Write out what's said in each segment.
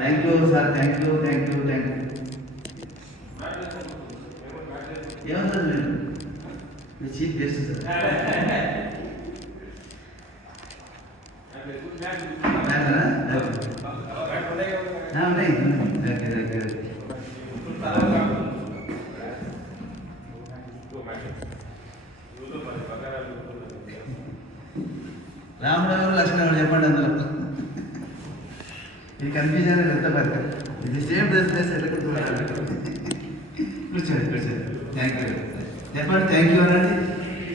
Thank you sir, thank you. ఏమవుతుంది నేను మీ chief guest sir. Ramarao Lakshman చెప్పండి అందులో. ఇది కన్ఫ్యూజన్ ఎంత పెద్ద ఇది సేమ్ డ్రెస్ కూర్చోండి. థ్యాంక్ యూ చెప్పండి. థ్యాంక్ యూ అనండి.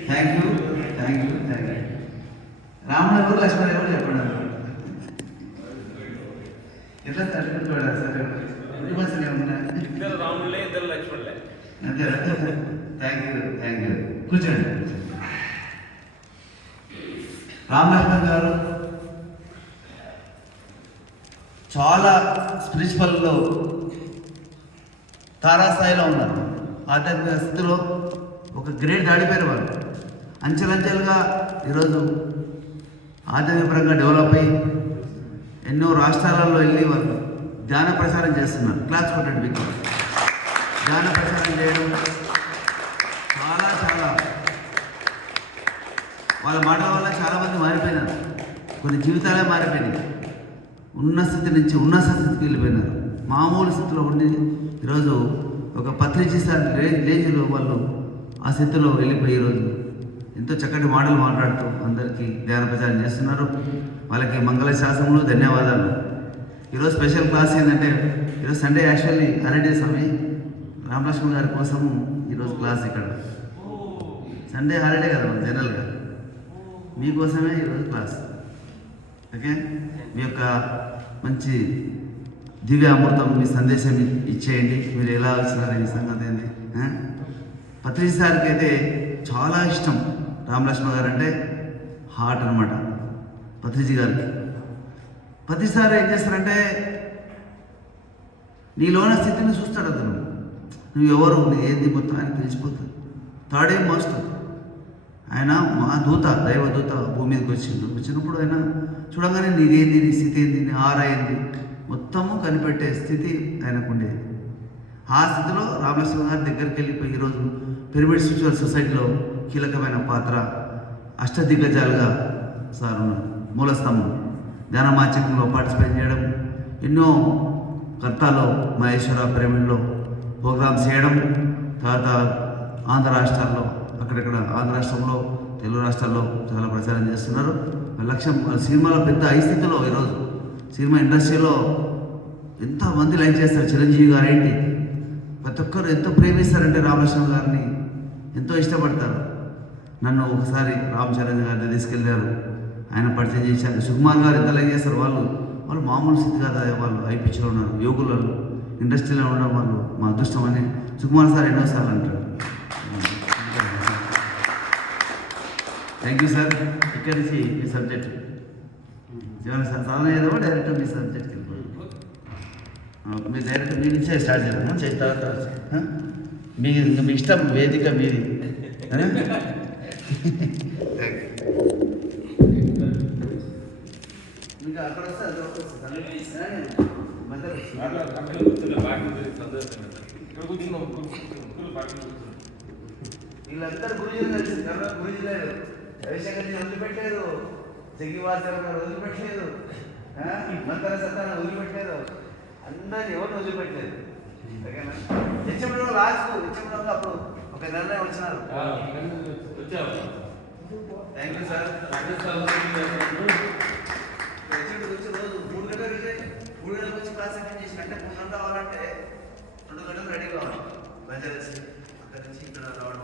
Thank you. రామరావు లక్ష్మణ్ ఎవరు చెప్పండి అందులో. ఎట్లా తట్టుకుంటాడా సార్ కుటుంబాలు ఏమన్నా అంతే. థ్యాంక్ యూ కూర్చోండి. రామలక్ష్మణ్ గారు చాలా స్పిరిచువల్లో తారాస్థాయిలో ఉన్నారు. ఆధ్యాత్మిక స్థితిలో ఒక గ్రేడ్ దాడిపోయిన వాళ్ళు అంచెలంచెలుగా ఈరోజు ఆధ్యాత్మికపరంగా డెవలప్ అయ్యి ఎన్నో రాష్ట్రాలలో వెళ్ళి వాళ్ళు ధ్యాన ప్రచారం చేస్తున్నారు. క్లాస్ కొట్టండి మీకు. ధ్యాన ప్రచారం చేయడం చాలా వాళ్ళ మాటల వల్ల చాలామంది మారిపోయినారు. కొన్ని జీవితాలే మారిపోయినాయి. ఉన్న స్థితి నుంచి ఉన్నత స్థితికి వెళ్ళిపోయినారు. మామూలు స్థితిలో ఉండి ఈరోజు ఒక పత్రిచిస్తారు రేంజ్లో వాళ్ళు ఆ స్థితిలో వెళ్ళిపోయి ఈరోజు ఎంతో చక్కటి మాటలు మాట్లాడుతూ అందరికీ ధ్యాన ప్రచారం చేస్తున్నారు. వాళ్ళకి మంగళ శాసనములు ధన్యవాదాలు. ఈరోజు స్పెషల్ క్లాస్ ఏంటంటే ఈరోజు సండే యాక్చువల్లీ హాలిడే స్వామి రామలక్ష్మణ్ గారి కోసము ఈరోజు క్లాస్ ఇక్కడ. సండే హాలిడే కదా జనరల్గా, మీకోసమే ఈరోజు క్లాస్. ఓకే, మీ యొక్క మంచి దివ్య అమృతం మీ సందేశం ఇచ్చేయండి. మీరు ఎలా వచ్చినారు ఈ సంగతి ఏంది. పత్రిక సార్కి అయితే చాలా ఇష్టం రామలక్ష్మణ్ గారు అంటే హార్ట్ అనమాట. పత్రిజీ గారికి పత్రిక సార్ ఏం చేస్తారంటే నీలోన స్థితిని చూస్తాడు. అతను నువ్వు ఎవరు ఏంది మొత్తం ఆయన తెలిసిపోతుంది. థర్డ్ మాస్టర్ ఆయన మా దూత, దైవ దూత భూమి మీదకి వచ్చినప్పుడు ఆయన చూడగానే నీదేంది, నీ స్థితి ఏంది, నీ ఆరాయింది మొత్తము కనిపెట్టే స్థితి ఆయనకు ఉండేది. ఆ స్థితిలో రామలక్ష్మణ్ గారి దగ్గరికి వెళ్ళిపోయి ఈరోజు పిరమిడ్ స్పిరిచువల్ సొసైటీలో కీలకమైన పాత్ర, అష్టదిగ్గజాలుగా సార్ ఉన్నారు. మూలస్తంభం ధ్యానమాచకంలో పార్టిసిపేట్ చేయడం, ఎన్నో కర్తాలో మహేశ్వర పిరమిడ్లో ప్రోగ్రామ్స్ చేయడం, తర్వాత ఆంధ్ర రాష్ట్రాల్లో అక్కడక్కడ ఆంధ్ర రాష్ట్రంలో తెలుగు రాష్ట్రాల్లో చాలా ప్రచారం చేస్తున్నారు. లక్ష్యం సినిమాలో పెద్ద ఐస్థితిలో ఈరోజు సినిమా ఇండస్ట్రీలో ఎంతమంది లైక్ చేస్తారు. చిరంజీవి గారు ఏంటి ప్రతి ఒక్కరు ఎంతో ప్రేమిస్తారంటే రామలక్ష్మణ్ గారిని ఎంతో ఇష్టపడతారు. నన్ను ఒకసారి రామ్ చరణ్ గారిని తీసుకెళ్ళారు, ఆయన పరిచయం చేశారు. సుకుమార్ గారు ఎంత లైక్ చేస్తారు. వాళ్ళు మామూలు స్థితి కాదు, వాళ్ళు ఐపిచ్చిలో ఉన్నారు, యోగులలో ఇండస్ట్రీలో ఉండడం వాళ్ళు మా అదృష్టం అని సుకుమార్ సార్ ఎన్నోసార్లు అంటారు. Thank you sir. ఇక్కడి నుంచి మీ సబ్జెక్ట్ సాధన ఏదో డైరెక్ట్ మీ సబ్జెక్ట్కి వెళ్ళిపోయింది. మీరు డైరెక్ట్ మీ నుంచే స్టార్ట్ చేద్దాము. చేస్తా మీ ఇష్టం, వేదిక మీది. మీకు అక్కడ వస్తే వీళ్ళందరూ గురుజీలు కలిసి గురుజీ లేరు, రవిశంకర్ వదిలిపెట్టలేదు, జగ్గివాసరావు గారు వదిలిపెట్టలేదు, మంతర సత్తాన వదిలిపెట్టలేదు, అందరినీ ఎవరిని వదిలిపెట్టలేదు. హెచ్ఎంలో లాస్ట్ హెచ్ఎంలో అప్పుడు ఒక నిర్ణయం వచ్చినారు. Thank you sir. హెచ్ఎండి వచ్చి రోజు 3 గంటలకు వచ్చి క్లాస్ అటెండ్ చేసి అంటే 3 గంటలు రావాలంటే 2 గంటలు రెడీ కావాలి. బయలుదేరేసి అక్కడి నుంచి ఇక్కడ రావడం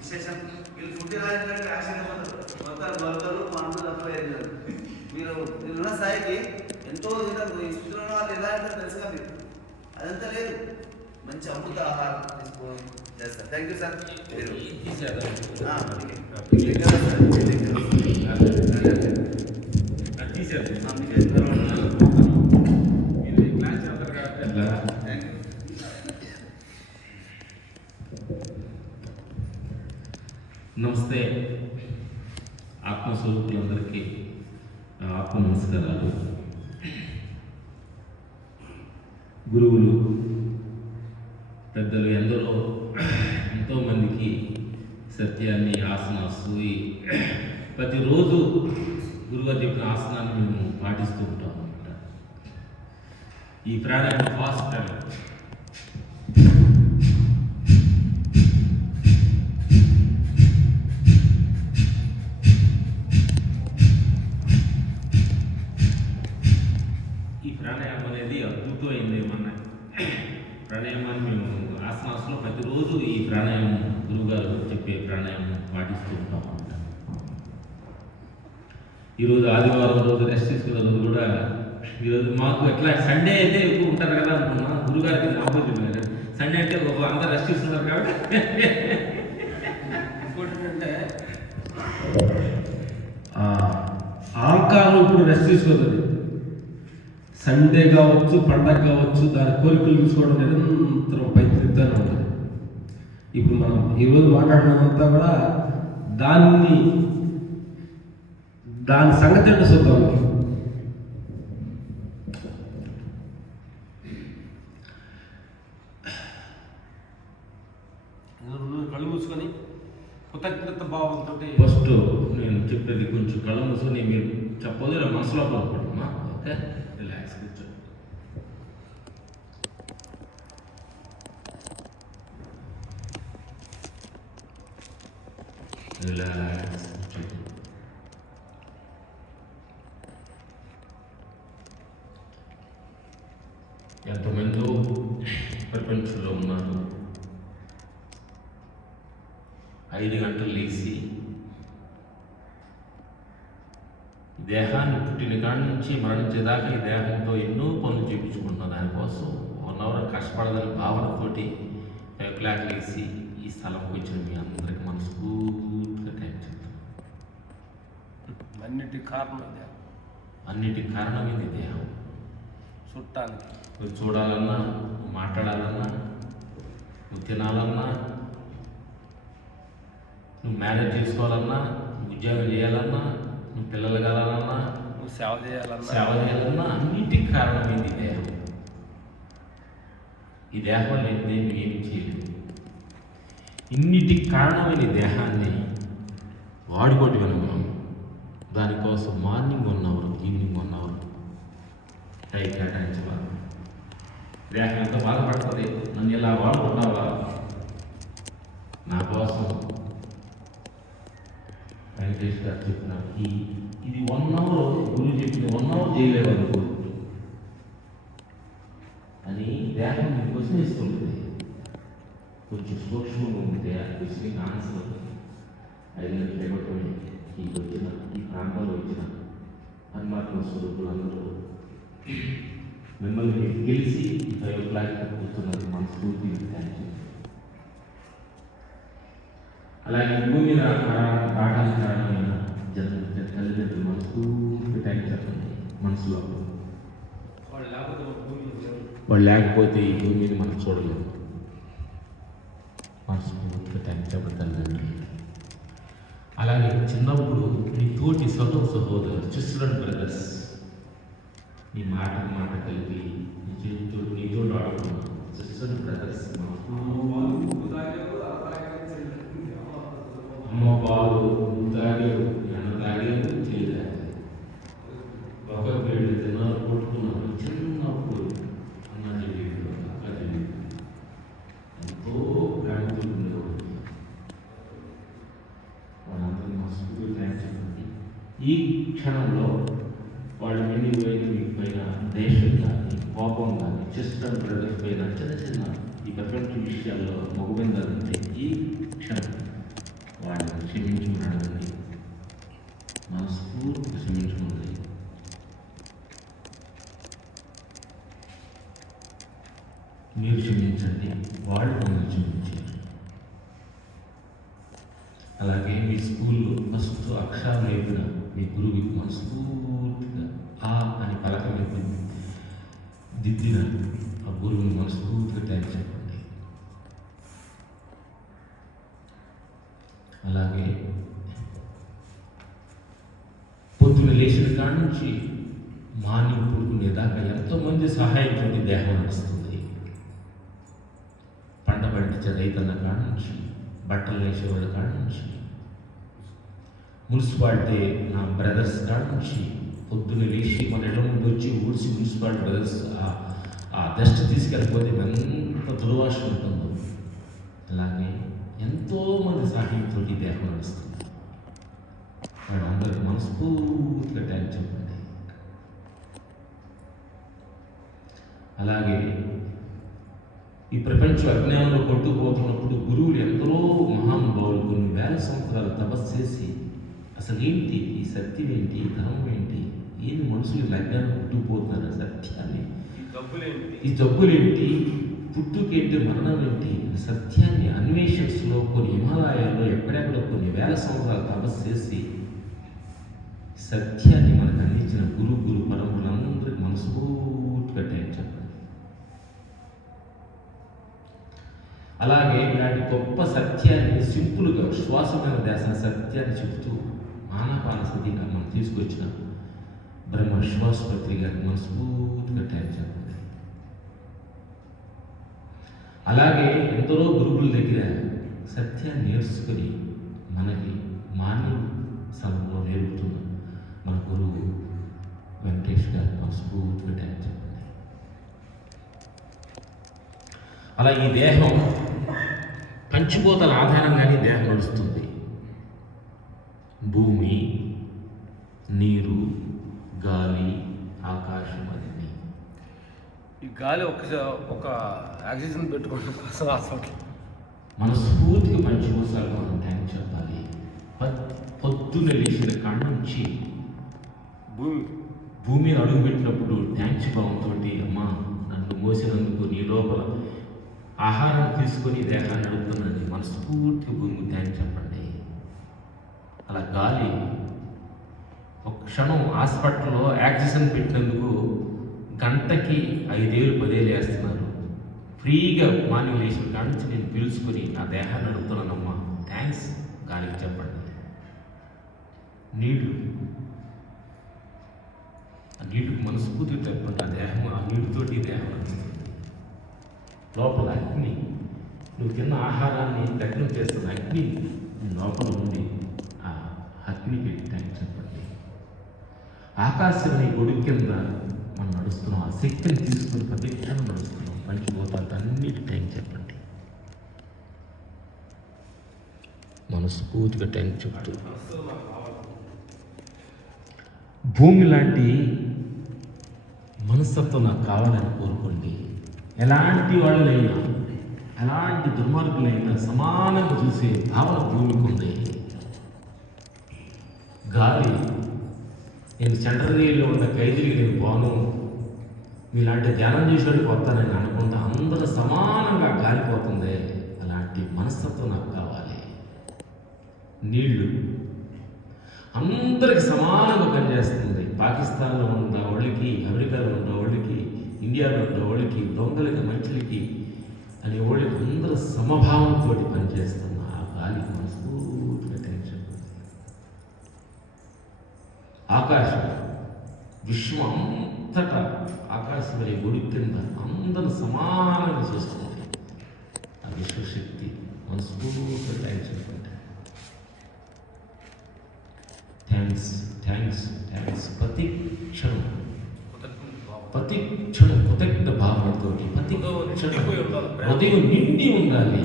విశేషం. వీళ్ళు ఫుడ్ రాజంటే ఆశ్చర్యపోతారు. మొత్తం బర్గరు మందు తప్ప ఏది లేదు. మీరున్న స్థాయికి ఎంతో తింటారు. ఈ స్థితిలో వాళ్ళు ఎలా అంటారు తెలుసుగా మీకు. అదంతా లేదు, మంచి అమృత ఆహారం తీసుకోవాలి చేస్తారు. Thank you sir. నమస్తే ఆత్మస్వరూపులందరికీ ఆత్మ నమస్కారాలు. గురువులు పెద్దలు ఎంతోమందికి సత్యాన్ని ఆసనాసు ప్రతిరోజు గురుగారు చెప్పిన ఆసనాన్ని మేము పాటిస్తూ ఉంటాం అన్నమాట. ఈ ప్రాణాయామం ఫాస్ట్ ప్రాణాయామం. ఈ ప్రాణాయామం అనేది అద్భుతమైంది. ఏమన్నా ప్రాణాయామాన్ని మేము ఆసనాసులో ప్రతిరోజు ఈ ప్రాణాయామం గురువుగారు చెప్పే ప్రాణాయామం పాటిస్తూ ఉంటాం అన్నమాట. ఈరోజు ఆదివారం రోజు రెస్ట్ తీసుకున్న రోజు కూడా ఈరోజు మాకు ఎట్లా సండే అయితే ఎక్కువ ఉంటారు కదా అనుకున్నా. గురుగారికి ఆపోజిట్ కదా, సండే అంటే అందరూ రెస్ట్ తీసుకున్నారు కాబట్టి. ఇంకోటి ఏంటంటే ఆంకారం ఇప్పుడు రెస్ట్ తీసుకోతుంది. సండే కావచ్చు, పండగ కావచ్చు, దాని కోరికలు తీసుకోవడం నిరంతరం పైతెత్తానే ఉంటుంది. ఇప్పుడు మనం ఈరోజు మాట్లాడినంతా కూడా దాని సంగతి అంటే చూద్దాం. కళ్ళు మూసుకొని కృతజ్ఞత భావంతో ఫస్ట్ నేను చెప్పేది కొంచెం కళ్ళు మూసుకొని మీరు చెప్పదు ఇలా మనసులో పడుకుంటున్నా. ఓకే, రిలాక్స్ కూర్చో. రిలాక్స్ కూర్చో. ఎంతమందో ప్రపంచంలో ఉన్నారు. 5 గంటలు లేచి దేహాన్ని పుట్టిన కాడి నుంచి మరణించేదాకా ఈ దేహంతో ఎన్నో పనులు చేయించుకుంటున్నాం. దానికోసం 1 అవర్ కష్టపడదని భావనతోటి 5 o'clock లేచి ఈ స్థలంకి వచ్చిన మీ అందరికి మనస్ఫూర్తిగా టైం చెప్తాం. అన్నిటికి కారణం ఇది దేహం. చుట్టానికి నువ్వు చూడాలన్నా, నువ్వు మాట్లాడాలన్నా, నువ్వు తినాలన్నా, నువ్వు మ్యారేజ్ చేసుకోవాలన్నా, నువ్వు ఉద్యోగం చేయాలన్నా, నువ్వు పిల్లలు కావాలన్నా, నువ్వు సేవ చేయాలన్నా అన్నిటికి కారణమైంది దేహం. ఈ దేహం లేనిదే నువ్వు ఏమి చేయలేవు. ఇన్నిటికి కారణమైన దేహాన్ని వాడుకోటి మనం దానికోసం morning 1 hour, evening 1 hour time కేటాయించాలి. దేహం ఎంత బాధపడుతుంది, నన్ను ఇలా వాడుకుంటావా నా కోసం. వెంకటేష్ గారు చెప్పిన ఇది 1 hour గురువు చెప్పిన 1 hour చేయలేవు అనుకో అని దేహం క్వశ్చన్ ఇస్తుంటుంది. కొంచెం సూక్ష్మంగా ఉంటే ఆ క్వశ్చన్కి ఆన్సర్ 5 గంటలు ఇవ్వటమే. ఈ ప్రాంతంలో వచ్చిన పరమాత్మ స్వరూపులందరూ మిమ్మల్ని గెలిచి 5 o'clock కూర్చున్నది మనస్ఫూర్తి. అలాగే భూమి రావడానికి కారణమైన జన్మ తల్లిదండ్రులు మనస్ఫూర్తి టైం చెప్పండి మనసులో. వాళ్ళు లేకపోతే ఈ భూమిని మనం చూడలేము. మనస్ఫూర్తిగా టైం చెప్పండి తల్లిదండ్రులు. అలాగే చిన్నప్పుడు నీ తోటి సహోదరులు, సిస్టర్ అండ్ బ్రదర్స్ నీ మాట కలిపి నీ చోటు ఆడుకున్నావు. సిస్టర్ అండ్ బ్రదర్స్ అమ్మ పాలు తాగారు, అన్న తాగారు, చేయలేదు. ఒక వేళ్ళు తిన్నారు, కొట్టుకున్నారు. చిన్నప్పుడు అన్న తెలియదు, అక్క తెలియదు, ఎంతో ప్రేమతో ఉండేవాడు. వాళ్ళందరూ మా స్కూల్ టైం చెప్పండి. ఈ క్షణంలో వాళ్ళు వెళ్ళిపోయిన మీకు పైన దేశం కానీ, కోపం కానీ, సిస్టర్ బ్రదర్స్ పైన చిన్న ఈ ప్రపంచ విషయాల్లో మగుబిందాలంటే ఈ క్షణం వాళ్ళని క్షమించుకున్నాడని మనస్ఫూర్తిగా క్షమించుకున్నది. మీరు క్షమించండి, వాళ్ళు మిమ్మల్ని క్షమించారు. అలాగే మీ స్కూల్లో ఫస్ట్ అక్షరం నేర్పిన మీ గురువుకి మనస్ఫూర్తిగా ఆ అని పలక నేర్పింది దిద్దిన ఆ గురువుని మనస్ఫూర్తిగా థ్యాంక్స్ చెప్పండి. అలాగే పొద్దున్న లేచిన కాడి నుంచి మార్నింగ్ పడుకునేదాకా ఎంతోమంది సహాయంతో దేహం నడుస్తుంది. నడిచే రైతన్న కాడ నుంచి, బట్టలు వేసేవాళ్ళ కాడ నుంచి, మున్సిపాలిటీ నా బ్రదర్స్ కాడ నుంచి, పొద్దున్న లేచి మన ఇళ్ళ ముందు వచ్చి ఊడ్చి మున్సిపాలిటీ బ్రదర్స్ ఆ డస్ట్ తీసుకెళ్ళిపోతే ఎంత దుర్వాస ఉంటుందో, అలాగే ఎంతోమంది సాహిత్యంతో ఈ దేహం నడుస్తుంది. వాడు అందరికి మనస్ఫూర్తిగా థ్యాంక్స్ చెప్పండి. అలాగే ఈ ప్రపంచ అజ్ఞానంలో కొట్టుకుపోతున్నప్పుడు గురువులు ఎందరో మహానుభావులు కొన్ని వేల సంవత్సరాలు తపస్సు చేసి అసలు ఏంటి ఈ సత్యం ఏంటి, ఈ ధర్మం ఏంటి, ఏంది మనుషులు అజ్ఞానం కొట్టుకుపోతున్నారు సత్యాన్ని, ఈ జబ్బులేంటి, పుట్టుకేంటి, మరణం ఏంటి, సత్యాన్ని అన్వేషణలో కొన్ని హిమాలయాల్లో ఎక్కడెక్కడో కొన్ని వేల సంవత్సరాలు తపస్సు చేసి సత్యాన్ని మనకు అందించిన గురు పరములందరికీ మనస్ఫూర్తిగా థ్యాంక్స్ చెప్పండి. అలాగే ఇలాంటి గొప్ప సత్యాన్ని సింపుల్గా శ్వాసమైన దేశం సత్యాన్ని చెబుతూ ఆనాపానసతిగా మనం తీసుకొచ్చిన బ్రహ్మ శ్వాసపత్రి గారికి మనస్ఫూర్తిగా థ్యాంక్స్ చెప్పండి. అలాగే ఎందరో గురువుల దగ్గర సత్యాన్ని నేర్చుకొని మనకి మాన్య సమయంలో నేర్పుతున్న మన గురువు వెంకటేష్ గారికి మనస్ఫూర్తిగా థ్యాంక్స్ చెప్పండి. అలా ఈ దేహం పంచిపోతల ఆధారంగానే దేహం నడుస్తుంది. భూమి, నీరు, గాలి, ఆకాశం అన్ని. ఈ గాలి ఒక ఆక్సిజన్ పెట్టుకోవడం కోసం హాస్పిటల్ మనస్ఫూర్తిగా పంచిపోసాలకు మనం థ్యాంక్స్ చెప్పాలి. పొద్దున్న లేచిన కాడ నుంచి భూమిని అడుగుపెట్టినప్పుడు థ్యాంక్స్ భావంతో అమ్మా నన్ను మోసినందుకు నీ లోపల ఆహారం తీసుకొని దేహాన్ని నడుపుతున్నాను మనస్ఫూర్తిగా భూమికి థ్యాంక్స్ చెప్పండి. అలా గాలి ఒక క్షణం హాస్పిటల్లో ఆక్సిజన్ పెట్టినందుకు గంటకి 5,000 10,000 వేస్తున్నారు. ఫ్రీగా మార్నింగ్ లేచిన కాడ నుంచి నేను పిలుచుకొని నా దేహాన్ని నడుపుతున్నానమ్మా థ్యాంక్స్ గాలికి చెప్పండి. నీళ్లు, ఆ నీటికి మనస్ఫూర్తిగా చెప్పండి. ఆ దేహం ఆ నీటితోటి దేహం నడుస్తుంది. లోపల అగ్ని, నువ్వు తిన్న ఆహారాన్ని దగ్నం చేస్తున్న అగ్ని లోపల ఉండి ఆ అగ్నికి థ్యాంక్స్ చెప్పండి. ఆకాశం నీ గొడుగు కింద మనం నడుస్తున్నాం. ఆ శక్తిని తీసుకుని ప్రతి క్షణం నడుస్తున్నాం. పంచిపోతాలు అన్నిటి థ్యాంక్స్ చెప్పండి. మనస్ఫూర్తిగా థ్యాంక్స్ చెప్తూ భూమి లాంటి మనస్తత్వం నాకు కావాలని కోరుకోండి. ఎలాంటి వాళ్ళైనా, ఎలాంటి దుర్మార్గులైనా సమానంగా చూసే భావన భూమికి ఉంది. గాలి, నేను సెంట్రల్ జైల్లో ఉన్న ఖైదీలకి నేను పోను, మీలాంటి ధ్యానం చేసేవాడికి వస్తానని అనుకుంటే అందరూ సమానంగా గాలిపోతుంది. అలాంటి మనస్తత్వం నాకు కావాలి. నీళ్లు అందరికి సమానంగా పనిచేస్తుంది. పాకిస్తాన్లో ఉన్న వాళ్ళకి, అమెరికాలో ఉన్న వాళ్ళకి, ఇండియాలో ఉన్న వాళ్ళకి, దొంగలకి, మంచులకి అనే వాళ్ళకి అందరూ సమభావంతో పనిచేస్తున్న ఆ గాలికి మనస్ఫూర్తిగా టెన్షన్. ఆకాశం, విశ్వం అంతటా ఆకాశం అనే గుడి కింద అందరూ సమానంగా చేస్తుంది. ఆ విశ్వశక్తి మనస్ఫూర్తిగా టెన్షన్. Thanks thanks thanks. ప్రతి క్షణం కృతజ్ఞ భావనతో ప్రతి క్షణం హృదయం నిండి ఉండాలి,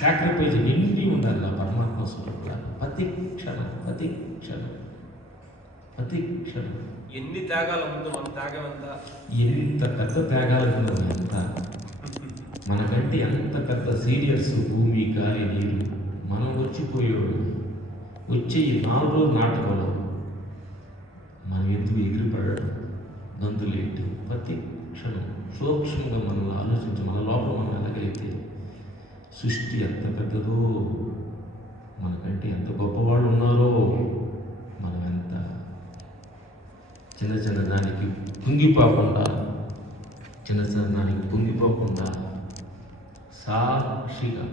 సాక్రిఫైస్ నిండి ఉండాలి. ఆ పరమాత్మ స్వరూపాలు ప్రతి క్షణం ఎన్ని త్యాగాల ముందు మన త్యాగం ఎంత, ఎంత పెద్ద త్యాగాల ముందు ఎంత, మనకంటే ఎంత పెద్ద సీనియర్స్ భూమి, గాలి, నీరు. మనం వచ్చే ఈ 4 రోజుల నాటకంలో మనం ఎందుకు ఎగిరిపడడం, గంతులేంటి, ప్రతి క్షణం సూక్ష్మంగా మనం ఆలోచించి మన లోపల మనం వెళ్ళగలిగితే సృష్టి ఎంత పెద్దదో, మనకంటే ఎంత గొప్పవాళ్ళు ఉన్నారో, మనం ఎంత చిన్న దానికి కుంగిపోకుండా సాక్షిగా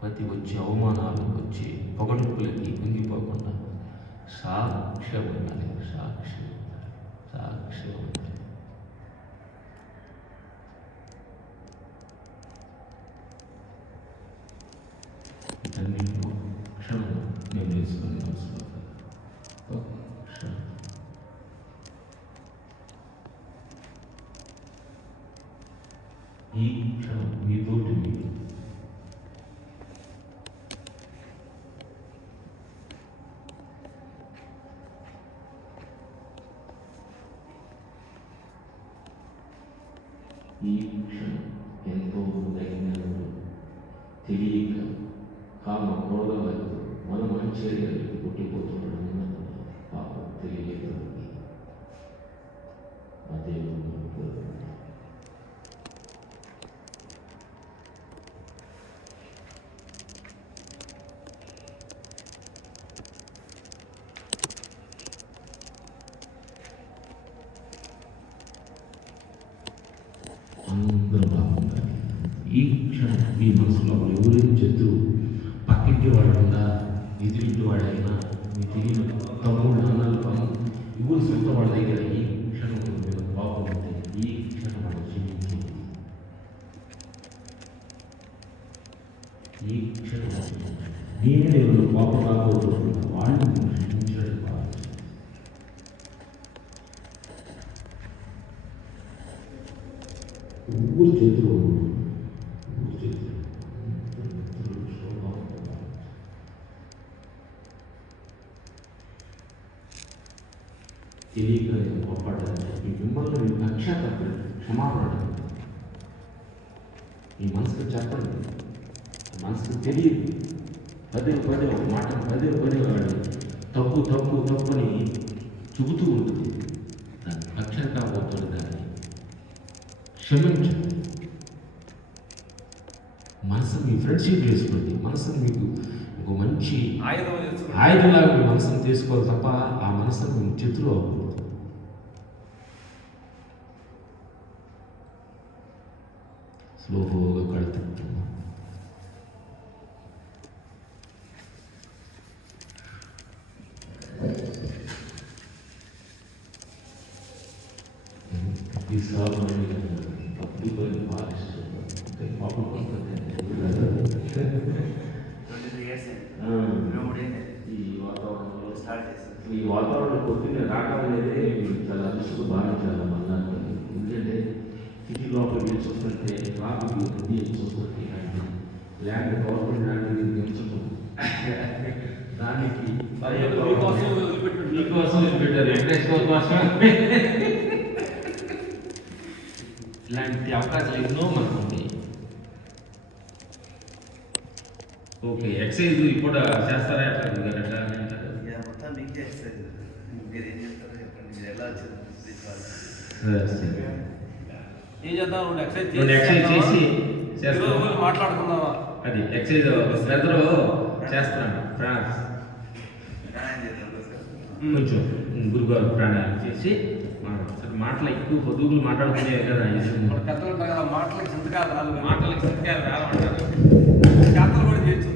ప్రతి వచ్చే అవమానాలు, వచ్చే పొగడుపులకి కుంగిపోకుండా సాక్షి ఉండాలి. ఈ క్షణం మీతోటి మీరు ఈ క్షణం ఎంతో దైన్యంలో తెలియక కామ క్రోధాలకు మన చర్యలకు పుట్టిపోతుండడం పాపం తెలియదు ఆ దేవుడు అందరూ బాగుంటారు. ఈ క్షణం మీ మనసులో ఎవరైనా శత్రువు పక్కింటి వాడైనా ఎదురింటి వాడైనా మీ తెలియని తమ్ముడు అన్నలు ఎవరు సొంత వాళ్ళ దగ్గర ఈ క్షణం మీరు బాగుంటే ఈ క్షణం వాళ్ళు క్షమించింది. ఈ క్షణం నేనే ఎవరు పాపం రాబోతున్నా వాళ్ళని క్షమించడం బాగా ఊరు చేతులు తెలియక కోపాడని మిమ్మల్ని మీ పక్షాతపడి క్షమాపణ మీ మనసుకు చెప్పండి. మనసుకు తెలియదు పదే పదే ఒక మాట పదే పదే వాడు తప్పు తప్పు తప్పు అని చెబుతూ ఉంటుంది. దాన్ని పక్షం కాబోతుంది. దాన్ని క్షమించండి. మనసును మీ ఫ్రెండ్షిప్ చేసుకోండి. మనసును మీకు ఒక మంచి ఆయుధంలాగా మీ మనసును తీసుకోవాలి తప్ప ఆ మనసును మీ చేతులు అవ్వకూడదు. స్లోగా కడుతున్నాం. ఈ సామాన్య పబ్లిక్ ఫారెస్ట్ ఈ వాతావరణం పొద్దున్నే రావడం అనేది చాలా అదృష్టంగా భావించాలి. మళ్ళీ ఎందుకంటే సిటీ లోపల మీరు చూస్తుంటే ట్రాఫిక్ అన్నీ చూస్తుంటే ల్యాండ్ గవర్నమెంట్ ల్యాండ్ పెంచుతుంది. దానికి మీకోసం పెట్టారు వెంకటేశ్వర కోసం ఇలాంటి అవకాశాలు ఎన్నో మనకు ఉంటాయి. ఓకే ఎక్సైజ్ ఇప్పుడు చేస్తారా ఎట్లా మొత్తం మీకే ఎక్సైజ్. మీరు ఏం చెప్తారో చెప్పండి. మీరు ఎలా వచ్చింది ఏం చేద్దాం? ఎక్సైజ్ చేసి మాట్లాడుకుందామా? అది ఎక్సైజ్ వెదరు చేస్తున్నాను ఫ్రాన్స్ కొంచెం గురుగారు ప్రాణాయామం చేసి మాటలు ఎక్కువ పొద్దుగులు మాట్లాడుకునే కదా కథలు ఉంటాయి కదా, మాటలకి చింతకాలు రాదు, మాటలకి చింతకాలు రాలంటారు. కథలు కూడా చేయొచ్చు.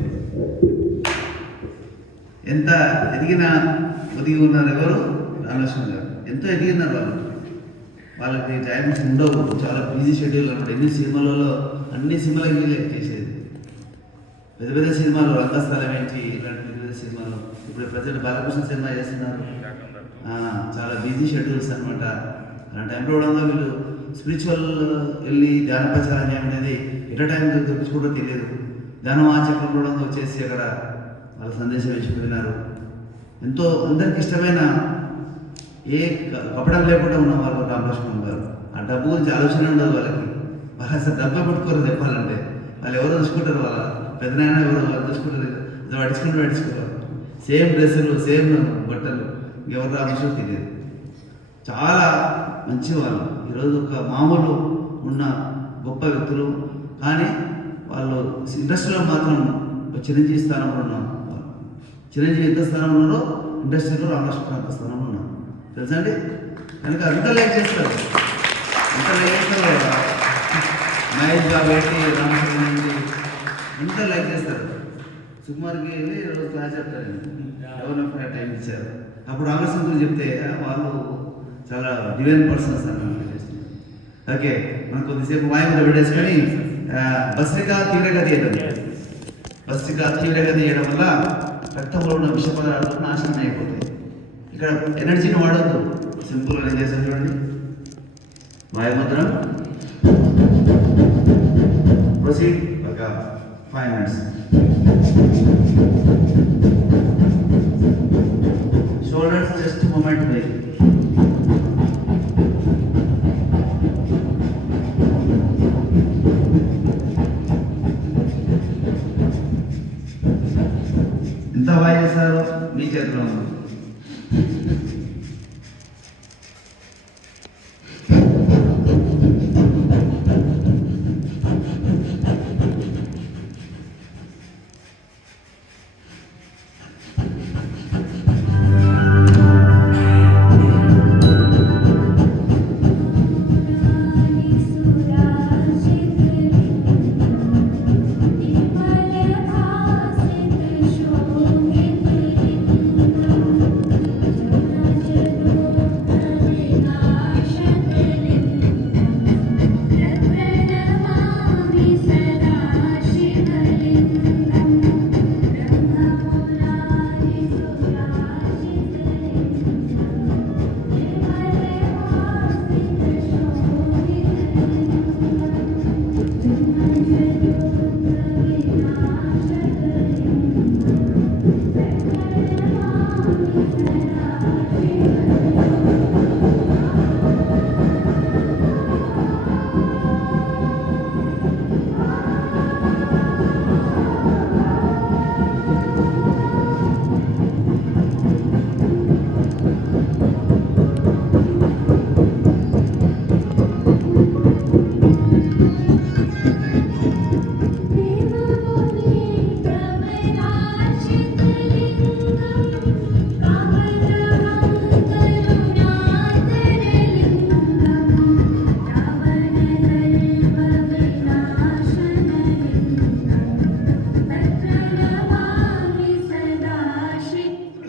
ఎంత ఒదిగి ఉన్నారు ఎవరు? రామలక్ష్మణ్ గారు ఎంతో ఎదిగినారు. వాళ్ళకి టైమ్స్ ఉండవు, చాలా బిజీ షెడ్యూల్ అనమాట. అన్ని సినిమాలకి వీళ్ళే చేసేది. పెద్ద పెద్ద సినిమాలు రంగస్థలం ఏంటి ఇలాంటి పెద్ద పెద్ద సినిమాలు. ఇప్పుడు ప్రజెంట్ బాలకృష్ణ సినిమా చేస్తున్నారు. చాలా బిజీ షెడ్యూల్స్ అనమాట. అలాంటి టైంలో కూడా వీళ్ళు స్పిరిచువల్ వెళ్ళి ధ్యాన ప్రచారం చేయడం అనేది ఎట టైం దొరికించుకోవడం తెలియదు. ధ్యానం ఆచరణ కూడా వచ్చేసి అక్కడ వాళ్ళ సందేశం ఇచ్చిపోయినారు. ఎంతో అందరికి ఇష్టమైన ఏ కపడం లేకుండా ఉన్న వాళ్ళు రామలక్ష్మణ్ గారు. ఆ డబ్బు గురించి ఆలోచన ఉండదు వాళ్ళకి. వాళ్ళు అసలు డబ్బే పట్టుకోరు చెప్పాలంటే. వాళ్ళు ఎవరో చూసుకుంటారు, వాళ్ళ పెద్దనైనా ఎవరో వాళ్ళు చూసుకుంటారు, పట్టించుకోరు. సేమ్ డ్రెస్సులు సేమ్ బట్టలు, ఎవరు రామలక్ష్మణ్ తెలియదు. చాలా మంచి వాళ్ళు. ఈరోజు ఒక మామూలు ఉన్న గొప్ప వ్యక్తులు, కానీ వాళ్ళు ఇండస్ట్రీలో మాత్రం చిరంజీవి స్థానంలో ఉన్నారు. చిరంజీవి ఎంత స్థానంలో ఉన్నారో ఇండస్ట్రీలో రామలక్ష్మణ్ అంత స్థానంలో ఉన్నారు. తెలుసా అండి? కనుక అంత లైక్ చేస్తారు. మహేష్ బాబు ఏంటి, రామలక్ష్మణ్ ఏంటి, అంత లైక్ చేస్తారు. సుకుమార్కి వెళ్ళి రోజు క్లాస్ చెప్తారు, ఎవరో టైం ఇచ్చారు. అప్పుడు రామలక్ష్మణ్ గురించి చెప్తే వాళ్ళు చాలా డివైన్ పర్సన్స్ అన్నమాట. ఓకే, మనం కొద్దిసేపు వాయువులో పెట్టేసుకొని భస్త్రిక తీవ్రగతి అవుతుంది. భస్త్రిక తీవ్రగతి చేయడం వల్ల రక్తంలో ఉన్న విష పదార్థాలు నాశనం అయిపోతాయి. ఇక్కడ ఎనర్జీని వాడద్దు, సింపుల్గా చేసాం చూడండి. వాయుమంత్రం 5 minutes. Shoulders just movement way. ఎంత బాగా చేశారో మీ చేతిలో ఉంది.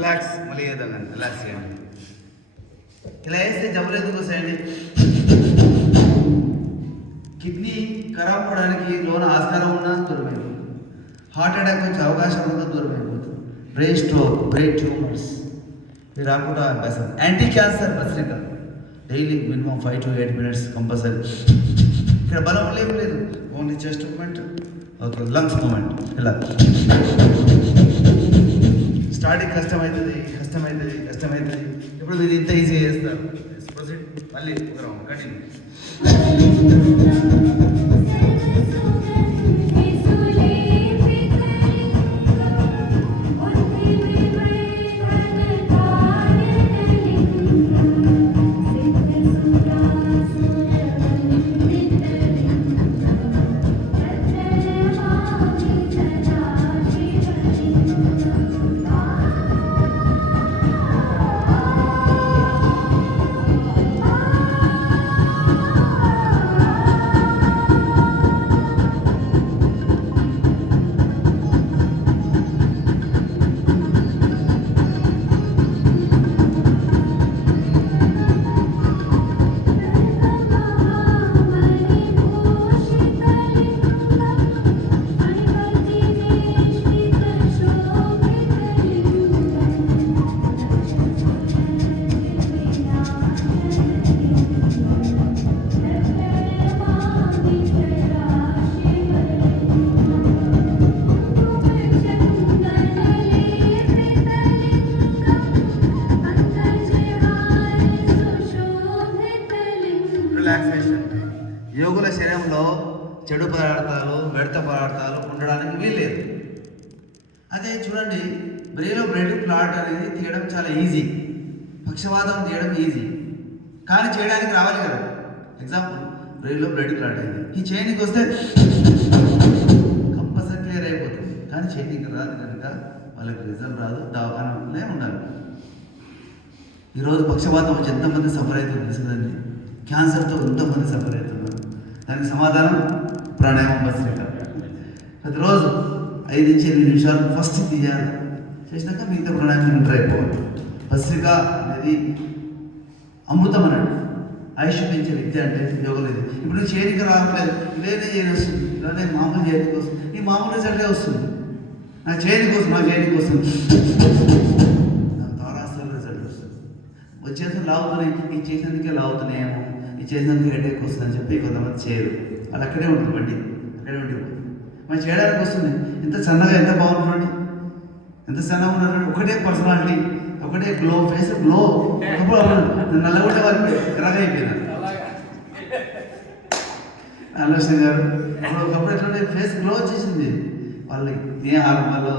రిలాక్స్, మళ్ళీ ఏదన్నా రిలాక్స్ చేయండి. ఇలా వేస్తే జబ్బులు ఎందుకు వస్తాయండి? కిడ్నీ ఖరాబ్ అవడానికి లోన ఆస్కారం ఉన్నా దూరమైపోతుంది. హార్ట్ అటాక్ వచ్చే అవకాశం ఉందో దూరమైపోతుంది. బ్రెయిన్ స్ట్రోక్, బ్రెయిన్ ట్యూమర్స్ ఇవి రాకుండా అవకాశం. యాంటీ క్యాన్సర్ పత్రిక daily minimum 5 to 8 minutes compulsory. ఇక్కడ బలం లేదు, only chest movement, okay, lungs movement. ఇలా స్టార్టింగ్ కష్టమవుతుంది. ఇప్పుడు మీరు ఇంత ఈజీగా చేస్తారు. మళ్ళీ ఒక రౌండ్ కంటిన్యూ. రిలాక్సేషన్. యోగుల శరీరంలో చెడు పదార్థాలు, వ్యర్థ పదార్థాలు ఉండడానికి వీల్లేదు. అదే చూడండి, బ్రెయిన్లో బ్లడ్ క్లాట్ అనేది తీయడం చాలా ఈజీ. పక్షవాతం తీయడం ఈజీ, కానీ చేయడానికి రావాలి కదా. ఎగ్జాంపుల్, బ్రెయిన్లో బ్లడ్ క్లాట్ అయింది, ఈ చేయడానికి వస్తే కంపల్సరీ క్లియర్ అయిపోతుంది. కానీ చేయడానికి రాదు కనుక వాళ్ళకి రిజల్ట్ రాదు, దవాఖానలే ఉండాలి. ఈరోజు పక్షపాతం వచ్చి ఎంతమంది సఫర్ అవుతుంది తెలుసుదండి. క్యాన్సర్తో ఎంతమంది సఫర్ అవుతున్నారు. దానికి సమాధానం ప్రాణాయామం, భస్త్రిక. ప్రతిరోజు 5 నుంచి 8 నిమిషాలు ఫస్ట్ తీయాలి. చేసినాక మిగతా ప్రాణాయామం ఎంటర్ అయిపోవాలి. భస్త్రిక అనేది అమృతం అన్నట్టు. ఆయుష్ పెంచే విద్య అంటే యోగం లేదు. ఇప్పుడు చేయడానికి రావట్లేదు, ఇవేదే చేయని వస్తుంది, ఇలానే మామూలు చేయడానికి వస్తుంది. ఈ మామూలు రిజల్టే వస్తుంది. నా చేయడానికి వస్తుంది, నాకు తారాస్తుల రిజల్ట్ వస్తుంది. వచ్చేసి లావుతున్నాయి, ఇది చేసినందుకే లావుతున్నాయేమో, ఇది చేసినందుకు హెడేక్ వస్తుందని చెప్పి కొంతమంది చేయరు. వాళ్ళు అక్కడే ఉంటుంది, బండి అక్కడే ఉండిపోతుంది. మనం చేయడానికి వస్తుంది. ఎంత సన్నగా ఎంత బాగుంటున్నాడు, ఎంత సన్నగా ఉన్నాడు. ఒకటే పర్సనాలిటీ, ఒకటే గ్లో, ఫేస్ గ్లో. నల్లగొట్టే వారికి ఎర్రగా అయిపోయినారు రామలక్ష్మి గారు. ఒకప్పుడు ఎట్లా ఫేస్ గ్లో వచ్చేసింది వాళ్ళకి. వాళ్ళు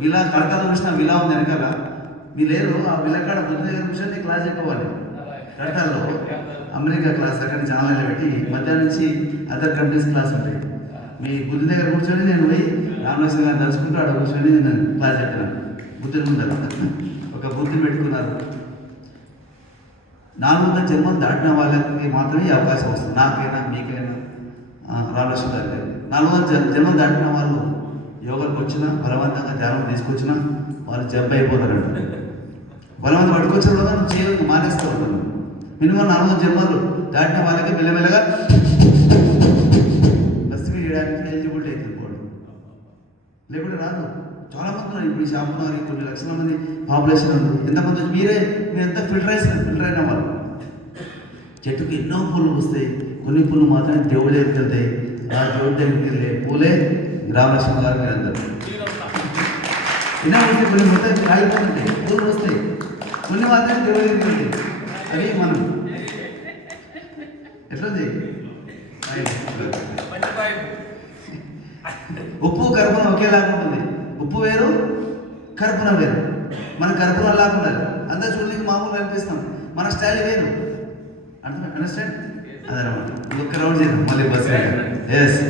విలా కడతాలో చూసిన విలా ఉంది వెనకాల, మీరు లేరు ఆ విలకాడ బుద్ధి దగ్గర కూర్చొని క్లాస్ చెప్పుకోవాలి. కడతాల్లో అమెరికా క్లాస్ అక్కడ ఛానల్ పెట్టి మధ్యాహ్నం నుంచి అదర్ కంట్రీస్ క్లాస్ ఉంటాయి. మీ బుద్ధి దగ్గర కూర్చొని నేను పోయి రామలక్ష్మి గారిని తలుచుకుంటూ అక్కడ కూర్చొని నేను క్లాస్ చెప్పినాను. బుద్ధిని ముందర ఒక బుద్ధిని పెట్టుకున్నారు. 400 జన్మలు దాటిన వాళ్ళకి మాత్రమే ఈ అవకాశం వస్తుంది. నాకైనా మీకైనా రామలక్ష్మి గారికి 400 జన్మలు దాటిన వాళ్ళు యోగాకి వచ్చినా బలవంతంగా ధ్యానం తీసుకొచ్చినా వాళ్ళు జంప్ అయిపోతారంట. బలవంతం పట్టుకొచ్చిన కూడా నువ్వు చేయడానికి మానేస్తూ ఉంటాను. మినిమం 400 జన్మలు దాటిన వాళ్ళకి మెల్లమెల్లగా బస్సుకి చేయడానికి ఎలిజిబిలిటీ అవుతుంది. లేకుంటే రాదు. చాలా మంది ఉన్నారు ఇప్పుడు ఈ షాపున్నారు. కొన్ని లక్షల మంది పాపులేషన్ ఉంది. ఎంతమంది వచ్చి మీరు ఎంత ఫిల్టర్ అయిన వాళ్ళు. చెట్టుకి ఎన్నో పూలు వస్తాయి, కొన్ని పూలు మాత్రమే దేవుడి దగ్గరికి వెళ్తాయి. ఆ దేవుడి దగ్గరికి వెళ్ళే పూలే రామలక్ష్మి గారు. మీరు అందరూ ఎన్నో వస్తాయి, కొన్ని మొత్తం కాలిపోతుంటాయి, పూలు వస్తాయి, కొన్ని మాత్రమే దేవుడి దగ్గరికి వెళ్తాయి. అది మనం ఎట్లుంది. ఉప్పు కర్పూరం ఒకేలాగా ఉంటుంది. ఉప్పు వేరు, కర్పూరం వేరు. మన కర్పూరం లాగా ఉండాలి. అందరూ చూడడానికి మామూలుగా అనిపిస్తాం, మన స్టైల్ వేరు. అండర్స్టాండ్? అదనమాట. ఒక్క రౌండ్ చేద్దాం మళ్ళీ బస్. ఎస్,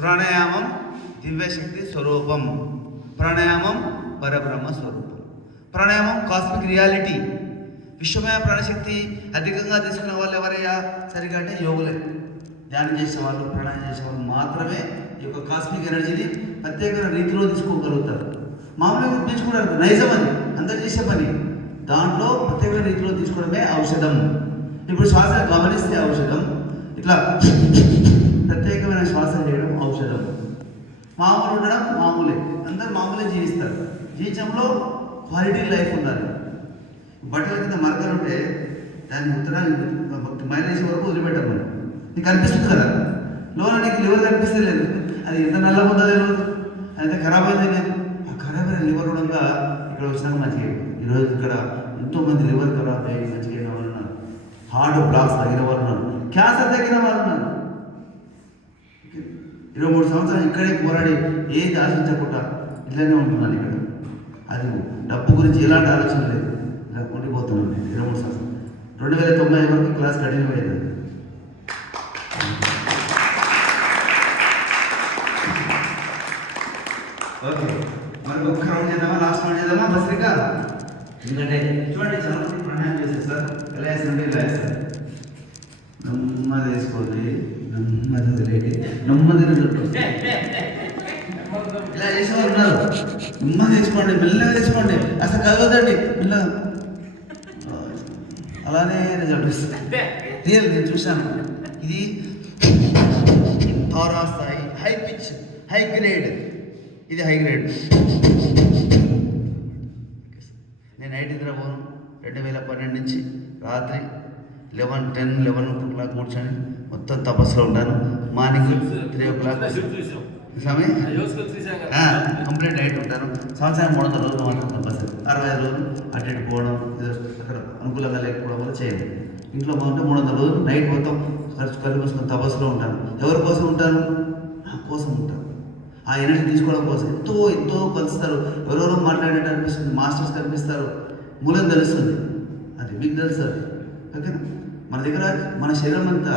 ప్రాణాయామం దివ్యశక్తి స్వరూపం, ప్రాణాయామం పరబ్రహ్మ స్వరూపం. ప్రాణాయామం కాస్మిక్ రియాలిటీ. విశ్వమయ ప్రాణశక్తి అధికంగా తీసుకునే వాళ్ళు ఎవరయ్యా సరిగా అంటే యోగులే. ధ్యానం చేసేవాళ్ళు, ప్రాణాయామం చేసేవాళ్ళు మాత్రమే ఈ యొక్క కాస్మిక్ ఎనర్జీని ప్రత్యేకమైన రీతిలో తీసుకోగలుగుతారు. మామూలుగా తీసుకున్నారు నైజం, అది అందరు చేసే పని. దాంట్లో ప్రత్యేకమైన రీతిలో తీసుకోవడమే ఔషధం. ఇప్పుడు శ్వాస గమనిస్తే ఔషధం, ఇట్లా ప్రత్యేకమైన శ్వాస చేయడం ఔషధం. మామూలు ఉండడం మామూలే, అందరు మామూలే జీవిస్తారు. జీవితంలో క్వాలిటీ లైఫ్ ఉండాలి. బట్టల కింద మరకలు ఉంటే దాన్ని ఉత్తరానికి మైలేజ్ వరకు వదిలిపెట్టాము. నీకు కనిపిస్తుంది కదా, లోన నీకు లివర్ కనిపిస్తే లేదు, అది ఎంత నల్లగా తెలియదు, అది ఎంత ఖరాబ్ అయింది లేదు. ఆ ఖరాబ్ అయిన లివర్ కూడా ఇక్కడ వచ్చినాక మంచిగా. ఈరోజు ఇక్కడ ఎంతోమంది లివర్ ఖరాబ్ అయ్యి మంచిగా అయిన వాళ్ళు ఉన్నారు, హార్ట్ బ్లాక్స్ తగిన వాళ్ళు ఉన్నారు, క్యాన్సర్ తగిన వాళ్ళు ఉన్నారు. 23 సంవత్సరాలు ఇక్కడే పోరాడి ఏది ఆశించకుండా ఇట్లానే ఉంటున్నాను ఇక్కడ. అది డబ్బు గురించి ఎలాంటి ఆలోచన లేదు, ఇలా ఉండిపోతున్నాను. 23 సంవత్సరాలు 2090 వరకు క్లాస్ కంటిన్యూ అయ్యేది. ఓకే, మరి ఒక్క రౌండ్ చేద్దామా, లాస్ట్ రౌండ్ చేద్దామా బస్రికా? ఎందుకంటే చూడండి చాలా మంది ప్రాణాయామం చేస్తారు సార్. ఎలా వేస్తారంటే ఇలా వేస్తారు. నెమ్మది వేసుకోండి, నెమ్మది వదిలేయండి, నెమ్మది ఇలా చేసేవారు ఉన్నారు. నెమ్మది వేసుకోండి, మెల్లగా వేసుకోండి, అసలు కలవద్దండి, మెల్లగా. అలానే రిజల్ట్ ఇస్తుంది. రియల్ నేను చూశాను. ఇది తారా స్థాయి, హై పిచ్, హై గ్రేడ్. ఇది హై గ్రేడ్. నేను నైట్ నిద్రపోను. 2012 నుంచి రాత్రి 11 కూర్చొని మొత్తం తపస్సులో ఉంటాను. మార్నింగ్ 3 o'clock సమయం కంప్లీట్ నైట్ ఉంటాను. సంవత్సరం 300 రోజులు మాత్రం తపస్సు, 65 రోజులు అటు ఇటు పోవడం, అక్కడ అనుకూలంగా లేకపోవడం వల్ల చేయను. ఇంట్లో బాగుంటే 300 రోజులు నైట్ మొత్తం కళ్ళు మూసుకొని తపస్సులో ఉంటాను. ఎవరి కోసం ఉంటాను? నా కోసం ఉంటాను. ఆ ఎనర్జీ తీసుకోవడం కోసం ఎంతో కలుస్తారు. ఎవరెవరో మాట్లాడేట్టు అనిపిస్తుంది, మాస్టర్స్ కనిపిస్తారు, మూలం తెలుస్తుంది. అది మీకు తెలుసు అది. ఓకేనా? మన దగ్గర మన శరీరం అంతా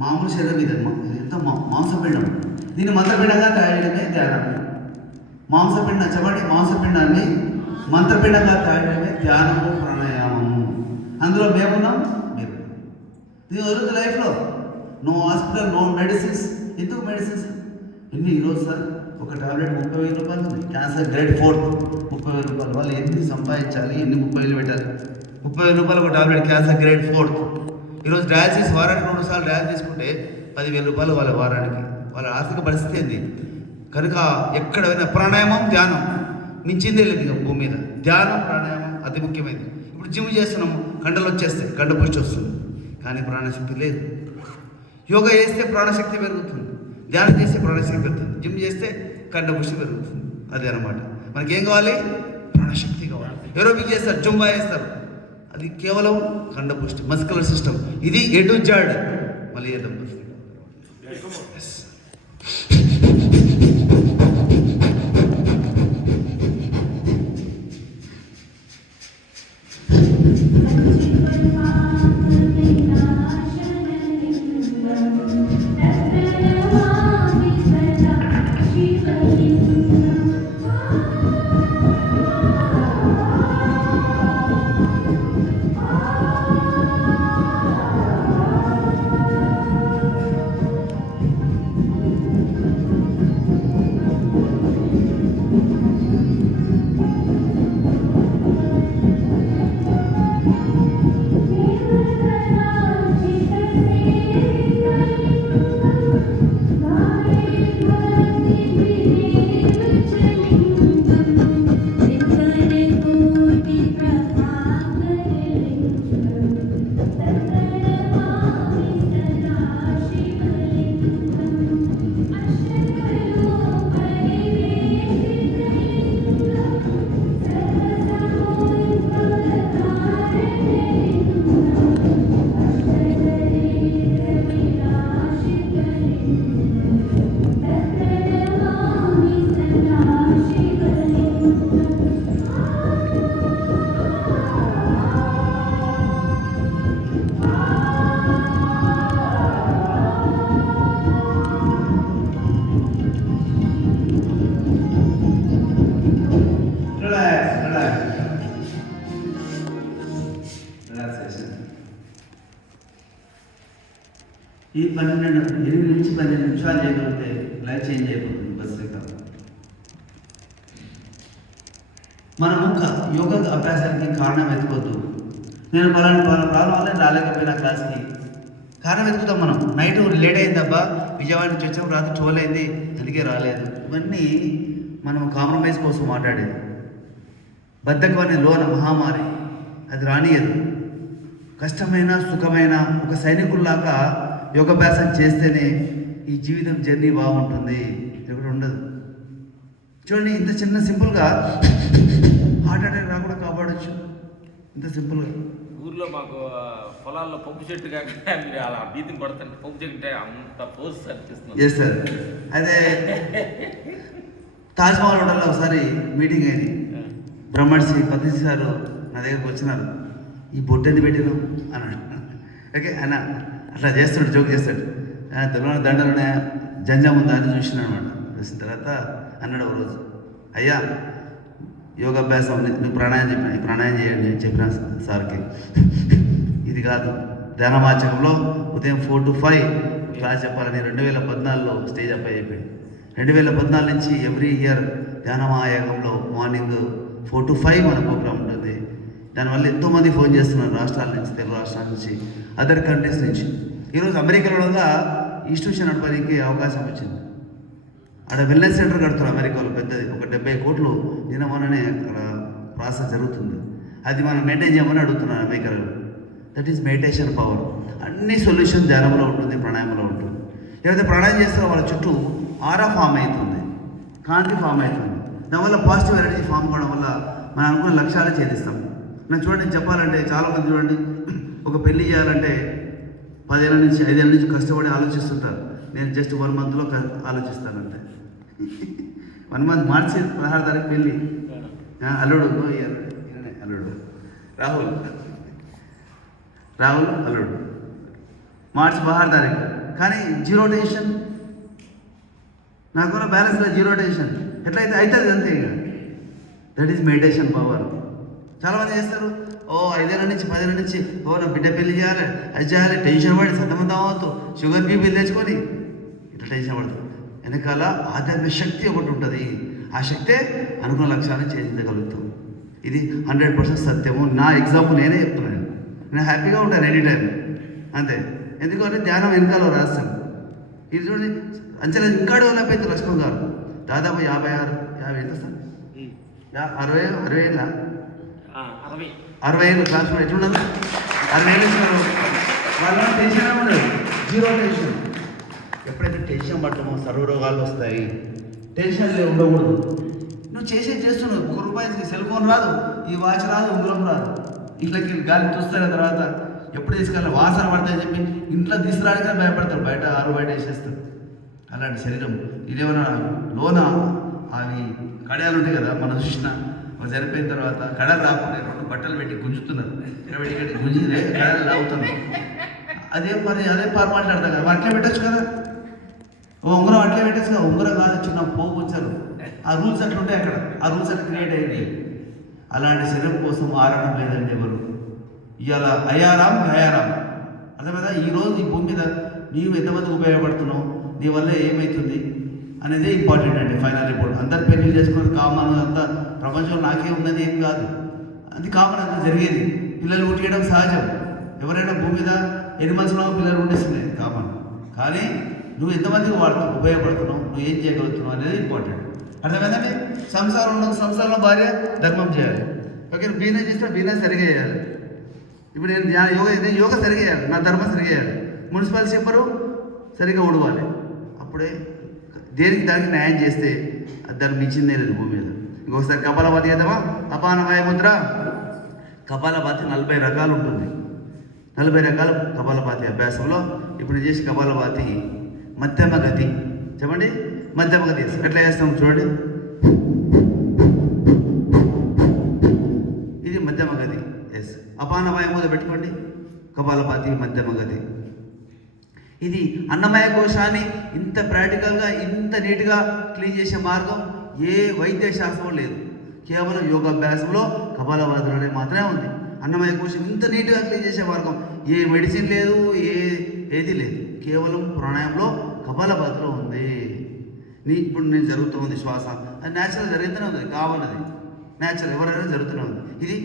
మామూలు శరీరం ఇది ఎంత మాంసపిండం. దీన్ని మంత్రపిండంగా తయారు చేయడమే ధ్యానం. మాంసపిండాన్ని మంత్రపిండంగా తయారు చేయడమే ధ్యానము, ప్రాణాయామము. అందులో మేమున్నాం, మీరు. దీని వదులుతుంది లైఫ్లో. No hospital, no medicines. ఎందుకు మెడిసిన్స్? ఎన్ని ఈరోజు సార్ ఒక టాబ్లెట్ 30,000 రూపాయలు ఉంది. క్యాన్సర్ గ్రేడ్ 4 30,000 రూపాయలు. వాళ్ళు ఎన్ని సంపాదించాలి, ఎన్ని 30,000 పెట్టాలి? 30,000 రూపాయలు ఒక టాబ్లెట్ క్యాన్సర్ గ్రేడ్ 4. ఈరోజు డయాలసిస్ వారానికి 2 సార్లు డయాలసిస్ తీసుకుంటే 10,000 రూపాయలు వాళ్ళ వారానికి. వాళ్ళ ఆర్థిక పరిస్థితి ఏంది? కనుక ఎక్కడైనా ప్రాణాయామం, ధ్యానం మించిందే లేదు ఇక భూమి మీద. ధ్యానం, ప్రాణాయామం అతి ముఖ్యమైనది. ఇప్పుడు జిమ్ చేస్తున్నాము, కండలు వచ్చేస్తాయి, కండ పుష్టి వస్తుంది, కానీ ప్రాణశక్తి లేదు. యోగా చేస్తే ప్రాణశక్తి పెరుగుతుంది, ధ్యానం చేస్తే ప్రాణశక్తి పెరుగుతుంది, జిమ్ చేస్తే కండ పుష్టి పెరుగుతుంది. అదే అనమాట. మనకేం కావాలి? ప్రాణశక్తి కావాలి. ఏరోబిక్ చేస్తారు, జుంబా చేస్తారు, అది కేవలం కండ పుష్టి, మస్కులర్ సిస్టమ్. ఇది ఎటు జాడ్. మళ్ళీ చేద్దాం. ఈ 8 నుంచి 12 నిమిషాలు చేయగలిగితే లైఫ్ చేంజ్ అయిపోతుంది. బస్సుగా మనము యోగా అభ్యాసానికి కారణం వెతుకోవద్దు. నేను పలానా ప్రాబ్లం వల్ల రాలేకపోయినా క్లాస్కి కారణం వెతుకుతాం. మనం నైట్ లేట్ అయిందబ్బా, విజయవాడ నుంచి వచ్చాము, రాత్రి 12 అయింది, అందుకే రాలేదు. ఇవన్నీ మనం కాంప్రమైజ్ కోసం మాట్లాడేది. బద్ధకం అనే లోన మహామారి, అది రానియదు. కష్టమైన సుఖమైన ఒక సైనికుల్లాగా యోగాభ్యాసం చేస్తేనే ఈ జీవితం జర్నీ బాగుంటుంది, ఎక్కడ ఉండదు. చూడండి, ఇంత చిన్న సింపుల్గా హార్ట్ అటాక్ రాకుండా కాపాడచ్చు. ఇంత సింపుల్గా ఊర్లో మాకు పొలాల్లో పంపు చెట్టు కాక మీరు అలా బీతిని కొడతాను, పంపు చెట్టు అంత పోస్ట్ అనిపిస్తుంది. చేస్తారు. అదే తాజ్మహల్ హోటల్లో ఒకసారి మీటింగ్ అయింది. బ్రహ్మర్షి పత్రిజీ సారు నా దగ్గరకు వచ్చినారు. ఈ బొట్టు ఎందుకు పెట్టినావు అన్నాడు. ఓకే అన్న అట్లా చేస్తాడు, జోక్ చేస్తాడు. తెలుగు దండలునే జంజం ఉందా అని చూసినాడు అనమాట. చూసిన తర్వాత అన్నాడు ఒకరోజు, అయ్యా యోగాభ్యాసం నువ్వు ప్రాణాయం చెప్పిన, ఈ ప్రాణాయం చేయండి అని చెప్పిన సార్కి. ఇది కాదు, ధ్యానవాచకంలో ఉదయం 4 to 5 క్లాస్ చెప్పాలని 2014లో స్టేజ్ అప్ అయిపోయింది. 2014 నుంచి ఎవ్రీ ఇయర్ ధ్యానమాయోగంలో మార్నింగ్ 4 to 5 మన ప్రోగ్రామ్ ఉంటుంది. దానివల్ల ఎంతోమంది ఫోన్ చేస్తున్నారు, రాష్ట్రాల నుంచి, తెలుగు రాష్ట్రాల నుంచి, అదర్ కంట్రీస్ నుంచి. ఈరోజు అమెరికాలో ఇన్స్టిట్యూషన్ నడపడానికి అవకాశం వచ్చింది. అక్కడ వెల్నెస్ సెంటర్ కడుతున్నారు అమెరికాలో, పెద్దది, ఒక 70 కోట్లు దినమననే అక్కడ ప్రాసెస్ జరుగుతుంది. అది మనం మెయింటైన్ చేయమని అడుగుతున్నారు అమెరికాలో. That is meditation power. అన్ని సొల్యూషన్ ధ్యానంలో ఉంటుంది, ప్రాణాయామంలో ఉంటుంది. ఏదైతే ప్రాణాయామం చేస్తారో వాళ్ళ చుట్టూ ఆరా ఫామ్ అవుతుంది, కాంతి ఫామ్ అవుతుంది. దానివల్ల పాజిటివ్ ఎనర్జీ ఫామ్ కావడం వల్ల మనం అనుకున్న లక్ష్యాలే ఛేదిస్తాం. నాకు చూడండి, చెప్పాలంటే చాలామంది చూడండి, ఒక పెళ్లి చేయాలంటే 10 ఏళ్ళ నుంచి 5 ఏళ్ళ నుంచి కష్టపడి ఆలోచిస్తుంటారు. నేను జస్ట్ 1 monthలో ఆలోచిస్తానంటే. 1 month మార్చి 16 తారీఖు పెళ్ళి. అల్లుడు అల్లుడు రాహుల్ రాహుల్ అల్లుడు, మార్చ్ 12 తారీఖు. కానీ జీరో టెన్షన్, నాకున్న బ్యాలెన్స్లో జీరో టెన్షన్. ఎట్లయితే అవుతుంది అంతే. ఇక దట్ ఈస్ మెడిటేషన్ పవర్. చాలామంది చేస్తారు, ఓ 5 ఏళ్ళ నుంచి 10 ఏళ్ళ నుంచి ఓ నా బిడ్డ పెళ్లి చేయాలి, అది చేయాలి, టెన్షన్ పడి సతమతం అవ్వద్దు, షుగర్ బీపీలు తెచ్చుకొని ఇట్లా టెన్షన్ పడుతుంది. వెనకాల ఆధ్యాత్మిక శక్తి ఒకటి ఉంటుంది. ఆ శక్తే అనుకున్న లక్ష్యాన్ని ఛేదించగలుగుతాం. ఇది 100% సత్యము. నా ఎగ్జాంపుల్ నేనే చెప్తున్నాను. నేను హ్యాపీగా ఉంటాను ఎనీ టైం అంతే. ఎందుకంటే ధ్యానం వెనకాల రహస్యం. ఇది చూడండి, అంచెల ఇంకా డెవలప్ అయితే లక్ష్మణ్ గారు దాదాపు 50 ఎంత సార్, 60 ఏళ్ళ 60 ఏళ్ళు క్లాస్ ఎట్లుండదు, 60 ఏళ్ళు ఇచ్చినారు. వాళ్ళ టెన్షన్ ఉండదు, జీరో టెన్షన్. ఎప్పుడైతే టెన్షన్ పట్టమో సర్వరోగాలు వస్తాయి. టెన్షన్ ఉండకూడదు. నువ్వు చేస్తున్నావు. ₹1 సెల్ ఫోన్ రాదు, ఈ వాచ్ రాదు, ఉంగరం రాదు, ఇట్లకి గాలి చూస్తారు. తర్వాత ఎప్పుడు తీసుకెళ్ళి వాసన పడతాయని చెప్పి ఇంట్లో తీసుకురావడానికి భయపడతారు, బయట బయట వేసేస్తారు. అలాంటి శరీరం ఇదేమన్నా లోన అవి కడాలు ఉంటాయి కదా, మనం చూసిన చనిపోయిన తర్వాత కడాలు రాకుండా 2 బట్టలు పెట్టి గుంజుతున్నారు, ఇక్కడ గుంజిదే కడాలు లాగుతున్నారు. అదే ఫార్మాలిటీ అర్థం కదా, అట్లే పెట్టచ్చు కదా, ఓ ఉంగరం అట్లే పెట్టచ్చు కదా. ఉంగరం కాదు, చిన్న పోగు ఉంచారు. ఆ రూల్స్ అట్లా ఉంటాయి అక్కడ, ఆ రూల్స్ అట్లా క్రియేట్ అయ్యింది. అలాంటి శరీరం కోసం ఆరాటం లేదండి ఎవరు. ఇవాళ అయ్యారాం గయారాం అర్థమైందా. ఈరోజు ఈ భూమి మీద నీవు ఎంతమందికి ఉపయోగపడుతున్నావు, నీ వల్ల ఏమవుతుంది అనేది ఇంపార్టెంట్ అండి. Final report. అందరు పెళ్లి చేసుకున్నది కామన్, అంతా ప్రపంచంలో నాకే ఉన్నది ఏం కాదు, అది కామన్, అంతా జరిగేది. పిల్లలు పుట్టేయడం సహజం. ఎవరైనా భూమి మీద ఎనిమల్స్లో పిల్లలు ఉండేస్తున్నాయి కామన్. కానీ నువ్వు ఎంతమందికి ఉపయోగపడుతున్నావు, నువ్వు ఏం చేయగలుగుతున్నావు అనేది ఇంపార్టెంట్. అర్థమైందండి. సంసారంలో భార్య ధర్మం చేయాలి. ఓకే, బిజినెస్ చేస్తే బిజినెస్ సరిగా చేయాలి. ఇప్పుడు నేను యోగా సరిగా చేయాలి, నా ధర్మం సరిగా చేయాలి. మున్సిపల్ చెప్పరు సరిగా ఉడవాలి. అప్పుడే దేనికి దానికి న్యాయం చేస్తే అది దానికి మించిందే లేదు భూమి మీద. ఇంకొకసారి కపాలపాతి చేద్దామా. అపానవాయ ముద్ర. కపాలపాతి 40 రకాలు ఉంటుంది. 40 రకాల కపాలపాతి అభ్యాసంలో ఇప్పుడు నేను చేసి కపాలపాతి మధ్యమ గతి. చెప్పండి, మధ్యమ గతి ఎట్లా చేస్తాం చూడండి. ఇది మధ్యమ గతి. ఎస్, అపానవాయ ముద్ర పెట్టుకోండి. కపాలపాతి మధ్యమ గతి. ఇది అన్నమయ కోశాన్ని ఇంత ప్రాక్టికల్గా ఇంత నీట్గా క్లీన్ చేసే మార్గం ఏ వైద్య శాస్త్రం లేదు. కేవలం యోగాభ్యాసంలో కపాలపాతిలోనే మాత్రమే ఉంది. అన్నమయ కోశం ఇంత నీట్గా క్లీన్ చేసే మార్గం ఏ మెడిసిన్ లేదు, ఏది లేదు. కేవలం ప్రాణాయంలో కపాలపాతిలో ఉంది. ఇప్పుడు నేను జరుగుతుంది శ్వాస, అది న్యాచురల్ జరుగుతూనే ఉంది, కావాలది న్యాచురల్ ఎవరైనా జరుగుతూనే ఉంది. ఇది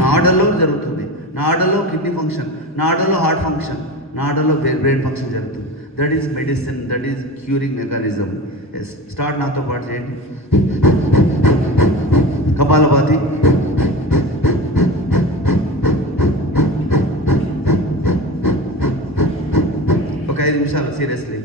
నాడల్లో జరుగుతుంది. నాడల్లో కిడ్నీ ఫంక్షన్, నాడల్లో హార్ట్ ఫంక్షన్, నాడల్లో బ్రెయిన్ ఫంక్షన్ జరుగుతుంది. That is medicine, that is curing mechanism. Yes, start నాతో పాటు చేయండి. కపాలపాతి. ఒక 5 నిమిషాలు సీరియస్లీ.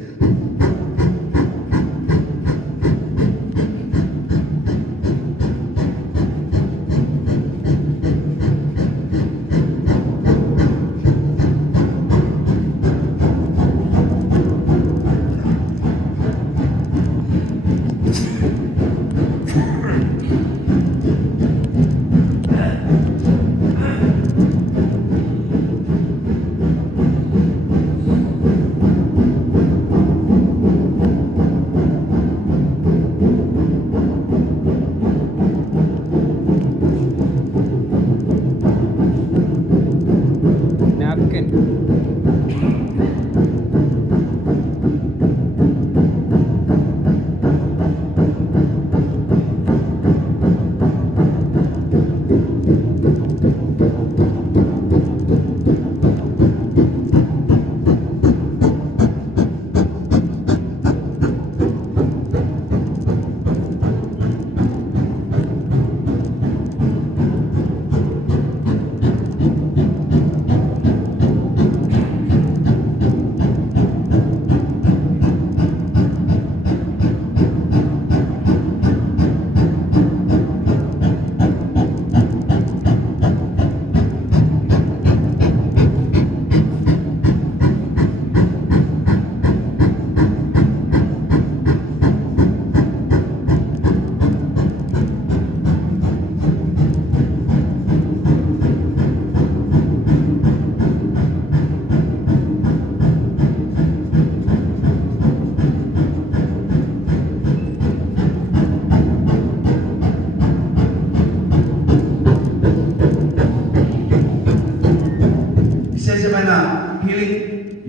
అద్భుతమైన హీలింగ్,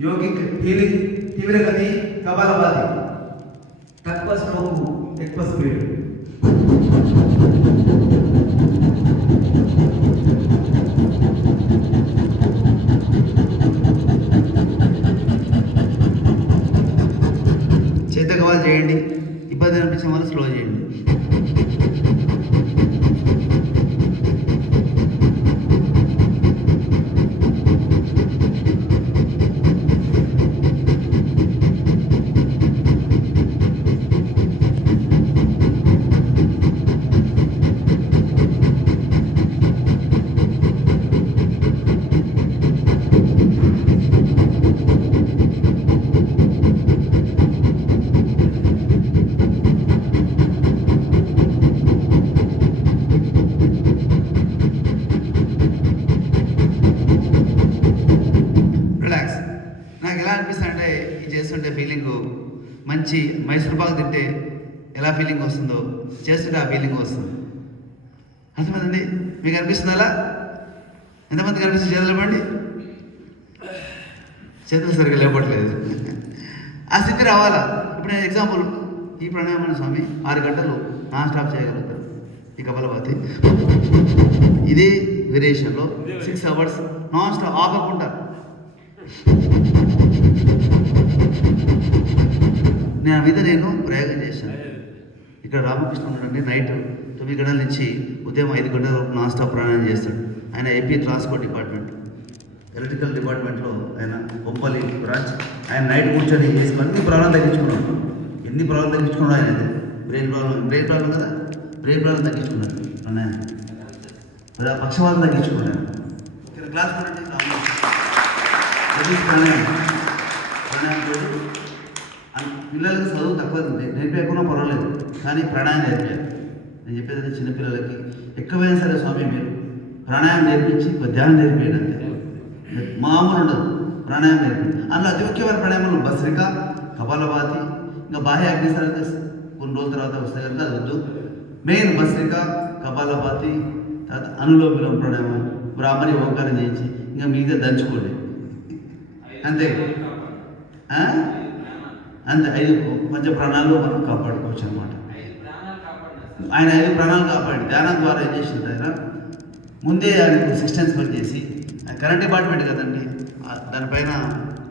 యోగిక్ హీలింగ్, తీవ్రగతి, కపాలభాతి, తక్కువ స్ట్రోక్, ఎక్కువ స్పీడ్. చేత కవాలు చేయండి, ఇబ్బంది అనిపించే వాళ్ళు స్లో చేయండి. రిలాక్స్. నాకు ఎలా అనిపిస్తుంది అంటే ఇది చేస్తుంటే ఫీలింగ్ మంచి మైసూర్ పాకు తింటే ఎలా ఫీలింగ్ వస్తుందో చేస్తుంటే ఆ ఫీలింగ్ వస్తుంది. అర్థమైందండి? మీకు అనిపిస్తుంది అలా? ఎంతమందికి అనిపిస్తుంది? చేతులు ఇవ్వండి. చేతులు సరిగ్గా లేపట్లేదు. ఆ స్థితి రావాలా. ఇప్పుడు నేను ఎగ్జాంపుల్, ఈ ప్రాణాయామం స్వామి 6 గంటలు నాన్ స్టాప్ చేయగలుగుతారు. ఈ కపాలభాతి ఇదే వేరియేషన్లో 6 అవర్స్ నాన్ స్టాప్ ఆపకుండా. నా మీద నేను ప్రయోగం చేశాను. ఇక్కడ రామకృష్ణ ఉన్నాడండి, నైట్ 9 గంటల నుంచి ఉదయం 5 గంటల వరకు నాన్ స్టాప్ ప్రాణాయామం చేస్తాడు. ఆయన ఏపీ ట్రాన్స్పోర్ట్ డిపార్ట్మెంట్, ఎలక్ట్రికల్ డిపార్ట్మెంట్లో ఆయన బొంపల్లి బ్రాంచ్. ఆయన నైట్ కూర్చొని చేసుకుని అన్ని ప్రాణాలు తగ్గించుకున్నాడు. ఎన్ని ప్రాణాలు తగ్గించుకున్నాడు ఆయన. బ్రెయిన్ ప్రాబ్లం కదా, బ్రెయిన్ ప్రాబ్లం తగ్గించుకున్నాడు ప్రాణాయామం. పక్షవాతం తగ్గించుకున్నాడు. ఇక్కడ క్లాస్ ప్రాణాయామం పిల్లలకు చదువు తక్కువ నేర్పేయకుండా పర్వాలేదు, కానీ ప్రాణాయామం నేర్పారు. నేను చెప్పేది చిన్నపిల్లలకి ఎక్కువైనా సరే స్వామి మీరు ప్రాణాయామం నేర్పించి ధ్యానం నేర్పేయండి అంతే. మామూలు ఉండదు, ప్రాణాయామం నేర్పి. అందులో అతి ముఖ్యమైన ప్రాణాయామాలు భస్త్రిక, కపాలభాతి, ఇంకా బాహ్య అగ్నిసారి కొన్ని రోజుల తర్వాత వస్తాయి కనుక అది వద్దు. మెయిన్ భస్త్రిక, కపాలభాతి, తర్వాత అనులోమ విలోమ ప్రాణాయామం, బ్రాహ్మణి ఓంకారం చేయించి ఇంకా మిగతా దంచుకోండి అంతే. అంతే 5 పంచ ప్రాణాల్లో మనం కాపాడుకోవచ్చు అనమాట. ఆయన 5 ప్రాణాలు కాపాడి ధ్యానం ద్వారా ఏం చేసింది ఆయన ముందే ఆయనకు సిస్టమ్స్ వర్క్ చేసి, కరెంట్ డిపార్ట్మెంట్ కదండి, దానిపైన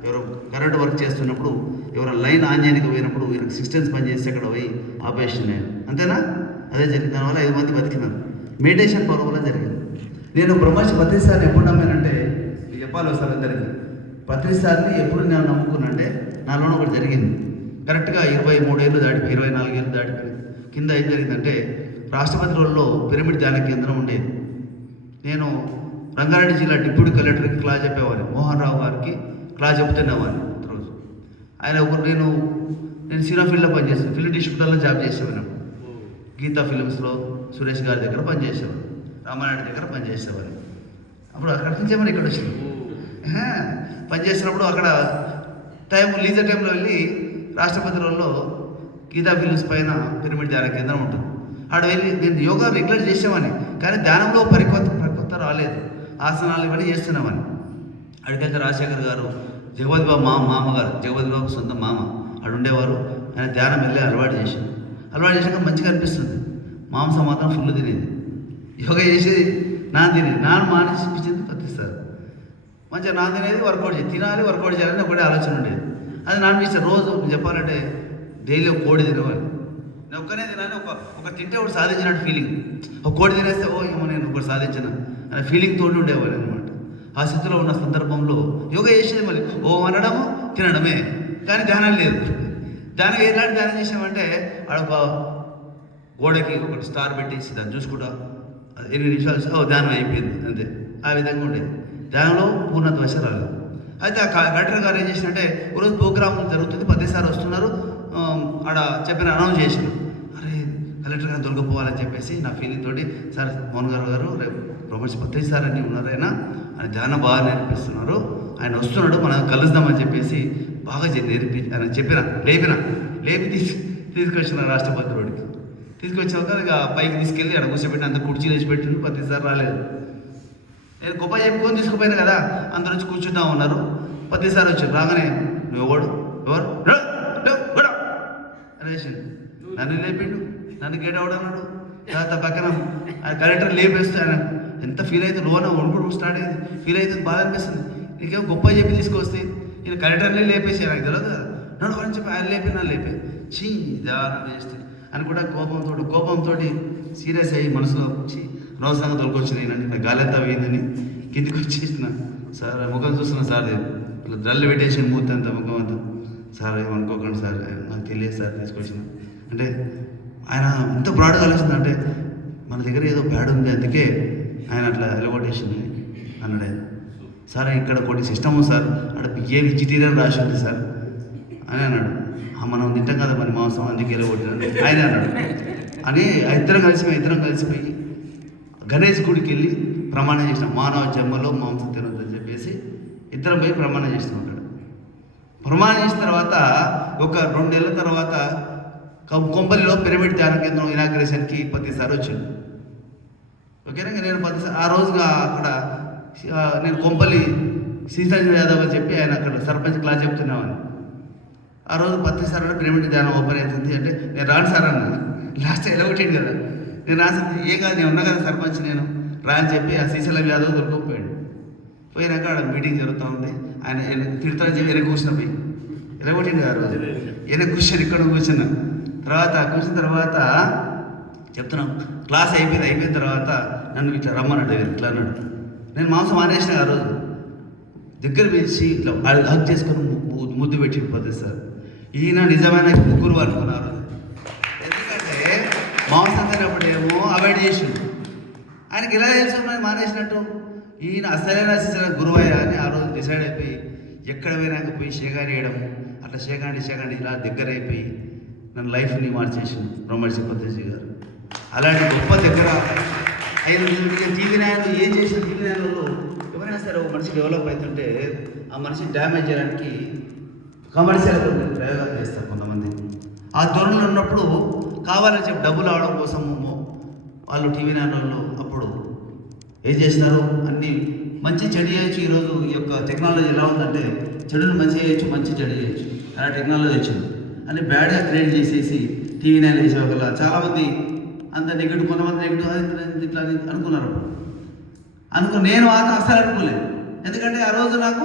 ఎవరో కరెంట్ వర్క్ చేస్తున్నప్పుడు ఎవరో లైన్ ఆన్ చేయడానికి పోయినప్పుడు ఈయనకు సిస్టమ్స్ పనిచేసి అక్కడ పోయి ఆపరేషన్ అయ్యాను. అంతేనా? అదే జరిగింది. దానివల్ల 5 మంది బతికినారు. మెడిటేషన్ పవర్ వల్ల జరిగింది. నేను బ్రహ్మర్షి ప్రతిసారి ఎప్పుడు నమ్మానంటే, మీకు చెప్పాలి వస్తారు అందరికీ, ప్రతిసారి ఎప్పుడు నేను నమ్ముకున్నానంటే నాలోనే ఒకటి జరిగింది. కరెక్ట్గా 23 ఏళ్ళు దాటిపోయి 24 ఏళ్ళు దాటిపోయి కింద ఏం జరిగిందంటే, రాష్ట్రపతి రోజుల్లో పిరమిడ్ ధ్యాన కేంద్రం ఉండేది. నేను రంగారెడ్డి జిల్లా డిప్యూటీ కలెక్టర్కి క్లాస్ చెప్పేవాడిని, మోహన్ రావు గారికి క్లాస్ చెప్తున్నవాడిని. రోజు ఆయన నేను సినిమా ఫీల్డ్లో పనిచేస్తాను, ఫిల్మ్ డిస్ట్రిబ్యూటర్లో జాబ్ చేసేవాడిని. గీతా ఫిలిమ్స్లో సురేష్ గారి దగ్గర పనిచేసేవాడు, రామానాయుడు దగ్గర పనిచేసేవాడిని. అప్పుడు అక్కడ నుంచి ఏమైనా ఇక్కడ వచ్చింది పనిచేసినప్పుడు అక్కడ లీజర్ టైంలో వెళ్ళి రాష్ట్రపతి రోజుల్లో గీతా ఫిలిమ్స్ పైన పిరమిడ్ ధ్యాన కేంద్రం ఉంటుంది. ఆడ వెళ్ళి నేను యోగా రెగ్యులర్ చేసేవాడిని, కానీ ధ్యానంలో పరికొత్త రాలేదు. ఆసనాలు ఇవన్నీ చేస్తున్నామని. అడిగితే రాజశేఖర్ గారు, జగపతి బాబు మామగారు, జగపతి బాబు సొంత మామ అక్కడ ఉండేవారు. ఆయన ధ్యానం వెళ్ళి అలవాటు చేశాక మంచిగా అనిపిస్తుంది. మాంసం మాత్రం ఫుల్ తినేది, యోగా చేసేది నాన్న మానేసిపించింది ప్రతిసారి. మంచిగా నాన్న తినేది, వర్కౌట్ చేసి తినాలి, వర్కౌట్ చేయాలని ఒకటే ఆలోచన ఉండేది. అది నాన్న ఇస్తే రోజు చెప్పాలంటే డైలీ ఒక కోడి తినేవాడు. నేను ఒక్కనే తినాలి, ఒక తింటే ఒకటి సాధించినట్టు ఫీలింగ్. ఒక కోడి తినేస్తే ఏమో నేను ఒకటి సాధించిన అనే ఫీలింగ్ తోటి ఉండేవాడు అనమాట. ఆ స్థితిలో ఉన్న సందర్భంలో యోగా చేసేది మళ్ళీ అనడము తినడమే, కానీ ధ్యానం లేదు. ఎలాంటి ధ్యానం చేసామంటే ఆడొక గోడకి ఒకటి స్టార్ పెట్టేసి దాన్ని చూసుకుంటా 8 నిమిషాలు ధ్యానం అయిపోయింది అంతే. ఆ విధంగా ఉండేది. ధ్యానంలో పూర్ణత్వ వశ రాలేదు. అయితే ఆ కలెక్టర్ గారు ఏం చేసినంటే, ఒకరోజు ప్రోగ్రామ్ జరుగుతుంది, 10 సార్లు వస్తున్నారు, ఆడ చెప్పిన అనౌన్స్ చేసిన, అరే కలెక్టర్ గారు దొరకపోవాలని చెప్పేసి నా ఫీలింగ్ తోటి, సార్ మోహన్ గారు రేపు ప్రొఫెసర్ 10 సార్ అన్నీ ఉన్నారు, ఆయన ధ్యానం బాగా నేర్పిస్తున్నారు, ఆయన వస్తున్నాడు, మనం కలుద్దామని చెప్పేసి బాగా ఆయన లేపి తీసుకొచ్చిన రాష్ట్రపతి రోడ్కి. తీసుకొచ్చాక ఇక పైకి తీసుకెళ్ళి అక్కడ కూర్చోబెట్టి అంత కుర్చీలు వేసి పెట్టిండు. 10 సార్లు రాలేదు. నేను గొప్ప చెప్పుకొని తీసుకుపోయాను కదా, అందరూ వచ్చి కూర్చుంటా ఉన్నారు. ప్రతిసారి వచ్చి రాగానే నువ్వు ఎవరు అనేసి నన్ను లేపిండు, నన్ను గేట్ అవడన్నాడు. తర్వాత పక్కన కలెక్టర్ లేపేస్తే ఆయన ఎంత ఫీల్ అవుతుంది, లోన వణుకుడు స్టార్ట్ అయింది, ఫీల్ అవుతుంది, బాధ అనిపిస్తుంది. నీకేమో గొప్ప చెప్పి తీసుకొస్తే ఈయన కలెక్టర్నే లేపేసి నాకు తెలియదు కదా, నడు అని చెప్పి ఆయన లేపి నన్ను లేపే చీ దాని వేస్ట్ అని కూడా కోపంతో సీరియస్ అయ్యి మనసులో అనవసరంగా తొలకొచ్చినాయి. నేను గాలంతా పోయిందని కిందికి వచ్చేసిన సార్ ముఖం చూస్తున్నా సార్ ఇట్లా జల్లు పెట్టేసి మూర్తి అంతా ముఖం అంతా. సార్ ఏమనుకోకండి సార్, నాకు తెలియదు సార్ తీసుకొచ్చిన అంటే ఆయన ఎంత బ్రాడ్గా ఆలోచింది. మన దగ్గర ఏదో బ్యాడ్ ఉంది అందుకే ఆయన అట్లా ఎలగొట్టేసింది అన్నాడే. సార్ ఇక్కడ కొన్ని సిస్టమ్ సార్ అక్కడ ఏ వెజిటేరియన్ రాసి ఉంది సార్ అని అన్నాడు. మనం తింటాం కదా మరి మాంసం అందుకే ఎలగొట్టినాడు ఆయన అన్నాడు అని ఇద్దరం కలిసిపోయి గణేష్ గుడికి వెళ్ళి ప్రమాణం చేసినాం. మానవ జన్మలో మాంసం తినొద్దని చెప్పేసి ఇద్దరం పోయి ప్రమాణం చేస్తూ ఉంటాడు. ప్రమాణం చేసిన తర్వాత ఒక 2 నెలల తర్వాత కొంపల్లిలో పిరమిడ్ ధ్యాన కేంద్రం ఇనాగ్రేషన్కి ప్రతిసారి వచ్చాడు. ఓకేనా, నేను ప్రతిసారి ఆ రోజుగా అక్కడ నేను కొంపల్లి శ్రీశైలం యాదవ్ అని చెప్పి ఆయన అక్కడ సర్పంచ్ క్లాస్ చెప్తున్నామని. ఆ రోజు ప్రతిసారి పిరమిడ్ ధ్యానం ఓపెన్ అవుతుంది అంటే నేను రాను సార్ అన్నాను. లాస్ట్ ఎలా కొట్టాడు కదా, నేను రాసింది ఏ కాదు, నేను ఉన్నా కదా సర్పంచ్, నేను రా అని చెప్పి ఆ శ్రీశైలం యాదవ్ దొరకపోయాడు. పోయినాక అక్కడ మీటింగ్ జరుగుతూ ఉంది, ఆయన తిడతానని చెప్పి వెనక కూర్చున్న పోయి ఎలా కొట్టిండు కదా. ఆ రోజు వెనక కూర్చొని ఇక్కడ కూర్చున్నా. కూర్చున్న తర్వాత చెప్తున్నాం క్లాస్ అయిపోయిన తర్వాత నన్ను ఇట్లా రమ్మన్నాడు, ఇట్లా అన్నాడు. నేను మాంసం మానేసిన ఆ రోజు దగ్గర పిలిచి ఇట్లా హక్ చేసుకొని ముద్దు పెట్టి పోతుంది సార్. ఈయన నిజమైన గురువు అనుకున్నారు. ఎందుకంటే మాంసం తినప్పుడేమో అవాయిడ్ చేసిండు, ఆయనకి ఇలా తెలుసుకున్నది మానేసినట్టు. ఈయన అసలైన గురువయ్యా అని ఆ రోజు డిసైడ్ అయిపోయి ఎక్కడ పోయినాక పోయి షేగాని వేయడం, అట్లా షేగాండి ఇలా దగ్గర అయిపోయి నన్ను లైఫ్ని మార్చేసిండు బ్రహ్మర్షి పద్ధతి గారు. అలాంటి గొప్ప దగ్గర ఆయన టీవీ నైన్లో ఏం చేసిన టీవీ నైన్లలో ఎవరైనా సరే ఒక మనిషి డెవలప్ అవుతుంటే ఆ మనిషి డ్యామేజ్ చేయడానికి కమర్షియల్ ప్రయోగాలు చేస్తారు కొంతమంది. ఆ ధోరణిలో ఉన్నప్పుడు కావాలని చెప్పి డబ్బులు అవడం కోసము వాళ్ళు టీవీ నైన్లలో అప్పుడు ఏం చేసినారు, అన్నీ మంచి చెడు చేయొచ్చు. ఈరోజు ఈ యొక్క టెక్నాలజీ ఎలా ఉందంటే చెడును మంచి చేయొచ్చు, మంచి చెడు చేయొచ్చు, అలా టెక్నాలజీ వచ్చింది అని బ్యాడ్గా క్రియేట్ చేసేసి టీవీ నైన్ వేసే వల్ల చాలామంది అంత నెగిటివ్, కొంతమంది నెగిటివ్ ఇట్లా అనుకున్నారు. నేను మాత్రం అస్సలు అనుకోలేదు. ఎందుకంటే ఆ రోజు నాకు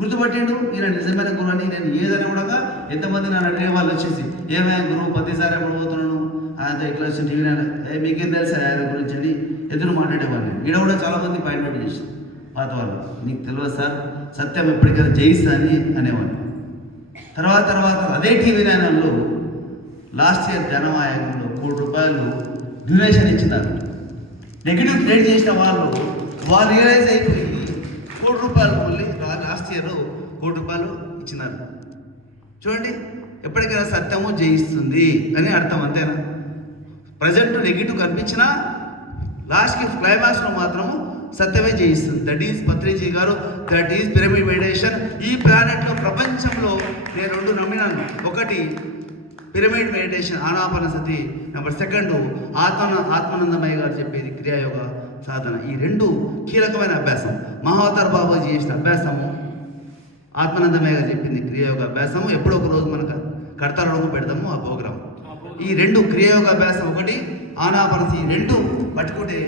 గుర్తుపట్టిండు ఈయన నిజమైన గురువు అని. నేను ఏదైనా కూడా ఎంతమంది నన్ను అడిగే వాళ్ళు వచ్చేసి ఏమైనా గురువు ప్రతిసారి ఎప్పుడు పోతున్నాను అంత ఇట్లా వచ్చి టీవీ నైన్ మీకేం తెలుసు ఆయన గురించి అని ఎదురు మాట్లాడేవాడిని. ఈడ కూడా చాలామంది పాయింట్ అవుట్ చేసి పాత వాళ్ళు, నీకు తెలియదు సార్ సత్యం ఎప్పటికైనా జయిస్తా అని అనేవాడిని. తర్వాత అదే టీవీ నైన్లో లాస్ట్ ఇయర్ జనమాయంలో ₹1 డొనేషన్ ఇచ్చినారు. నెగిటివ్ క్రియేట్ చేసిన వాళ్ళు రియలైజ్ అయిపోయి ₹1 మళ్ళీ లాస్ట్ ఇయర్ ₹1 ఇచ్చినారు. చూడండి, ఎప్పటికైనా సత్యము జయిస్తుంది అని అర్థం, అంతేనా? ప్రజెంట్ నెగిటివ్ కనిపించినా లాస్ట్కి క్లైమాక్స్లో మాత్రము సత్యమే జయిస్తుంది. దట్ ఈజ్ పత్రిజీ గారు, దట్ ఈజ్ పిరమిడ్ మెడిటేషన్. ఈ ప్లానెట్లో ప్రపంచంలో నేను 2 నమ్మినాను. ఒకటి పిరమిడ్ మెడిటేషన్ ఆనాపానసతి, నెంబర్ 2 ఆత్మానందమయ్య గారు చెప్పేది క్రియాయోగ సాధన. ఈ 2 కీలకమైన అభ్యాసం. మహావతార్ బాబాజీ చేసిన అభ్యాసము, ఆత్మానందమయ్య గారు చెప్పింది క్రియాయోగ అభ్యాసము. ఎప్పుడో ఒక రోజు మనకు కడతాలో పెడదాము ఆ ప్రోగ్రామ్. ఈ 2 క్రియాయోగ అభ్యాసం, ఒకటి ఆనాపానసతి, ఈ 2 పట్టుకుంటే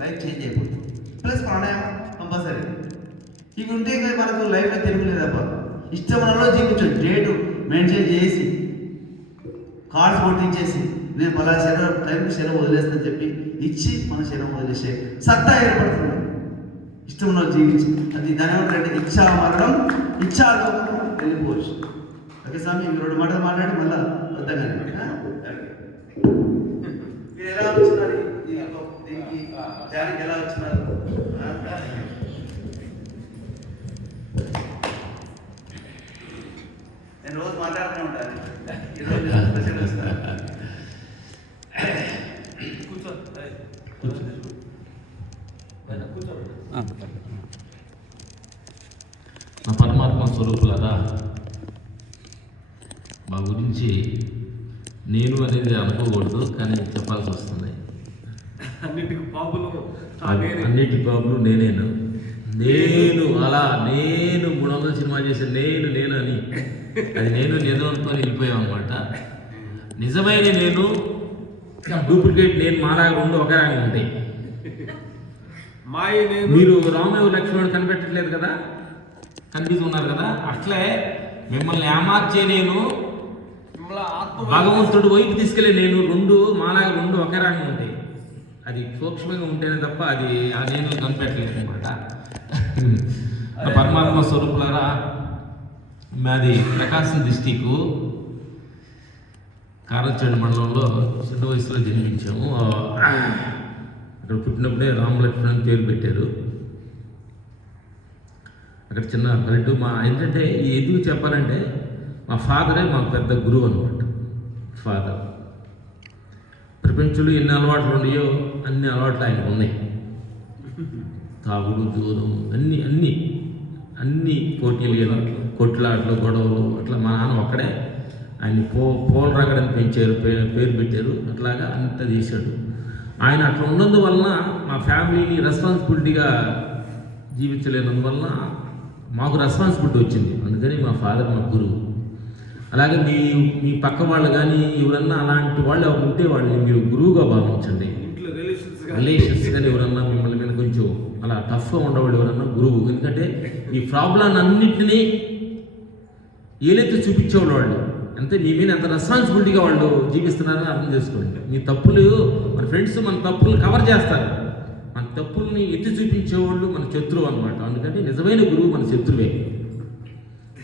లైఫ్ చేంజ్ అయిపోతుంది. ప్లస్ ప్రాణాయామం కంపల్సరీ. ఇవి ఉంటే మనకు లైఫ్లో తిరుగులేదబ్బా. ఇష్టమనలో జీవించండి, డేటు మెయింటైన్ చేసి కార్డ్స్ కొట్టించేసి నేను పలా శరీరం టైంకి శరీరం వదిలేస్తాను చెప్పి ఇచ్చి మన శరీరం వదిలేసే సత్తా ఏర్పడుతుంది. ఇష్టంలో జీవించి అది దాని ఏమంటే ఇచ్చా మరణం, ఇచ్చా వెళ్ళిపోవచ్చు. ఓకే స్వామి, మీరు 2 మాటలు మాట్లాడి మళ్ళీ వద్దగానే మీరు ఎలా వచ్చినారు దీనికి ధ్యానికి ఎలా వచ్చినారు? నేను రోజు మాట్లాడుతూ ఉంటాను. నా పరమాత్మ స్వరూపులరా, మా గురించి నేను అనేది అనుకోకూడదు, కానీ చెప్పాల్సి వస్తుంది. అన్నిటికి పాపులు నేనే. అన్నిటి బాబులు నేనేను. నేను 300 సినిమా చేశాను, నేను అని. అది నేను నిజంతో వెళ్ళిపోయాం అనమాట. నిజమైన నేను, డూప్లికేట్ నేను మాలాగా రెండు ఒకే రకంగా ఉంటాయి. మాయ నేను. మీరు రామయ్య లక్ష్మణుడు కనిపెట్టట్లేదు కదా, కనిపిస్తున్నారు కదా, అట్లే మిమ్మల్ని ఏమార్చే నేను, భగవంతుడు వైపు తీసుకెళ్ళే నేను, రెండు మాలాగా రెండు ఒకే రకంగా ఉంటాయి. అది సూక్ష్మంగా ఉంటేనే తప్ప అది ఆ నేను కనిపెట్టలేదు అనమాట. పరమాత్మ స్వరూపులారా, మాది ప్రకాశం డిస్టిక్ కారచేడు మండలంలో చిన్న వయసులో జన్మించాము. అక్కడ పుట్టినప్పుడే రామలక్ష్మణ్ పేరు పెట్టారు. అక్కడ చిన్న పల్లెటూ ఏంటంటే ఎందుకు చెప్పాలంటే మా ఫాదరే మాకు పెద్ద గురువు అనమాట. ఫాదర్ ప్రపంచంలో ఎన్ని అలవాట్లు ఉన్నాయో అన్ని అలవాట్లు ఆయనకు ఉన్నాయి. తాగుడు, దూరం, అన్ని పోటీలు, కొట్లాట్లు, గొడవలు, అట్లా మా నాన్న ఒక్కడే ఆయన్ని పోల్ రగడని పెంచారు, పేరు పెట్టారు. అట్లాగా అంత చేశాడు ఆయన. అట్లా ఉన్నందువలన మా ఫ్యామిలీని రెస్పాన్సిబిలిటీగా జీవించలేనందువలన మాకు రెస్పాన్సిబిలిటీ వచ్చింది. అందుకని మా ఫాదర్ మా గురువు. అలాగే మీ పక్క వాళ్ళు కానీ ఎవరన్నా అలాంటి వాళ్ళు ఎవరు ఉంటే వాళ్ళని మీరు గురువుగా భావించండి. రిలేషన్స్ కానీ ఎవరన్నా మిమ్మల్ని మీద కొంచెం అలా టఫ్గా ఉండేవాళ్ళు ఎవరన్నా గురువు. ఎందుకంటే ఈ ప్రాబ్లం అన్నింటినీ ఏలైతే చూపించేవాళ్ళు వాళ్ళు అంతే, మీ మీద ఎంత రెస్పాన్సిబిలిటీగా వాళ్ళు జీవిస్తున్నారని అర్థం చేసుకోండి. మీ తప్పులు మన ఫ్రెండ్స్ మన తప్పులు కవర్ చేస్తారు, మన తప్పుల్ని ఎత్తి చూపించేవాళ్ళు మన శత్రువు అనమాట. అందుకని నిజమైన గురువు మన శత్రువే.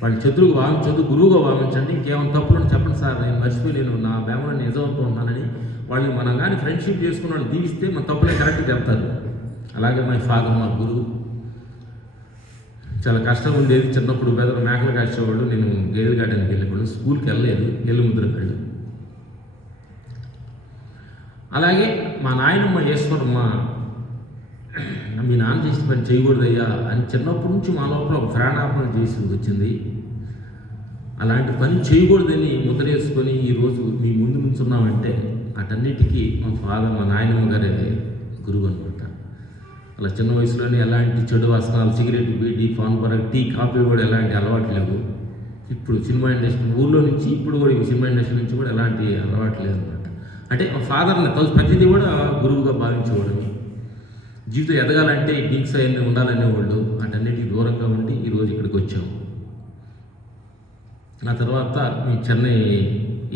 వాడిని శత్రువుగా భావించదు, గురువుగా భావించండి. ఇంకేమైనా తప్పులను చెప్పండి సార్, నేను మర్చిపోలేను, నా బేమలో నిజమవుతూ ఉన్నానని వాళ్ళని మనం కానీ ఫ్రెండ్షిప్ చేసుకున్న వాళ్ళు దీవిస్తే మన తప్పులే కరెక్ట్గా చెప్తారు. అలాగే మా ఫాదర్ మా గురువు. చాలా కష్టం ఉండేది చిన్నప్పుడు. పెద్దలు మేకలు కాసేవాళ్ళు, నేను గేదెలు కాయడానికి వెళ్ళేవాళ్ళు. స్కూల్కి వెళ్ళలేదు, ఎల్లుముద్రకు వెళ్ళి. అలాగే మా నాయనమ్మ ఈశ్వరమ్మ, మీ నాన్న చేసిన పని చేయకూడదయ్యా అని చిన్నప్పటి నుంచి మా లోపల ఒక ప్రాణాపణ చేసి వచ్చింది. అలాంటి పని చేయకూడదని ముద్రేసుకొని ఈరోజు మీ ముందు నుంచున్నామంటే అటన్నిటికీ మా ఫాదర్, మా నాయనమ్మ గారే గురువు అనమాట. అలా చిన్న వయసులోనే ఎలాంటి చెడు వాసనాలు, cigarette, beedi, Pan Parag, tea, coffee కూడా ఎలాంటి అలవాటు లేవు. ఇప్పుడు సినిమా ఇండస్ట్రీ ఊళ్ళో నుంచి ఇప్పుడు కూడా సినిమా ఇండస్ట్రీ నుంచి కూడా ఎలాంటి అలవాటు లేదు అనమాట. అంటే మా ఫాదర్ని ప్రతిదీ కూడా గురువుగా భావించేవాడు. జీవితం ఎదగాలంటే ఈ డ్రింక్స్ అవన్నీ ఉండాలనేవాళ్ళు. వాటన్నిటికి దూరంగా ఉండి ఈరోజు ఇక్కడికి వచ్చాము. ఆ తర్వాత మేము చెన్నై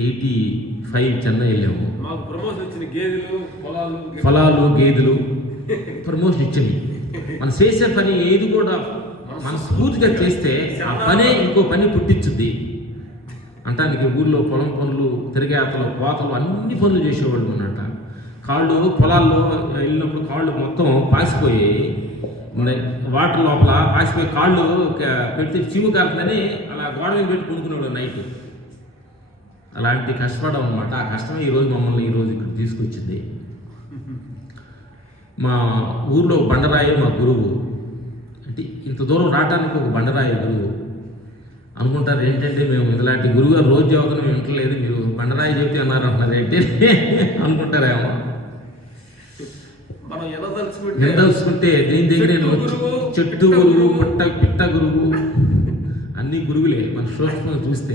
85 చెన్నై వెళ్ళాము. మాకు ప్రమోషన్ వచ్చిన గేదెలు, పొలాలు, గేదెలు ప్రమోషన్ ఇచ్చింది. మనం చేసే పని ఏది కూడా మన స్ఫూర్తిగా చేస్తే ఆ పనే ఇంకో పని పుట్టించుద్ది. అంటానికి ఊళ్ళో పొలం పనులు, తిరగేతలు, కోతలు అన్ని పనులు చేసేవాళ్ళు అన్నట్ట. కాళ్ళు పొలాల్లో వెళ్ళినప్పుడు కాళ్ళు మొత్తం పాసిపోయి వాటర్ లోపల పాసిపోయి కాళ్ళు పెడితే చిమ్ము కారుతుందని అలా గోడ మీద పెట్టి కొనుక్కునేవాడు నైట్. అలాంటి కష్టపడడం అనమాట. ఆ కష్టమే ఈరోజు మమ్మల్ని ఈరోజు ఇక్కడ తీసుకొచ్చింది. మా ఊర్లో బండరాయి మా గురువు. అంటే ఇంత దూరం రావడానికి ఒక బండరాయి గురువు. అనుకుంటారు ఏంటంటే మేము ఇలాంటి గురువుగా రోజు చదువుతాం మేము వింటలేదు, మీరు బండరాయి చెప్తే అన్నారు అంటున్నారు ఏంటి అనుకుంటారేమో. మనం ఎనదలుచుకుంటే దేని దగ్గర చెట్టు గురువు, పిట్ట గురువు, అన్ని గురువులే. మన సూక్ష్మంగా చూస్తే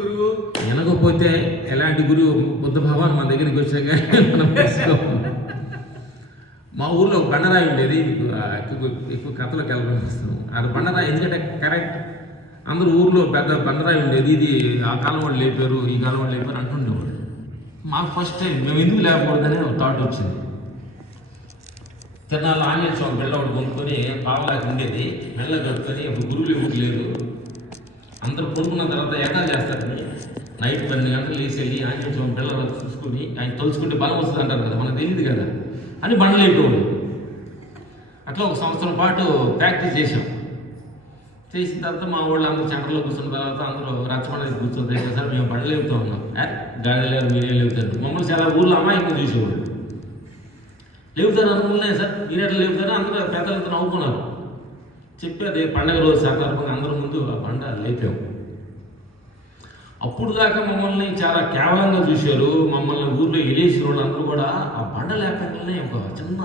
గురువు వినకపోతే ఎలాంటి గురువు బుద్ధ భగవాన్ మన దగ్గరికి వచ్చాక మనం మా ఊర్లో ఒక బండరాయి ఉండేది. ఎక్కువ కథలోకి వెళ్ళడం. అది బండరాయి ఎందుకంటే కరెక్ట్ అందరూ ఊర్లో పెద్ద బండరాయి ఉండేది. ఇది ఆ కాలం వాళ్ళు లేపారు, ఈ కాలం వాళ్ళు లేపారు అంటుండేవాడు. మాకు ఫస్ట్ టైం మేము ఎందుకు లేకపోవద్దనే ఒక థాట్ వచ్చింది. తిరణాలు ఆంజనేయ స్వామి మెల్ల ఒకటి కొనుక్కొని పావలాకి ఉండేది, మెల్ల కట్టుకొని అప్పుడు గురువులు ఎవరు లేదు. అందరూ కొనుక్కున్న తర్వాత ఏకాలు చేస్తారని నైట్ 12 గంటలు లేచి వెళ్ళి ఆంజనేయ స్వామి పిల్లలు చూసుకొని ఆయన తలుచుకుంటే బలం వస్తుంది అంటారు కదా, మనకు తెలియదు కదా అని బండలు అయిపోయాడు. అట్లా ఒక సంవత్సరం పాటు ప్రాక్టీస్ చేసాం. చేసిన తర్వాత మా వాళ్ళు అందరూ సెంటర్లో కూర్చున్న తర్వాత అందరూ రచ్చబండ కూర్చొని సార్ మేము బండలు లేపుతూ ఉన్నాం. గాడి లేరు, మీరేం లేపుతారు. మమ్మల్ని చాలా ఊళ్ళో అమాయకంగా చూసేవాళ్ళు. లేపుతారు అనుకున్నాయి సార్, మీరు ఎట్లా లేపుతారు అందరూ పెద్దలంతా నవ్వుకున్నారు. చెప్పి అదే పండగ రోజు సందర్భంగా అందరి ముందు ఆ బండ లేపాము. అప్పుడు దాకా మమ్మల్ని చాలా కేవలంగా చూశారు. మమ్మల్ని ఊర్లో ఎలేసిన వాళ్ళు అందరూ కూడా ఆ బండ లేపంగా అనే ఒక చిన్న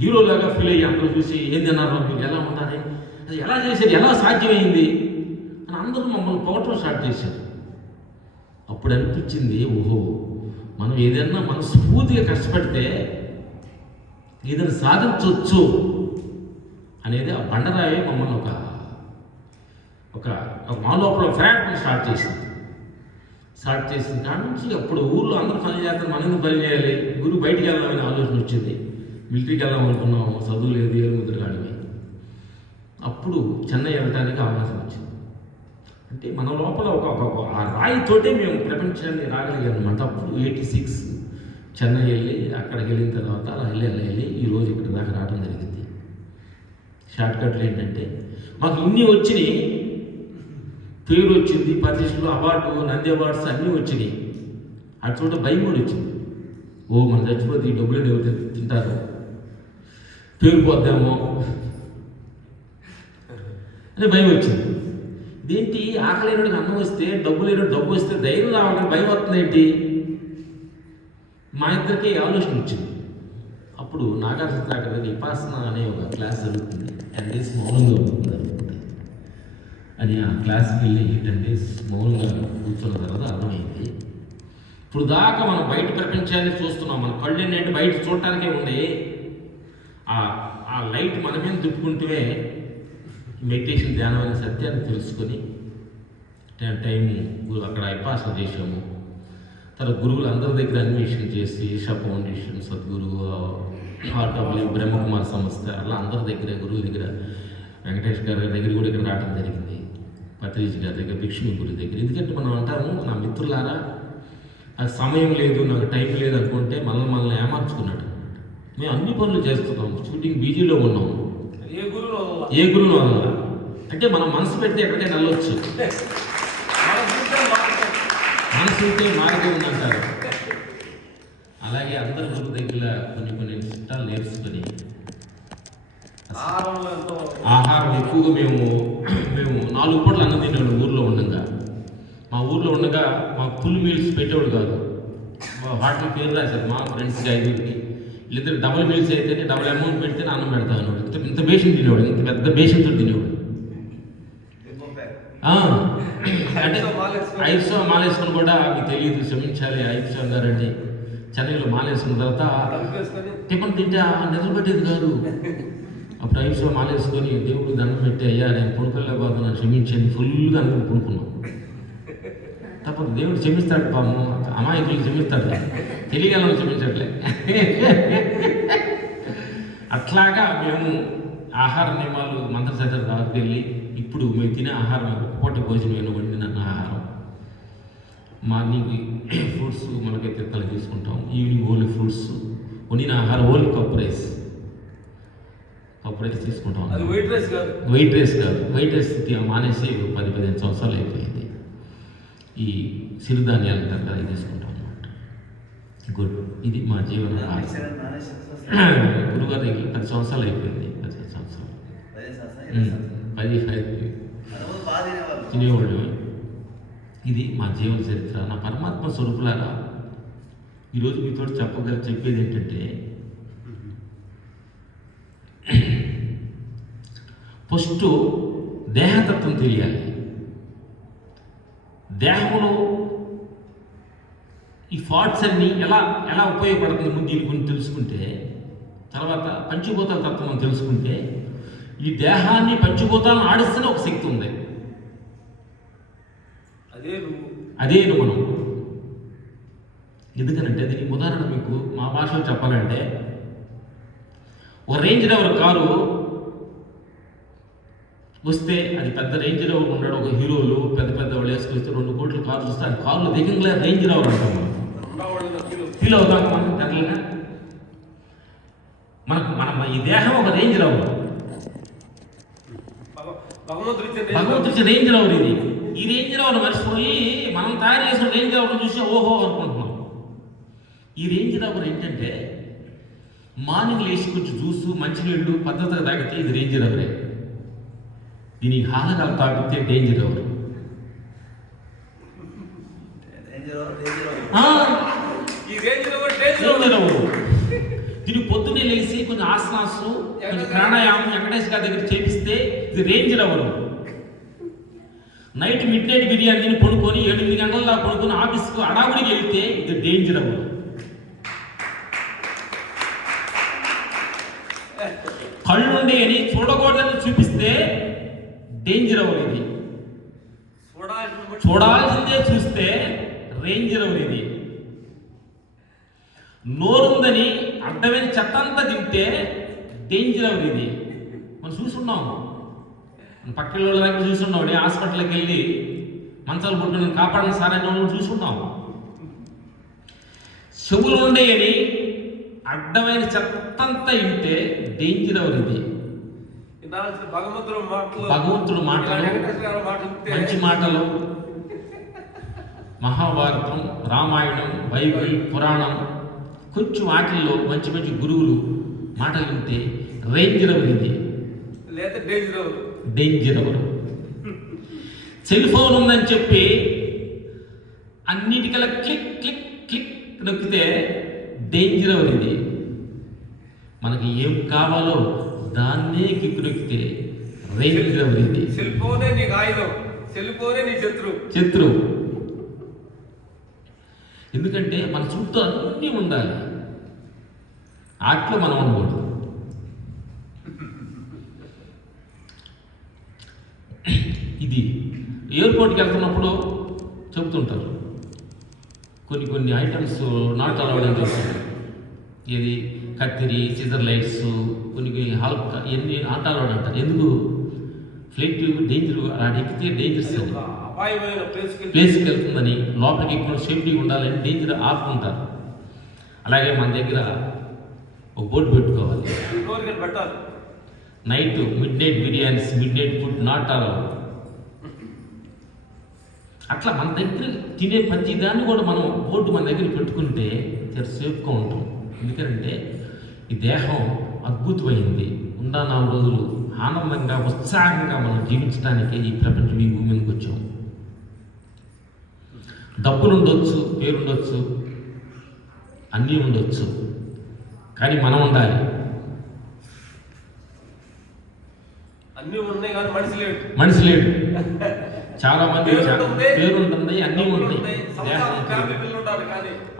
హీరోలాగా ఫీల్ అయ్యి అందరూ చూసి ఏంది అన్నారు, మీకు ఎలా ఉండాలి, అది ఎలా చేశారు, ఎలా సాధ్యమైంది అని అందరూ మమ్మల్ని పొగటం స్టార్ట్ చేశారు. అప్పుడు అనిపించింది, ఓహో మనం ఏదైనా మనస్ఫూర్తిగా కష్టపడితే ఏదైనా సాధించవచ్చు అనేది ఆ బండరాయి మమ్మల్ని ఒక మా లోపల ఫ్యాక్టరీ స్టార్ట్ చేసిన కాడ నుంచి అప్పుడు ఊళ్ళో అందరూ పని చేస్తారు, మనం ఎందుకు పని చేయాలి, ఊరు బయటికి వెళ్దామనే ఆలోచన వచ్చింది. మిలిటరీకి వెళ్దాం అనుకున్నాం, చదువు లేదు, ఏరు ముద్రగాడివి. అప్పుడు చెన్నై వెళ్ళడానికి అవకాశం వచ్చింది. అంటే మన లోపల ఆ రాయితోటే మేము ప్రపంచాన్ని రాగలిగాం అనమాట. అప్పుడు 86 చెన్నై వెళ్ళి అక్కడికి వెళ్ళిన తర్వాత అలా వెళ్ళి ఈరోజు ఇక్కడ దాకా రావడం జరిగింది. షార్ట్కట్లు ఏంటంటే మాకు ఇన్ని వచ్చినాయి, పేరు వచ్చింది, ప్రతిష్టలు, అవార్డు, నంది అవార్డ్స్ అన్నీ వచ్చినాయి. అటు చోట భయం కూడా వచ్చింది. ఓ మన చచ్చిపోతే ఈ డబ్బులు ఎవరు తింటారు, పేరు పోద్దామో అని భయం వచ్చింది. ఇదేంటి ఆకలి లేనుడికి అన్నం వస్తే, డబ్బు లేనుడు డబ్బు వస్తే ధైర్యం రావాలని భయం వస్తుంది ఏంటి? మా ఇద్దరికి ఆలోచన వచ్చింది. అప్పుడు నాగార్జున దగ్గర విపాసన అనే ఒక క్లాస్ జరుగుతుంది. 10 days మౌనంగా జరుగుతుంది. అని ఆ క్లాస్కి వెళ్ళి 10 days మౌనంగా కూర్చున్న తర్వాత అర్థమైంది, ఇప్పుడు దాకా మనం బయట ప్రపంచాన్ని చూస్తున్నాం, మన కళ్ళు ఏంటంటే బయట చూడటానికే ఉంది. ఆ లైట్ మన మీద తిప్పుకుంటూనే మెడిటేషన్, ధ్యానం అనే సత్యాన్ని తెలుసుకొని టైం అక్కడ విపాసన చేసాము. తర్వాత గురువులు అందరి దగ్గర అన్వేషణ చేసి ఈషా ఫౌండేషన్, సద్గురు, ఆర్డబ్ల్యూ, బ్రహ్మకుమార్ సంస్థ, అలా అందరి దగ్గర, గురువుల దగ్గర, వెంకటేష్ గారి దగ్గర కూడా ఇక్కడ రావడం జరిగింది, పత్రిజీ గారి దగ్గర, భిక్షుని గురి దగ్గర. ఎందుకంటే మనం అంటాము, నా మిత్రులారా నాకు సమయం లేదు, నాకు టైం లేదు అనుకుంటే మనల్ని ఏమార్చుకున్నాడు. మేము అన్ని పనులు చేస్తున్నాం, షూటింగ్ బిజీలో ఉన్నాము, ఏ గురువులో వదల. అంటే మనం మనసు పెడితే ఎక్కడికైనా వెళ్ళొచ్చు, మనసు ఉంటే మార్గం ఉందంటారు. అలాగే అందరి గురువు దగ్గర కొన్ని చిట్టాలు నేర్చుకొని ఆహారం ఎక్కువగా మేము 4 పూటలు అన్నం తినేవాడు ఊర్లో ఉండగా. మా ఊర్లో ఉండగా మాకు ఫుల్ మీల్స్ పెట్టేవాడు కాదు. వాటికి పేరు రాశారు మా ఫ్రెండ్స్కి, 5గురికి. వీళ్ళిద్దరు డబుల్ మీల్స్ అయితేనే డబుల్ అమౌంట్ పెడితేనే అన్నం పెడతా అన్నాడు. ఇంత బేషన్ తినేవాడు, ఇంత పెద్ద బేషన్తో తినేవాడు. అంటే 500 మాలేసుకొని కూడా మీకు తెలియదు, క్షమించాలి. 500 గారండి చెన్నైలో మాలేసుకున్న తర్వాత టిఫిన్ తింటే నిద్ర పెట్టేది కాదు. అప్పుడు 500 మాలేసుకొని దేవుడు దండం పెట్టి, అయ్యా నేను పడుకోలేకపోతున్నాను, క్షమించండి, ఫుల్గా అనుకుని పడుకున్నాం. తప్పదు, దేవుడు క్షమిస్తాడు, పాము అమాయకులు క్షమిస్తాడు, తెలియగలను క్షమించట్లే. అట్లాగా మేము ఆహార నియమాలు మంత్రశాస్త్ర దగ్గరికి వెళ్ళి, ఇప్పుడు మేము తినే ఆహారం పూట భోజనం వండిన ఆహారం, మార్నింగ్ ఫ్రూట్స్ మనకి తిక్కలు తీసుకుంటాం, ఈవినింగ్ ఓన్లీ ఫ్రూట్స్, వండిన ఆహారం ఓన్లీ కప్ రైస్ తీసుకుంటాం. వైట్ రైస్ కాదు, వైట్ రైస్ మానేసి 10-15 సంవత్సరాలు అయిపోయింది. ఈ సిరిధాన్యాలు అంటారు కదా, ఇది తీసుకుంటాం అన్నమాట. గుడ్, ఇది మా జీవన. గురుగారి దగ్గర 10 సంవత్సరాలు అయిపోయింది, 15 సంవత్సరాలు, 15 తినేవాళ్ళు. ఇది మా జీవన చరిత్ర. నా పరమాత్మ స్వరూపులారా, ఈరోజు మీతో చెప్పేది ఏంటంటే, ఫస్ట్ దేహతత్వం తెలియాలి. దేహంలో ఈ ఫాట్స్ అన్నీ ఎలా ఉపయోగపడుతుంది ముందు కొన్ని తెలుసుకుంటే, తర్వాత పంచభూతాల తత్వం తెలుసుకుంటే, ఈ దేహాన్ని పంచభూతాలను ఆడిస్తేనే ఒక శక్తి ఉంది, అదే మనం. ఎందుకనంటే దీనికి ఉదాహరణ మీకు మా భాషలో చెప్పాలంటే, ఒక రేంజ్ రోవర్ కారు వస్తే, అది పెద్ద రేంజ్ రోవర్ ఉన్నాడు, ఒక హీరోలు పెద్ద వాళ్ళు వేసుకొస్తే 2 కోట్ల కారు చూస్తే, అది కారులో దిగంగా రేంజ్ రోవర్ అంటాం, ఫీల్ అవుతాం మనం జనరల్గా. మన ఈ దేహం ఒక రేంజ్ రోవర్, భగవంతుడి రేంజ్ రోవర్ ఇది. ఈ రేంజ్ రోవర్ మర్చిపోయి మనం తయారు చేసిన రేంజ్ రోవర్ చూసి ఓహో అనుకుంటున్నాం. ఈ రేంజ్ రోవర్ ఏంటంటే, మార్నింగ్ లేచి కొంచెం జ్యూసు, మంచినీళ్ళు పద్ధతిగా తాగితే ఇది రేంజ్ రోవరే. దీనికి హాలకాలు తాగితే డేంజర్ రోవర్. దీనికి ఆసనాస్ కొంచెం ప్రాణాయామం వెంకటేష్ గారి దగ్గర చేపిస్తే ఇది range level. Night mid night బిర్యానీని పడుకొని 8 గంటల దాకా పడుకొని ఆఫీస్కు అడావుడికి వెళ్తే ఇది డేంజర్ అవ్వదు. కళ్ళుండి అని చూడకూడదని చూపిస్తే డేంజర్ అవ్వదు. చూడాల్సిందే చూస్తే రేంజర్ అవ్వదు. నోరుందని అడ్డమైన చెత్త అంతా తింటే డేంజర్ అవ్వదు. మనం చూసున్నాం, పక్కన వాళ్ళ దగ్గర చూసున్నాం, హాస్పిటల్కి వెళ్ళి మంచాలు పుట్టుకుని కాపాడిన సార్ అనే వాళ్ళు చూసున్నాం. చెవులు ఉండేయని అడ్డమైన చెత్తంతా ఇంటే డేంజర్ అవుతుంది. భగవంతుడు మాటలు, మంచి మాటలు, మహాభారతం, రామాయణం, బైబిల్, పురాణం, కొంచెం వాటిల్లో మంచి మంచి గురువులు మాటలు వింటే రేంజర్ అవుతుంది, డేంజర్ అవరు. సెల్ ఫోన్ ఉందని చెప్పి అన్నిటికల్లా క్లిక్ క్లిక్ క్లిక్ నొక్కితే డేంజర్ అవుతుంది. మనకి ఏం కావాలో దాన్నే కిక్కు నొక్కితే రేంజర్ అవుతుంది. శత్రు. ఎందుకంటే మన చుట్టూ అన్నీ ఉండాలి, ఆటలో మనం ఉండకూడదు. ఇది ఎయిర్పోర్ట్కి వెళ్తున్నప్పుడు చెబుతుంటారు కొన్ని ఐటమ్స్ నాట్ అలౌడ్ అని చెప్తారు. ఇది కత్తిరి, సిజర్ లైట్స్, కొన్ని హల్క్ ఎన్ని నాట్ అలౌడ్ అంటారు. ఎందుకు? ఫ్లైట్ డేంజర్, అది ఎక్కితే డేంజర్స్ అని, ప్లేస్కి వెళ్తుందని, లోపలికి ఎక్కడ సేఫ్టీ ఉండాలని డేంజర్ ఆపుకుంటారు. అలాగే మన దగ్గర ఒక బోర్డు పెట్టుకోవాలి, night mid night biryanis, mid night food not allowed. అట్లా మన దగ్గర తినే ప్రతి దాన్ని కూడా మనం బోర్డు మన దగ్గర పెట్టుకుంటే చాలా సేఫ్గా ఉంటాం. ఎందుకంటే ఈ దేహం అద్భుతమైంది. 4 రోజులు ఆనందంగా ఉత్సాహంగా మనం జీవించడానికి ఈ ప్రపంచం ఈ భూమి మీదకి వచ్చాం. డబ్బులు ఉండొచ్చు, పేరు ఉండొచ్చు, అన్నీ ఉండొచ్చు, కానీ మనం ఉండాలి. మనిషి లేడు. చాలా మంది పేరు ఉంటుంది, అన్నీ ఉంటాయి,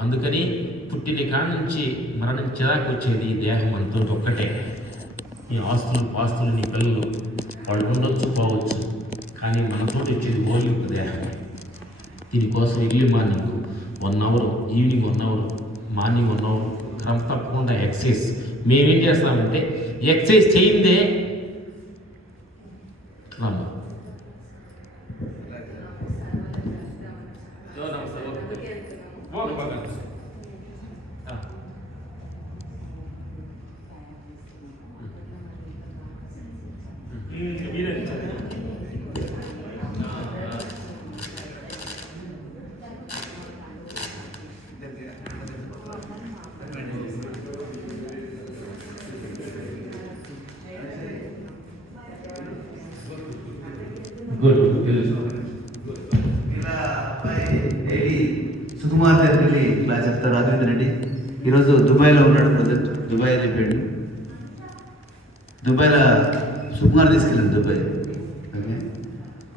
అందుకని పుట్టిన కాడ నుంచి మరణించేదాకా వచ్చేది ఈ దేహం అంతా ఒక్కటే. ఈ పాస్తులు నీ పిల్లలు వాళ్ళు ఉండొచ్చు, పోవచ్చు, కానీ మనతో వచ్చేది ఓన్లీ ఒక దేహం. దీనికోసం early morning 1 hour, evening 1 hour, morning 1 hour క్రమ తప్పకుండా ఎక్సర్సైజ్. మేమేం చేస్తామంటే ఎక్సర్సైజ్ చేయిందే రమ్మ. ఇలా అబ్బాయి డైలీ సుకుమార్ దగ్గరికి ఇలా చెప్తారు. రాఘవేంద్ర రెడ్డి ఈరోజు దుబాయ్లో ఉన్నాడు, ప్రజెంట్ దుబాయ్ చెప్పాడు. దుబాయ్లో సుకుమార్ తీసుకెళ్ళాడు దుబాయ్. ఓకే,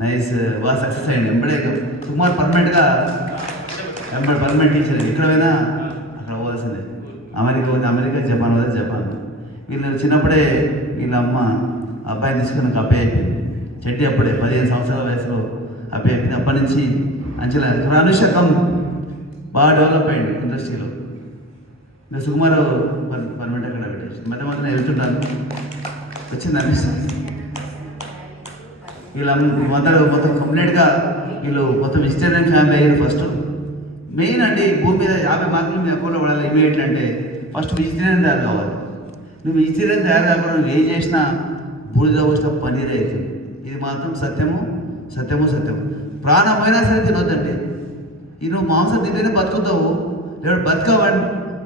నైస్, బాగా సక్సెస్ అయ్యండి. ఎంబడే సుకుమార్ పర్మనెంట్గా పర్మనెంట్ టీచర్. ఎక్కడ పోయినా అక్కడ పోవాల్సిందే. అమెరికా పోతే అమెరికా, జపాన్ పోతే జపాన్. వీళ్ళు చిన్నప్పుడే వీళ్ళ అమ్మ అబ్బాయిని తీసుకుని అబ్బాయి అయిపోయింది. చెడ్డి అప్పుడే 15 సంవత్సరాల వయసులో అబ్బాయి అయిపోయింది. అప్పటి నుంచి అంచెలా అనుషకం బాగా డెవలప్ అయ్యింది ఇండస్ట్రీలో. ఇంకా సుకుమార్ పర్మనెంట్ అక్కడ పెట్టేసి మధ్య మధ్య వెళ్తుంటాను, వచ్చింది అనిపిస్తుంది. వీళ్ళ మదర్ మొత్తం కంప్లీట్గా వీళ్ళు మొత్తం వెజిటేరియన్ ఫ్యామిలీ అయ్యారు. ఫస్ట్ మెయిన్ అండి, భూమి మీద 50 మార్కులు మీ అకౌంట్లో పడాలి ఇమీడియట్ అంటే ఫస్ట్ వెజిటేరియన్ తయారు కావాలి. నువ్వు వెజిటేరియన్ తయారు కాకుండా నువ్వు ఏం చేసినా బూడిద పోసిన పన్నీర్ అవుతుంది. ఇది మాత్రం సత్యము. ప్రాణమైనా సరే తినొద్దండి. ఇది నువ్వు మాంసం తింటేనే బతుకుతావు, లేదా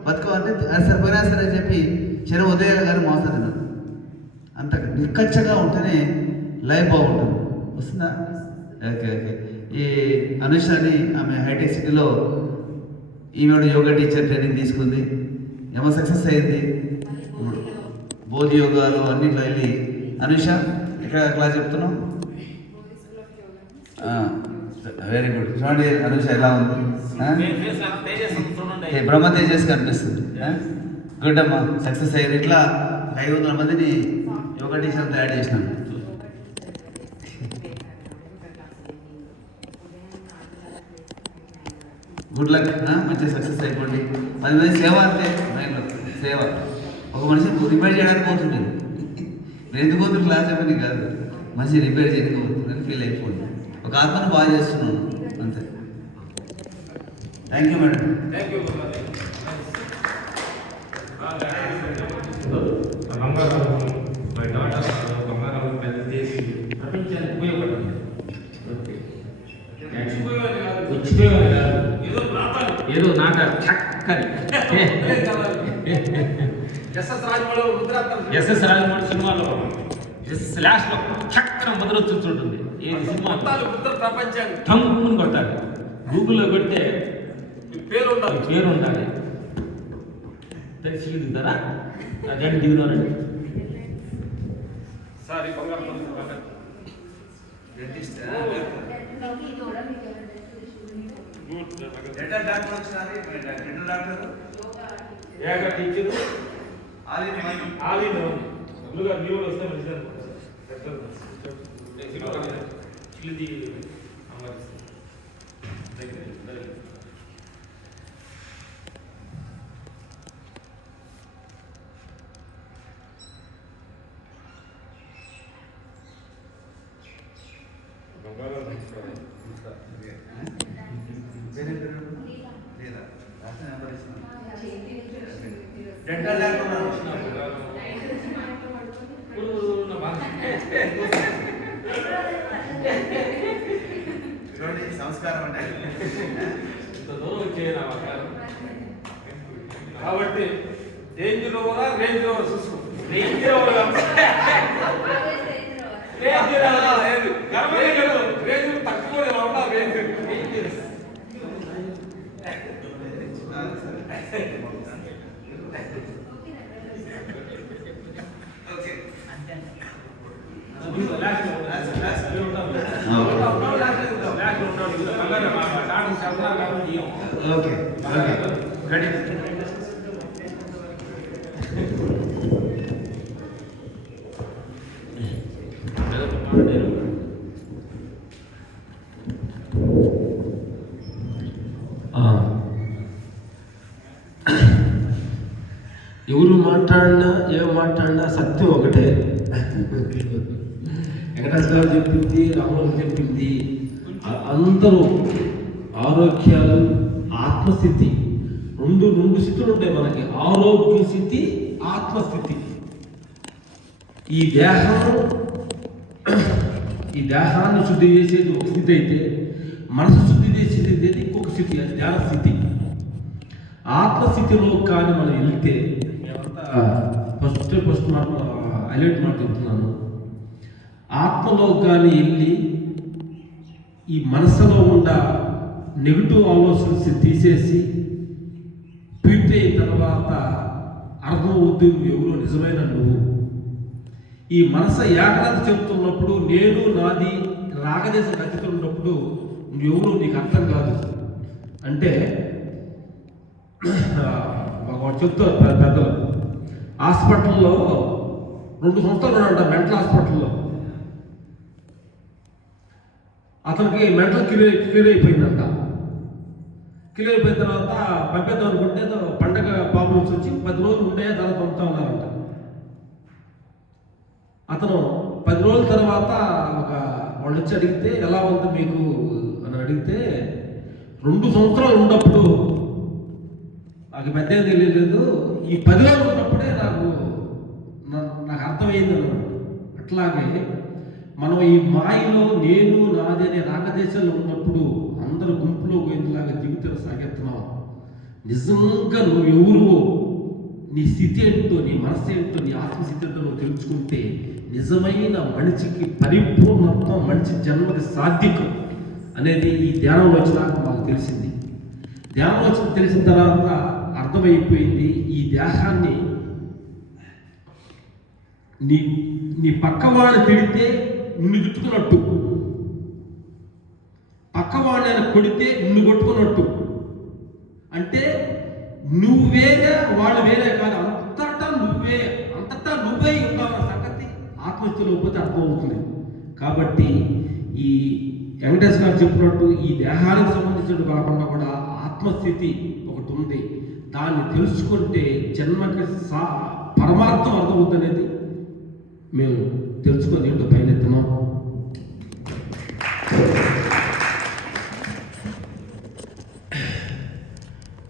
బతకవంటే అది సరిపోయినా సరే అని చెప్పి చిన్న ఉదయాలు కానీ మాంసం తినదు. అంత నిక్కచ్చగా ఉంటేనే లైఫ్ బాగుంటుంది. వస్తుందా? ఓకే. ఈ అనుషాని ఆమె హైటెక్ సిటీలో ఈమె యోగా టీచర్ ట్రైనింగ్ తీసుకుంది, ఏమో సక్సెస్ అయింది. బోధి యోగాలు అన్నిట్లో వెళ్ళి అనుష ఎక్కడ క్లాస్ చెప్తున్నావు? Very good. చూడండి అనుష ఎలా ఉంది, బ్రహ్మ తేజస్ కనిపిస్తుంది. గుడ్ అమ్మా, సక్సెస్ అయ్యారు. ఇట్లా 500 మందిని యోగా టీచర్ తయారు చేసినాం. గుడ్ లక్, మంచిగా సక్సెస్ అయిపోండి. 10 మంది సేవ అంటే మైండ్లో సేవ. ఒక మనిషి రిపేర్ చేయడానికి పోతుండే, నేను ఎందుకు పోతుంది క్లాస్ చెప్పని కాదు, మనిషి రిపేర్ చేయడానికి పోతుందని ఫీల్ అయిపోయింది. ఒక ఆత్మను బాగా చేస్తున్నాను అంతే. Thank you madam. Thank you. బంగారం పెద్ద చేసి ప్రపంచానికి ఉపయోగపడుతుంది. వచ్చిపోయేవారు కాదు, ఏదో నాటారు చక్కని. ఎస్ఎస్ రాజమౌళి సినిమాలో లాస్ట్లో చక్కన ముద్ర చూస్తుంటుంది. ఏది సినిమా ప్రపంచానికి ఠంగుని కొట్టాలి, గూగుల్లో కొడితే పేరు ఉండాలి. తెలిసి దిగుతారా? అదేంటి దిగుతారండి సార్ ఈ బంగారం టీచరు ఆలీను ముందుగా మీరు వస్తే మంచిది చిల్లిది చూడండి సంస్కారం అంటే ఇంత దూరం వచ్చేది కాబట్టి రేంజ్ రోవరా రేంజ్ రోవర్ చూసుకో. రేంజ్ రోవర్ రేంజ్ తక్కువ రేంజ్ ఓకే ఓకే రెడీ. ఎవరు మాట్లాడినా ఏం మాట్లాడినా సత్యం ఒకటే. వెంకటేశ్వర చెప్పింది, రామరాజు చెప్పింది, అందరూ ఆరోగ్యాలు, ఆత్మస్థితి రెండు స్థితులు ఉంటాయి మనకి. ఆరోగ్య స్థితి, ఆత్మస్థితి. ఈ దేహాన్ని శుద్ధి చేసేది ఒక స్థితి అయితే, మనసు శుద్ధి చేసేది ఇంకొక స్థితి, అది ధ్యాన స్థితి. ఆత్మస్థితిలో కానీ మనం వెళ్తే, ఫస్ట్ మాట హైలైట్ మాట చెప్తున్నాను, ఆత్మలో కానీ వెళ్ళి ఈ మనసులో ఉన్న నెగిటివ్ ఆలోచనస్ తీసేసి ప్యూరిఫై అయిన తర్వాత అర్థం అవుద్దు ఎవరు నిజమైన నువ్వు. ఈ మనసు ఏకాగ్రత చెప్తున్నప్పుడు, నేను నాది రాగదేశ గతితో ఉన్నప్పుడు నువ్వెవరు నీకు అర్థం కాదు. అంటే ఒకటి చెప్తారు పెద్దలు, హాస్పిటల్లో 2 సంవత్సరాలు ఉన్నాడంట, మెంటల్ హాస్పిటల్లో. అతనికి మెంటల్ క్లియర్ అయిపోయిందంట. క్లియర్ అయిపోయిన తర్వాత పంపేద్దాం అనుకుంటే పండగ ప్రాబ్లమ్స్ వచ్చి 10 రోజులు ఉండే తర్వాత పంపుతా ఉన్నారంట. అతను 10 రోజుల తర్వాత వాళ్ళు వచ్చి అడిగితే ఎలా ఉంది మీకు అని అడిగితే, 2 సంవత్సరాలు ఉన్నప్పుడు నాకు పెద్ద తెలియలేదు, ఈ 10 రోజులు ఉన్నప్పుడే నాకు అర్థమైంది అన్నమాట. అట్లాగే మనం ఈ మాయలో నేను నాది అనే రాగదేశంలో ఉన్నప్పుడు అందరూ గుంపులో పోయేలాగా జీవితం సాగెత్తున్నాం. నిజంగా నువ్వు ఎవరు, నీ స్థితి ఏంటో, నీ మనసు ఏంటో, నీ ఆత్మస్థితి ఏంటో నువ్వు తెలుసుకుంటే నిజమైన మనిషికి పరిపూర్ణత్వం, మనిషి జన్మకి సాధ్యకం అనేది ఈ ధ్యానం వచ్చినాక మాకు తెలిసింది. ధ్యానం వచ్చి తెలిసిన తర్వాత అర్థమైపోయింది, ఈ దేహాన్ని నీ నీ పక్కవాడిని తిడితే నిన్ను తిట్టుకున్నట్టు, పక్కవాడిని ఆయన కొడితే నిన్ను కొట్టుకున్నట్టు. అంటే నువ్వు వేరే వాళ్ళు వేరే కాదు, అంతటా నువ్వే ఉంటావు సంగతి ఆత్మహత్యలో పోతే అర్థమవుతుంది. కాబట్టి ఈ వెంకటేశ్వర గారు చెప్పినట్టు ఈ దేహానికి సంబంధించినట్టు కాకుండా కూడా ఆత్మస్థితి ఒకటి ఉంది. దాన్ని తెలుసుకుంటే జన్మకి పరమార్థం అర్థమవుతుంది అనేది మేము తెలుసుకొని ఏంటో పైనెత్తున్నాం.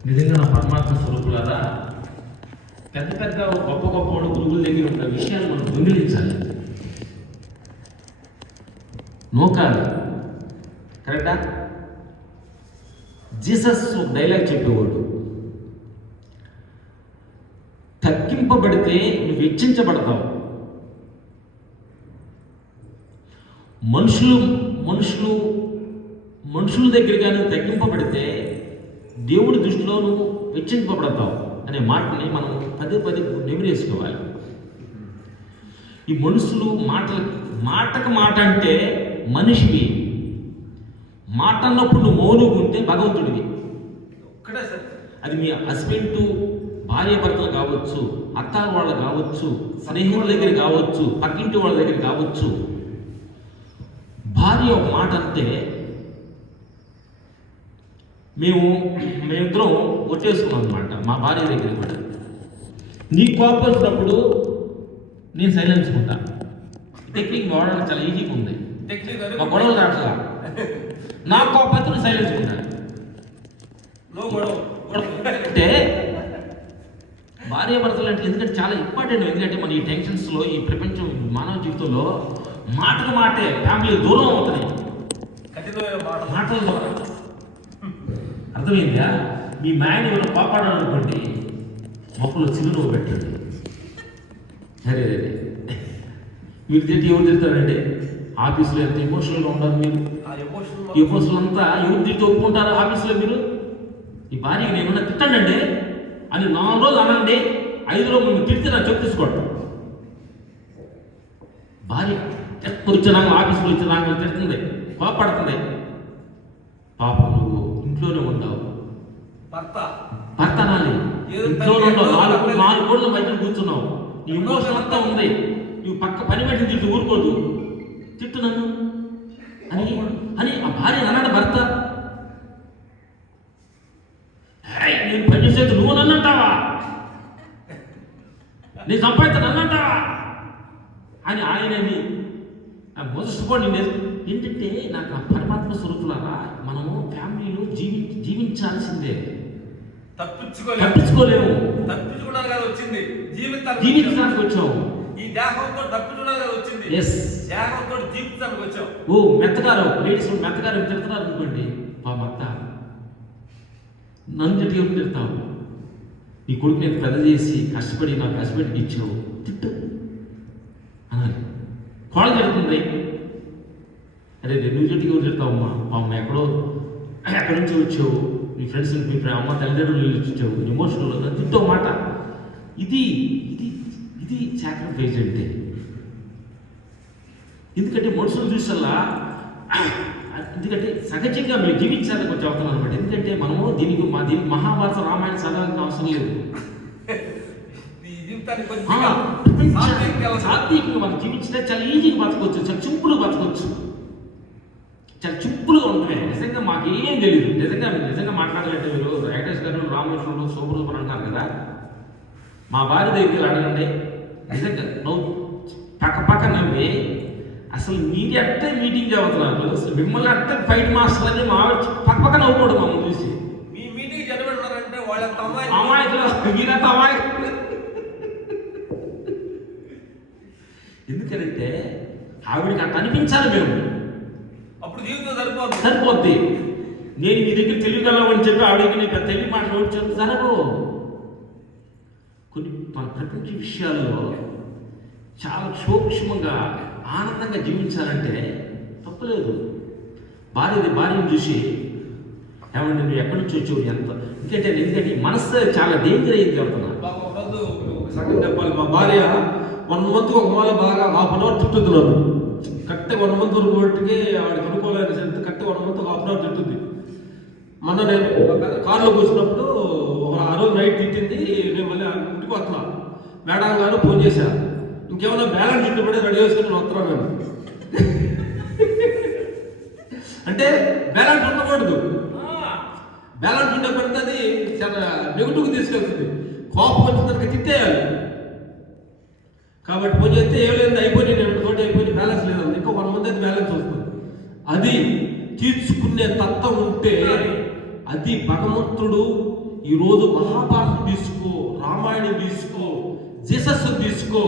నిజంగా నా పరమాత్మ స్వరూపులారా, పెద్ద పెద్ద గొప్ప గొప్ప గురువుల దగ్గర ఉన్న విషయాలు మనం దొంగిలించాలి, నోకాలి. కరెక్టా? జీసస్ డైలాగ్ చెప్పేవాడు, తగ్గింపబడితే నువ్వు హెచ్చించబడతావు. మనుషుల దగ్గర కానీ తగ్గింపబడితే దేవుడి దృష్టిలో నువ్వు హెచ్చింపబడతావు అనే మాటని మనం పదే నెమిరేసుకోవాలి. ఈ మనుషులు మాటకు మాట అంటే మనిషివి, మాట అన్నప్పుడు నువ్వు మౌనంగా ఉంటే భగవంతుడివి. ఒక్కటే సార్, అది మీ హస్బెండ్ భార్య భర్తలు కావచ్చు, అత్త వాళ్ళు కావచ్చు, స్నేహితుల దగ్గర కావచ్చు, పక్కింటి వాళ్ళ దగ్గర కావచ్చు. భార్య ఒక మాట అంటే మేమిద్దరం ఒట్టేసుకున్నాం అనమాట. మా భార్య దగ్గర కూడా నీ కోపం వచ్చినప్పుడు నేను సైలెన్స్ ఉంటా. టెక్నిక్ వాడడం చాలా ఈజీగా ఉంది, మా గొడవలు రాట్లా. నా కోపం అయితే నువ్వు సైలెన్స్ ఉంటా. అంటే భార్య భర్తలు అంటే ఎందుకంటే చాలా ఇంపార్టెంట్. ఎందుకంటే మన ఈ టెన్షన్స్లో, ఈ ప్రపంచం మానవ జీవితంలో మాటకు మాటే ఫ్యామిలీ దూరం అవుతున్నాయి, మాటల ద్వారా. అర్థమైందా? మీ మ్యాన్ ఎవరైనా కోపాడాలనుకోండి, మొక్కలు చిరునవ్వు పెట్టండి. సరే మీరు తిట్టి ఎవరు తిడతారండి? ఆఫీస్లో ఎంత ఎమోషనల్గా ఉండాలి మీరు. ఎమోషనల్ అంతా ఎవరు తిట్టి ఒప్పుకుంటారు ఆఫీస్లో? మీరు ఈ భార్యకి నేను తిట్టండి అని 4 రోజులు అనండి, 5 రోజులు మీరు తిడితే నా చెప్పు తీసుకోండి. భార్య వచ్చినాక ఆఫీస్లో వచ్చినాక తిడుతుంది, కోపడుతుంది. పాపం నువ్వు ఇంట్లోనే ఉండవు, భర్త అనాలి. ఇంట్లోనే ఉండవు, 4 కోళ్ళ మధ్య కూర్చున్నావు, నీ ఎమోషన్ అంతా ఉంది. నువ్వు పని పెట్టి తిట్టు ఊరుకోదు, తిట్టు నన్ను అని ఆ భార్య అన్నాడు భర్త. నేను పని చేసేది నువ్వు నన్ను అంటావా? నీ సంపాదిత నన్ను అంటావా అని ఆయనని మొదటిపోండి. ఏంటంటే నాకు ఆ పరమాత్మ స్వరూపులారా, మనము ఫ్యామిలీలో జీవించాల్సిందే, తప్పించుకోలేము. జీవించడానికి వచ్చాము. ఈ దేహంతో తప్పించుకోవడానికి వచ్చింది. దేహంతో జీవితానికి వచ్చాం. ఓ మెత్తగారు, లేడీస్ మెత్తగారు తిడుతున్నారు అనుకోండి, మా అత్త నన్ను తిట్టి ఎవరు తిడతావు? నీ కొడుకు నేను పెద్ద చేసి కష్టపడి నాకు హస్బెండ్కి ఇచ్చావు, తిట్టు అనాలి. కోళ్ళు తిడుతుంది, అరే నువ్వు తిట్టి ఎవరు తిడతావమ్మా? మా అమ్మ ఎక్కడి నుంచి వచ్చావు, మీ ఫ్రెండ్స్ మీ అమ్మ తల్లిదండ్రులు ఇచ్చావు, ఎమోషనల్ తిట్టో మాట. ఇది సాక్రిఫైస్ అంటే. ఎందుకంటే మనుషులు చూసల్లా, ఎందుకంటే సహజంగా మేము జీవించాలని కొంచెం అవుతున్నాం అనమాట. ఎందుకంటే మనము దీనికి మహాభారత రామాయణ చదవాల్సిన అవసరం లేదు. సాత్వికంగా మనం జీవించినా చాలా ఈజీగా బతకొచ్చు, చాలా సింపుల్గా బతకొచ్చు, చాలా సింపుల్గా ఉంటాయి. నిజంగా మాకేం తెలియదు. నిజంగా మాట్లాడాలంటే మీరు వెంకటేష్ గారు, రామేశ్వరుడు, శోభరూపం అంటారు కదా. మా భార్య దగ్గరికి అడగండి, నిజంగా నువ్వు పక్క నవ్వి అసలు మీరు అట్టే మీటింగ్ చదువుతున్నారు, అసలు మిమ్మల్ని అట్టే ఫైట్ మాస్టర్ అని మా పక్క నవ్వుకోడు మమ్మల్ని చూసి. మీ మీటింగ్ చదవడంటే వాళ్ళంత అమాయకులు, మీరంత అమాయకులు. ఎందుకంటే ఆవిడికి అట్లా అనిపించాలి మేము, అప్పుడు జీవితం సరిపోద్ది. నేను మీ దగ్గర తెలియగలవని చెప్పి ఆవిడకి నేను తెలివి మాటలు చెప్తే జరగవు. కొన్ని మన ప్రపంచ విషయాల్లో చాలా సూక్ష్మంగా ఆనందంగా జీవించాలంటే తప్పలేదు. భార్యను చూసి ఏమంటే నువ్వు ఎక్కడి నుంచి వచ్చావు ఎంత, ఎందుకంటే ఈ మనసు చాలా డేంజర్ అయ్యింది. చెప్తున్నా సంగతి చెప్పాలి. మా భార్య 1 మంత్ ఒక మూల బాగా హాఫ్ అన్ అవర్ చుట్టుతున్నాను. కరెక్ట్గా 1 మంత్ వరకు వాటికి వాడికి అనుకోలేని కరెక్ట్గా 1 మంత్ హాఫ్ అన్ అవర్ చుట్టుంది. మొన్న నేను కార్లో కూర్చున్నప్పుడు ఆ రోజు నైట్ తిట్టింది. నేను మళ్ళీ ఇంటికి వస్తున్నా, మేడం గారు ఫోన్ చేశా, ఇంకేమన్నా బ్యాలెన్స్ చుట్టుబడి రెడీ చేసుకుని నేను వస్తున్నాను నేను. అంటే బ్యాలెన్స్ ఉండకూడదు. బ్యాలెన్స్ ఉండే పడితే అది చాలా నెగిటివ్గా తీసుకెళ్తుంది. కోపం వచ్చిన దానికి తిట్టేయాలి. కాబట్టి ఫోన్ చేస్తే ఏం లేదు, అయిపోయి నేను తోటి అయిపోయి బ్యాలెన్స్ లేదండి, ఇంకా 1 మంత్ అయితే బ్యాలెన్స్ వస్తుంది. అది తీర్చుకునే తత్వం ఉంటే అది భగవంతుడు. ఈరోజు మహాభారతం తీసుకో, రామాయణం తీసుకో, జీసస్ తీసుకో,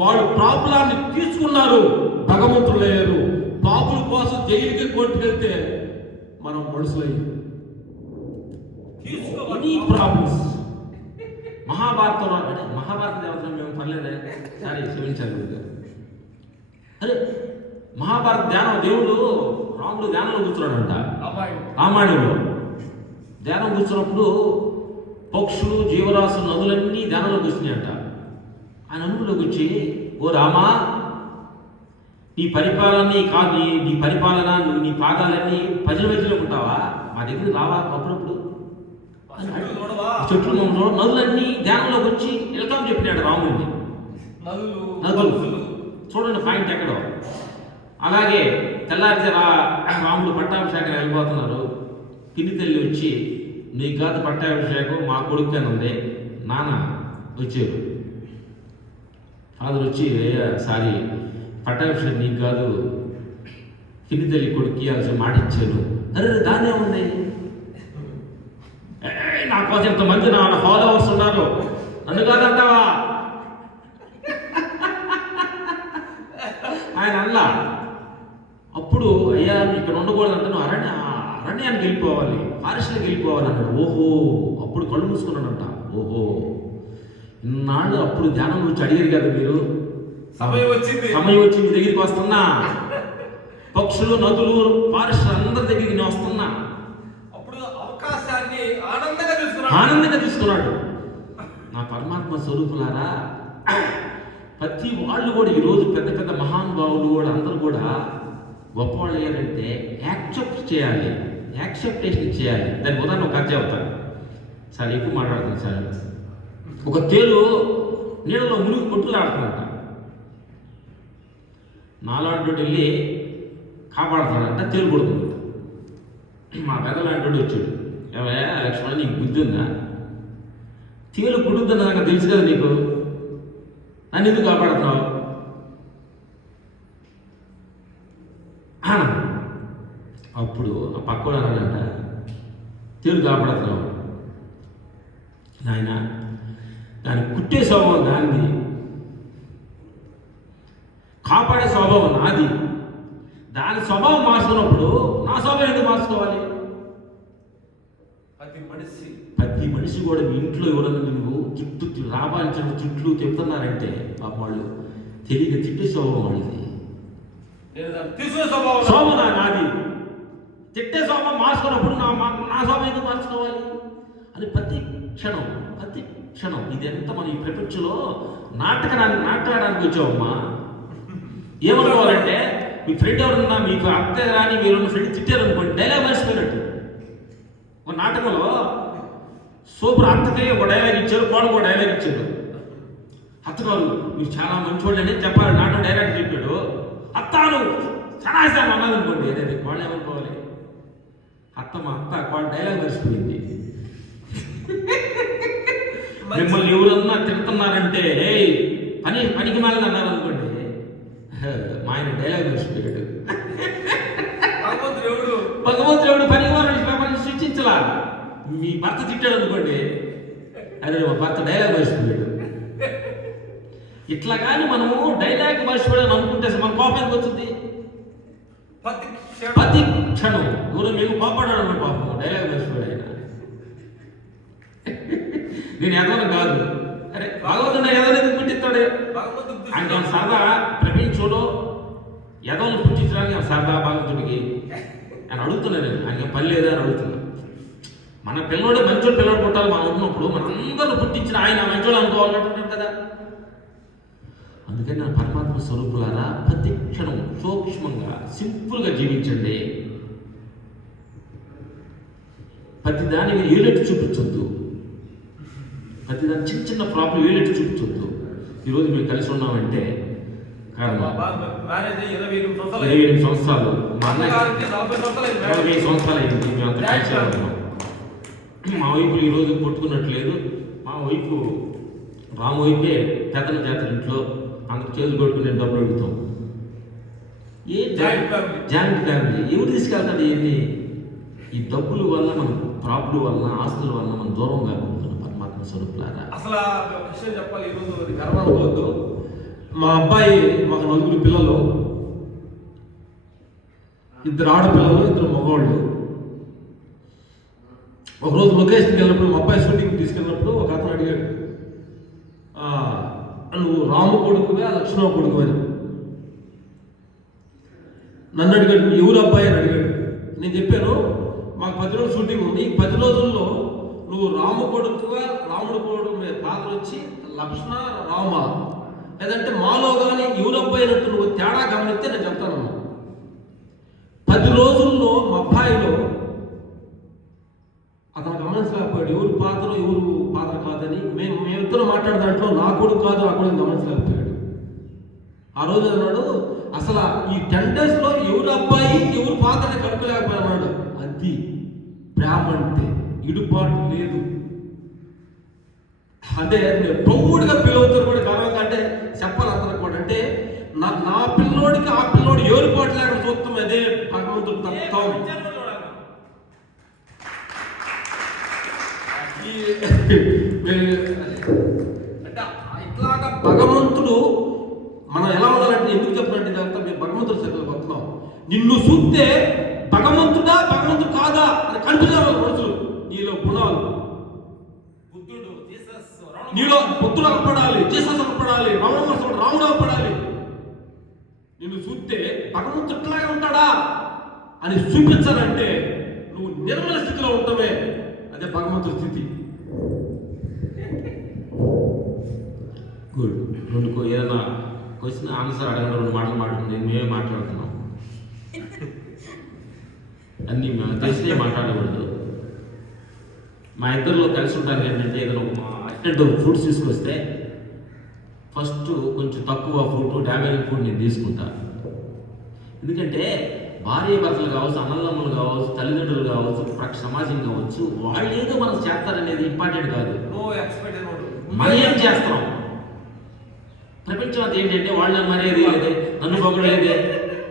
వాళ్ళు ప్రాబ్లాన్ని తీసుకున్నారు, భగవంతుడు లేరు. పాపుల కోసం జైలుకి కోర్టుకు వెళ్తే మనం మనుషులయ్యి ఎనీ ప్రాబ్లమ్స్. మహాభారతంలో అంటే మహాభారత దేవతలు మేము పర్లేదే, సారీ క్షమించాలి. అరే మహాభారత ధ్యానం, దేవుడు రాముడు ధ్యానంలో కూర్చున్నాడంట. రామాయణంలో ధ్యానం కూర్చున్నప్పుడు పక్షులు, జీవరాశులు, నదులన్నీ ధ్యానంలో కూర్చున్నాయంట. ఆయన అనుకులోకి వచ్చి, ఓ రామా, నీ పరిపాలన కాదు, నీ పరిపాలన, నువ్వు నీ పాదాలన్నీ ప్రజల మధ్యలో ఉంటావా, మా దగ్గర రావా అప్పుడప్పుడు, చెట్లు నదులన్నీ ధ్యానంలోకి వచ్చి వెల్కమ్ చెప్పినాడు రాముడిని. నదులు చూడండి పాయింట్ ఎక్కడో. అలాగే తెల్లారితే రాముడు పట్టాభిషేకం వెళ్ళిపోతున్నారు. పిన్ని తల్లి వచ్చి, నీకు కాదు పట్టాభిషేకం, మా కొడుకు అని ఉంది. నాన్న వచ్చారు, ఫాదర్ వచ్చి, సారీ పట్టాభిషేకం నీకు కాదు, పిన్ని తల్లి కొడుకు ఇవ్వాల్సిన మాట ఇచ్చారు. అరే దాన్నే ఉంది, నా కోసం ఎంతమంది నా ఫాలోవర్స్ ఉన్నారు, నన్ను కాదంటావా ఆయన అల్లా. అప్పుడు అయ్యా ఇక్కడ ఉండకూడదు అంటే, నువ్వు అరణ్యానికి వెళ్ళిపోవాలి, ఫారెస్ట్లోకి వెళ్ళిపోవాలి అన్నాడు. ఓహో, అప్పుడు కళ్ళు మూసుకున్నాడంట. ఓహో, ఇన్నాళ్ళు అప్పుడు ధ్యానం గురించి అడిగారు కదా మీరు, సమయం వచ్చి మీ దగ్గరికి వస్తున్నా, పక్షులు, నదులు, ఫారెస్ట్ అందరి దగ్గరికి నేను వస్తున్నా. అప్పుడు అవకాశాన్ని ఆనందంగా తీసుకున్నాడు. నా పరమాత్మ స్వరూపులారా, ప్రతి వాళ్ళు కూడా ఈరోజు పెద్ద పెద్ద మహానుభావులు కూడా అందరూ కూడా గొప్పవాళ్ళు ఏంటంటే యాక్సెప్ట్ చేయాలి, యాక్సెప్టేషన్ చేయాలి. దానికి ఉదాహరణ ఒక కథ చెబుతాను సార్, ఎక్కువ మాట్లాడుతుంది సార్. ఒక తేలు నీళ్ళలో మునిగి కొట్టులాడుతుందంట. నాలాంటి వెళ్ళి కాపాడుతాడంట, తేలు కొడుతుందంట. మా పెద్దలాంటి వచ్చాడు, ఏమయ్యా లక్ష్మణ నీకు బుద్ధి ఉందా, తేలు కుడుతుందని నాకు తెలుసు కదా, నీకు నన్ను ఎందుకు కాపాడుతున్నావు? అప్పుడు ఆ పక్కడు అన్నాడంట, తేలు కాపాడుతున్నావు నాయన, దాన్ని కుట్టే స్వభావం దాన్ని, కాపాడే స్వభావం నాది. దాని స్వభావం మార్చుకున్నప్పుడు నా స్వభావం ఎందుకు మార్చుకోవాలి? ప్రతి మనిషి కూడా మీ ఇంట్లో ఎవరన్నా నువ్వు చుట్టూ రాబాల్సిన చుట్టూ చెప్తున్నారంటే పాప వాళ్ళు తెలియక తిట్టే స్వభావం వాళ్ళది, స్వభావం నాది. తిట్టే స్వభావం మార్చుకున్నప్పుడు నా స్వభావం ఎందుకు మార్చుకోవాలి అని ప్రతి క్షణం ఇది ఎంత మన ఈ ప్రపంచంలో నాటకానికి వచ్చావమ్మా. ఏమనుకోవాలంటే మీ ఫ్రెండ్ ఎవరన్నా, మీకు అత్త రాని మీరు ఫ్రెండ్ తిట్టారనుకోండి, డైలాగ్ మర్చిపోయినట్టు. ఒక నాటకంలో సూపర్ అత్తకి ఒక డైలాగ్ ఇచ్చారు, కోడకు ఒక డైలాగ్ ఇచ్చారు. అత్తగారు మీరు చాలా మంచివాళ్ళు అని చెప్పాలి, నాటకం డైలాగ్ చెప్పాడు. అత్తాను చాలా ఇస్తాను అన్నది అనుకోండి, అదే కోళ్ళు ఏమనుకోవాలి, మా అత్త కోళ్ళ డైలాగ్ మర్చిపోయింది. మిమ్మల్ని ఎవరన్నా తిడుతున్నారంటే పనికి మాలని అన్నారు అనుకోండి, మా ఆయన డైలాగ్ మర్చిపోయాడు. భగవంతుడు పనికి మాలని సృష్టించలా. మీ భర్త తిట్టాడు అనుకోండి, అదే మా భర్త డైలాగ్ మర్చిపోయాడు. ఇట్లా కానీ మనము డైలాగ్ మర్చిపోయాడని అనుకుంటే మన కోపానికి వచ్చింది. ప్రతి క్షణం ఎవరు మేము కోపాడాడు అన్న పాపం డైలాగ్ మర్చిపోయాడు ఆయన. నేను ఎదవను కాదు, అరే భగవంతుడు ఎదవనేది పుట్టిస్తాడు ఆయన. సరదా ప్రపంచంలో ఎదవను పుట్టించడానికి సరదా భగవంతుడికి ఆయన అడుగుతున్నాను. నేను ఆయన పని లేదా అని అడుగుతున్నా. మన పిల్లడు మంచోడు పిల్లడు పుట్టాలి మనం ఉన్నప్పుడు మనందరూ పుట్టించిన ఆయన మంచోడు అనుకోవాలంటున్నాడు కదా. అందుకని నా పరమాత్మ స్వరూపులారా ప్రతి క్షణం సూక్ష్మంగా సింపుల్గా జీవించండి. ప్రతి దానికి ఏలెట్టు చూపించొద్దు, ప్రతి దాని చిన్న చిన్న ప్రాబ్లం ఏలెట్టు చూపించొద్దు. ఈరోజు మేము కలిసి ఉన్నామంటే కారణం 28 సంవత్సరాలు, మా అన్నయ్య 40 సంవత్సరాలు అయింది. మేము అంత కలిసి ఉన్నాం. మా వైపులు ఈరోజు కొట్టుకున్నట్లేదు. మా వైపు రాము వైపే పెద్దల జాతర ఇంట్లో అందరు చేతులు కొట్టుకుని డబ్బులు అడుగుతాం. ఏ జాయింట్ ఫ్యామిలీ ఎవరు తీసుకెళ్తాడు? ఏంది ఈ డబ్బుల వల్ల, మన ప్రాబ్లం వల్ల, ఆస్తుల వల్ల మనం దూరం కాకుండా పరమాత్మ స్వరూపులారా. అసలు ఒక విషయం చెప్పాలి, ఈరోజు గర్వం అనుకోవద్దు. మా అబ్బాయి, మాకు 4 పిల్లలు, 2 ఆడపిల్లలు, 2 మగవాళ్ళు. ఒకరోజు లొకేషన్కి వెళ్ళినప్పుడు, మా అబ్బాయి షూటింగ్ తీసుకెళ్ళినప్పుడు ఒక అతను అడిగాడు, నువ్వు రాము కొడుకువే లక్ష్మణ కొడుకు అని నన్ను అడిగాడు. ఎవరు అబ్బాయి అని అడిగాడు. నేను చెప్పాను, మాకు 10 రోజులు షూటింగ్ ఉంది. ఈ 10 రోజుల్లో నువ్వు రాము కొడుకుగా, రాముడు కొడుకు మీద పాత్ర వచ్చి లక్ష్మణ రామ, లేదంటే మాలో కానీ ఎవరు అబ్బాయి అయినట్టు నువ్వు తేడా గమనిస్తే నేను చెప్తాను. 10 రోజుల్లో మా అబ్బాయిలో అతను గమనించలేకపోయాడు ఎవరు పాత్ర ఎవరు పాత్ర కాదని. మేమిద్దరం మాట్లాడే దాంట్లో నా కొడుకు కాదు, ఆ కొడుకు గమనించలేకపోయాడు. ఆ రోజు అన్నాడు, అసలు ఈ 10 డేస్లో ఎవరు అబ్బాయి ఎవరు పాత్రని కనుక్కలేకపోయాడు. అది ప్రేమ అంటే, ఇడుపాటు లేదు. అదే నేను ప్రౌడ్గా ఫీల్ అవుతాను కూడా, గర్వంగా. అంటే చెప్పాలి అతను కూడా, అంటే నా పిల్లోడికి ఆ పిల్లోడు ఏరుపాటు లేకుండా చూస్తాం. అదే భగవంతుడు తత్వం. అంటే ఇట్లాగా భగవంతుడు మనం ఎలా ఉండాలంటే, ఎందుకు చెప్పినట్టు ఇదంతా మేము భగవంతుడి శక్తులకు వస్తున్నాం. నిన్ను చూస్తే భగవంతుడా భగవంతుడు కాదా అని కనిపించాలి మనుషులు. నీలో గుణాలు, నీలో బుద్ధుడు అగపడాలి, జీసస్ అగపడాలి, రాముడు అగపడాలి. నిన్ను చూస్తే భగవంతుడు ఇట్లాగే ఉంటాడా అని చూపించాలంటే నువ్వు నిర్మల స్థితిలో ఉంటావే, అదే భగవంతుడి స్థితి. గుడ్. 2 ఏదైనా క్వశ్చన్ ఆన్సర్ అడగడం 2 మాటలు మాట్లాడుతుంది. మేమే మాట్లాడుతున్నాం, అన్నీ మేము తెలిసినే మాట్లాడకూడదు. మా ఇద్దరిలో కలిసి ఉంటాను ఏంటంటే, ఏదైనా అటెంట్ ఫుడ్స్ తీసుకొస్తే ఫస్ట్ కొంచెం తక్కువ ఫుడ్, డ్యామేజ్ ఫుడ్ నేను తీసుకుంటాను. ఎందుకంటే భార్య భర్తలు కావచ్చు, అన్నదమ్ములు కావచ్చు, తల్లిదండ్రులు కావచ్చు, సమాజం కావచ్చు, వాళ్ళు ఏదో మనకు చేస్తారనేది ఇంపార్టెంట్ కాదు. మనం ఏం చేస్తాం? ప్రపంచం అది ఏంటంటే, వాళ్ళు నన్ను మర్యాద లేదే, నన్ను పొగడలేదే,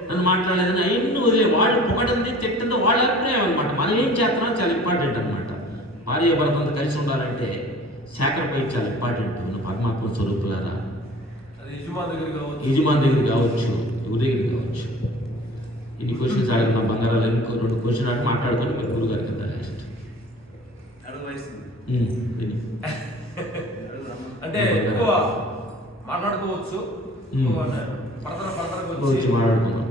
నన్ను మాట్లాడలేదని అవన్నీ వదిలే. వాళ్ళు పొగడింది తిట్టింది వాళ్ళ అభిప్రాయం అనమాట. మనం ఏం చేస్తున్నాం చాలా ఇంపార్టెంట్ అనమాట. భార్య భర్తలతో కలిసి ఉండాలంటే సాక్రిఫైస్ చాలా ఇంపార్టెంట్. పరమాత్మ స్వరూపులారా, యజమాని దగ్గర కావచ్చు, ఎవరి దగ్గర కావచ్చు. ఇన్ని క్వశ్చన్స్ అడిగిన బంగారాలు ఇంకో 2 క్వశ్చన్ అడిగి మాట్లాడుకొని మీరు గురుగారి కింద లాస్ట్ అంటే ఎక్కువ మాట్లాడుకోవచ్చు, వచ్చి మాట్లాడుకున్నాం.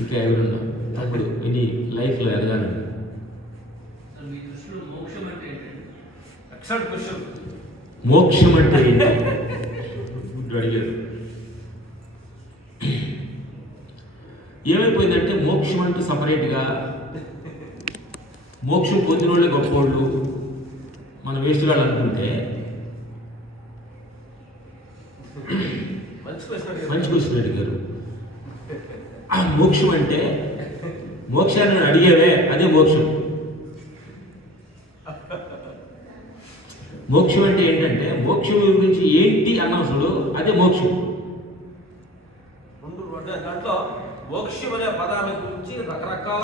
ఇంకా ఎవరున్నా తప్పుడు ఇని లైఫ్లో ఎదగాలండి. మోక్షం అంటే ఏంటి అడిగారు. ఏమైపోయిందంటే మోక్షం అంటే సపరేట్గా, మోక్షం పొందిన వాళ్ళే గొప్పవాళ్ళు, మనం వేస్ట్ వాళ్ళు అనుకుంటే మంచి క్వశ్చన్ అడిగారు. మోక్షం అంటే మోక్షాన్ని అడిగేవే, అదే మోక్షం. మోక్షం అంటే ఏంటంటే, మోక్షం గురించి ఏంటి అన్నప్పుడు అదే మోక్షం. దాంట్లో మోక్షం అనే పదాన్ని గురించి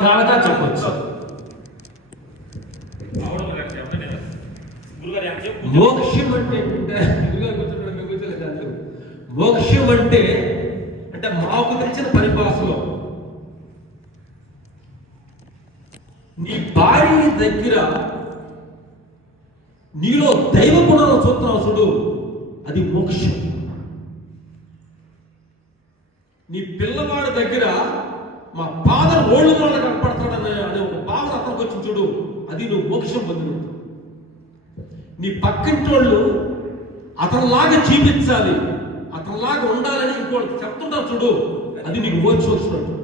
చాలా చెప్పచ్చు. మోక్షం అంటే మోక్షం అంటే అంటే మాకు తెలిసిన పరిభాషలో నీ భార్య దగ్గర నీలో దైవ గుణాలను చూస్తున్నావు చూడు, అది మోక్షం. నీ పిల్లవాడి దగ్గర మా ఫాదర్ ఓల్డ్ వాళ్ళు కనపడతాడనే ఒక భావన అతనికి అది నువ్వు మోక్షం పొందినట్టు. నీ పక్కింటి వాళ్ళు అతనిలాగా జీవించాలి, అతనిలాగా ఉండాలని ఇంకోటి చెప్తుంటారు చూడు, అది నీకు మోక్షం వచ్చినట్టు.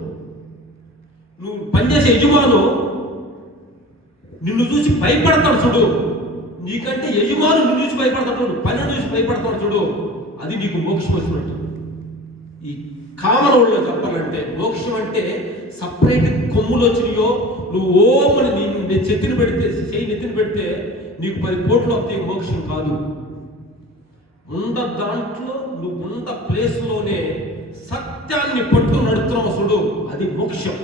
నువ్వు పనిచేసే యజమాను నిన్ను చూసి భయపడతాడు చూడు, నీకంటే యజమాను నిన్ను చూసి భయపడతాడు, పని చూసి భయపడతాడు చూడు, అది నీకు మోక్షం వచ్చినట్టు. ఈ కామన్ ఊళ్ళో చెప్పాలంటే మోక్షం అంటే సపరేట్ కొమ్ములు వచ్చినాయో, నువ్వు ఓమని నేను చెత్తిని పెడితే చెయ్యి నెత్తిని పెడితే నీకు 10 కోట్లు వస్తాయి, మోక్షం కాదు. ఉన్న దాంట్లో నువ్వు ఉన్న ప్లేస్లోనే సత్యాన్ని పట్టుకుని నడుస్తున్నావు చూడు, అది మోక్షం.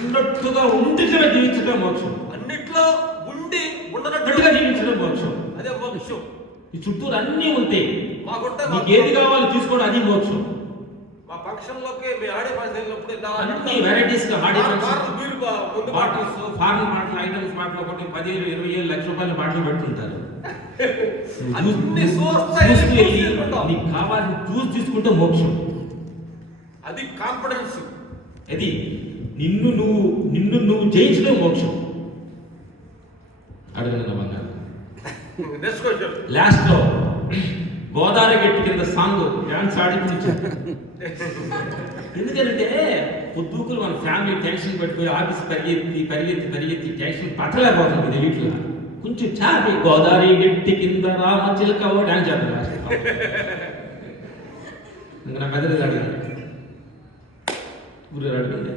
ఉన్నట్టుగా ఉండిగా జీవించడం మోక్షం, అన్నిట్లో ఉండి ఉండనట్టుగా జీవించడం మోక్షం, అదే మోక్షం. ఈ చుట్టూరు అన్నీ ఉంటాయి, నీకు ఏది కావాలో తీసుకోవడం, అది మోక్షం. మా ఫంక్షన్లోకి మేము ఆడే పాటలు వెళ్ళినప్పుడు అన్ని వెరైటీస్ గా ఆడే మీరు ముందు bottles, foreign bottle items bottle ఒకటి 10,000, 20,000, లక్ష రూపాయల బాటిల్ పెడుతుంటారు. అన్ని నీకు కావాలని చూసి తీసుకుంటే మోక్షం. అది కాన్ఫిడెన్స్, అది నిన్ను నువ్వు జయించడం మోక్షం. అడగల బంగారు. Next question. లాస్ట్ లో గోదావరి గట్టి కింద సాంగ్ డాన్స్ ఆడిపించారు. ఎందుకంటే పొద్దుకులు మన ఫ్యామిలీ టెన్షన్ పెట్టుకుని ఆఫీస్ పరిగెత్తి టెన్షన్ పట్టలేకపోతుంది తెలియట్లా. కొంచెం చాపి గోదావరి గట్టి కింద రామచిలక డాన్స్ చేస్తారు. ఇంకా నా పెద్దది అడగండి, గురు అడగండి.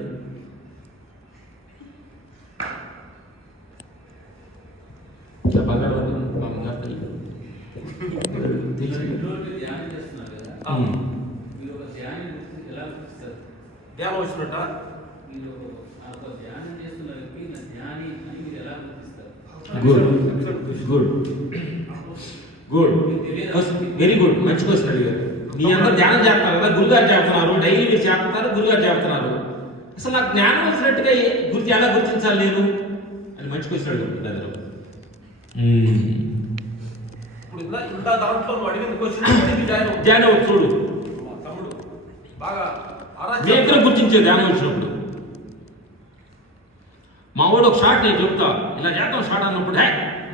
ధ్యానం వచ్చినట్ట గుడ్ వెరీ గుడ్, మంచి క్వశ్చన్ అడిగారు. మీ అందరూ ధ్యానం చేస్తారు కదా, గురుగారు చెప్తున్నారు, డైలీ మీరు చేస్తున్నారు, గురుగారు చెప్తున్నారు. అసలు నాకు జ్ఞానం వచ్చినట్టుగా ఎలా గుర్తించాలి నేను అని మంచి క్వశ్చన్ అడుగుతున్నారు. ఇప్పుడు ఇందా దాంట్లో నువ్వు అడిగిన క్వశ్చన్ ధ్యానం వచ్చి చూడు, తమ్ముడు బాగా నేత్రం గుర్తించే ధ్యానం వచ్చినప్పుడు. మా వాడు ఒక షాట్ నేను చెప్తా, ఇలా చేద్దాం షాట్ అన్నప్పుడు, హే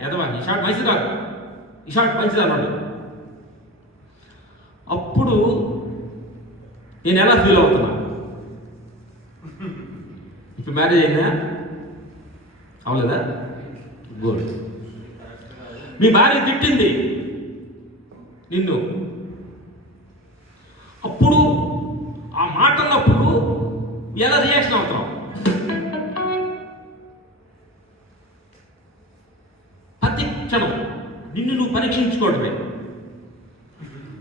ఎదవా ఈ షాట్ మంచిది కాదు, ఈ షాట్ మంచిది అన్నాడు. అప్పుడు నేను ఎలా ఫీల్ అవుతున్నా? ఇప్పుడు మ్యారేజ్ అయిందా? అవలేదా? గుడ్. మీ భార్య తిట్టింది నిన్ను, అప్పుడు ఆ మాట అన్నప్పుడు ఎలా రియాక్షన్ అవుతాం? ప్రతి క్షణం నిన్ను నువ్వు పరీక్షించుకోవడమే.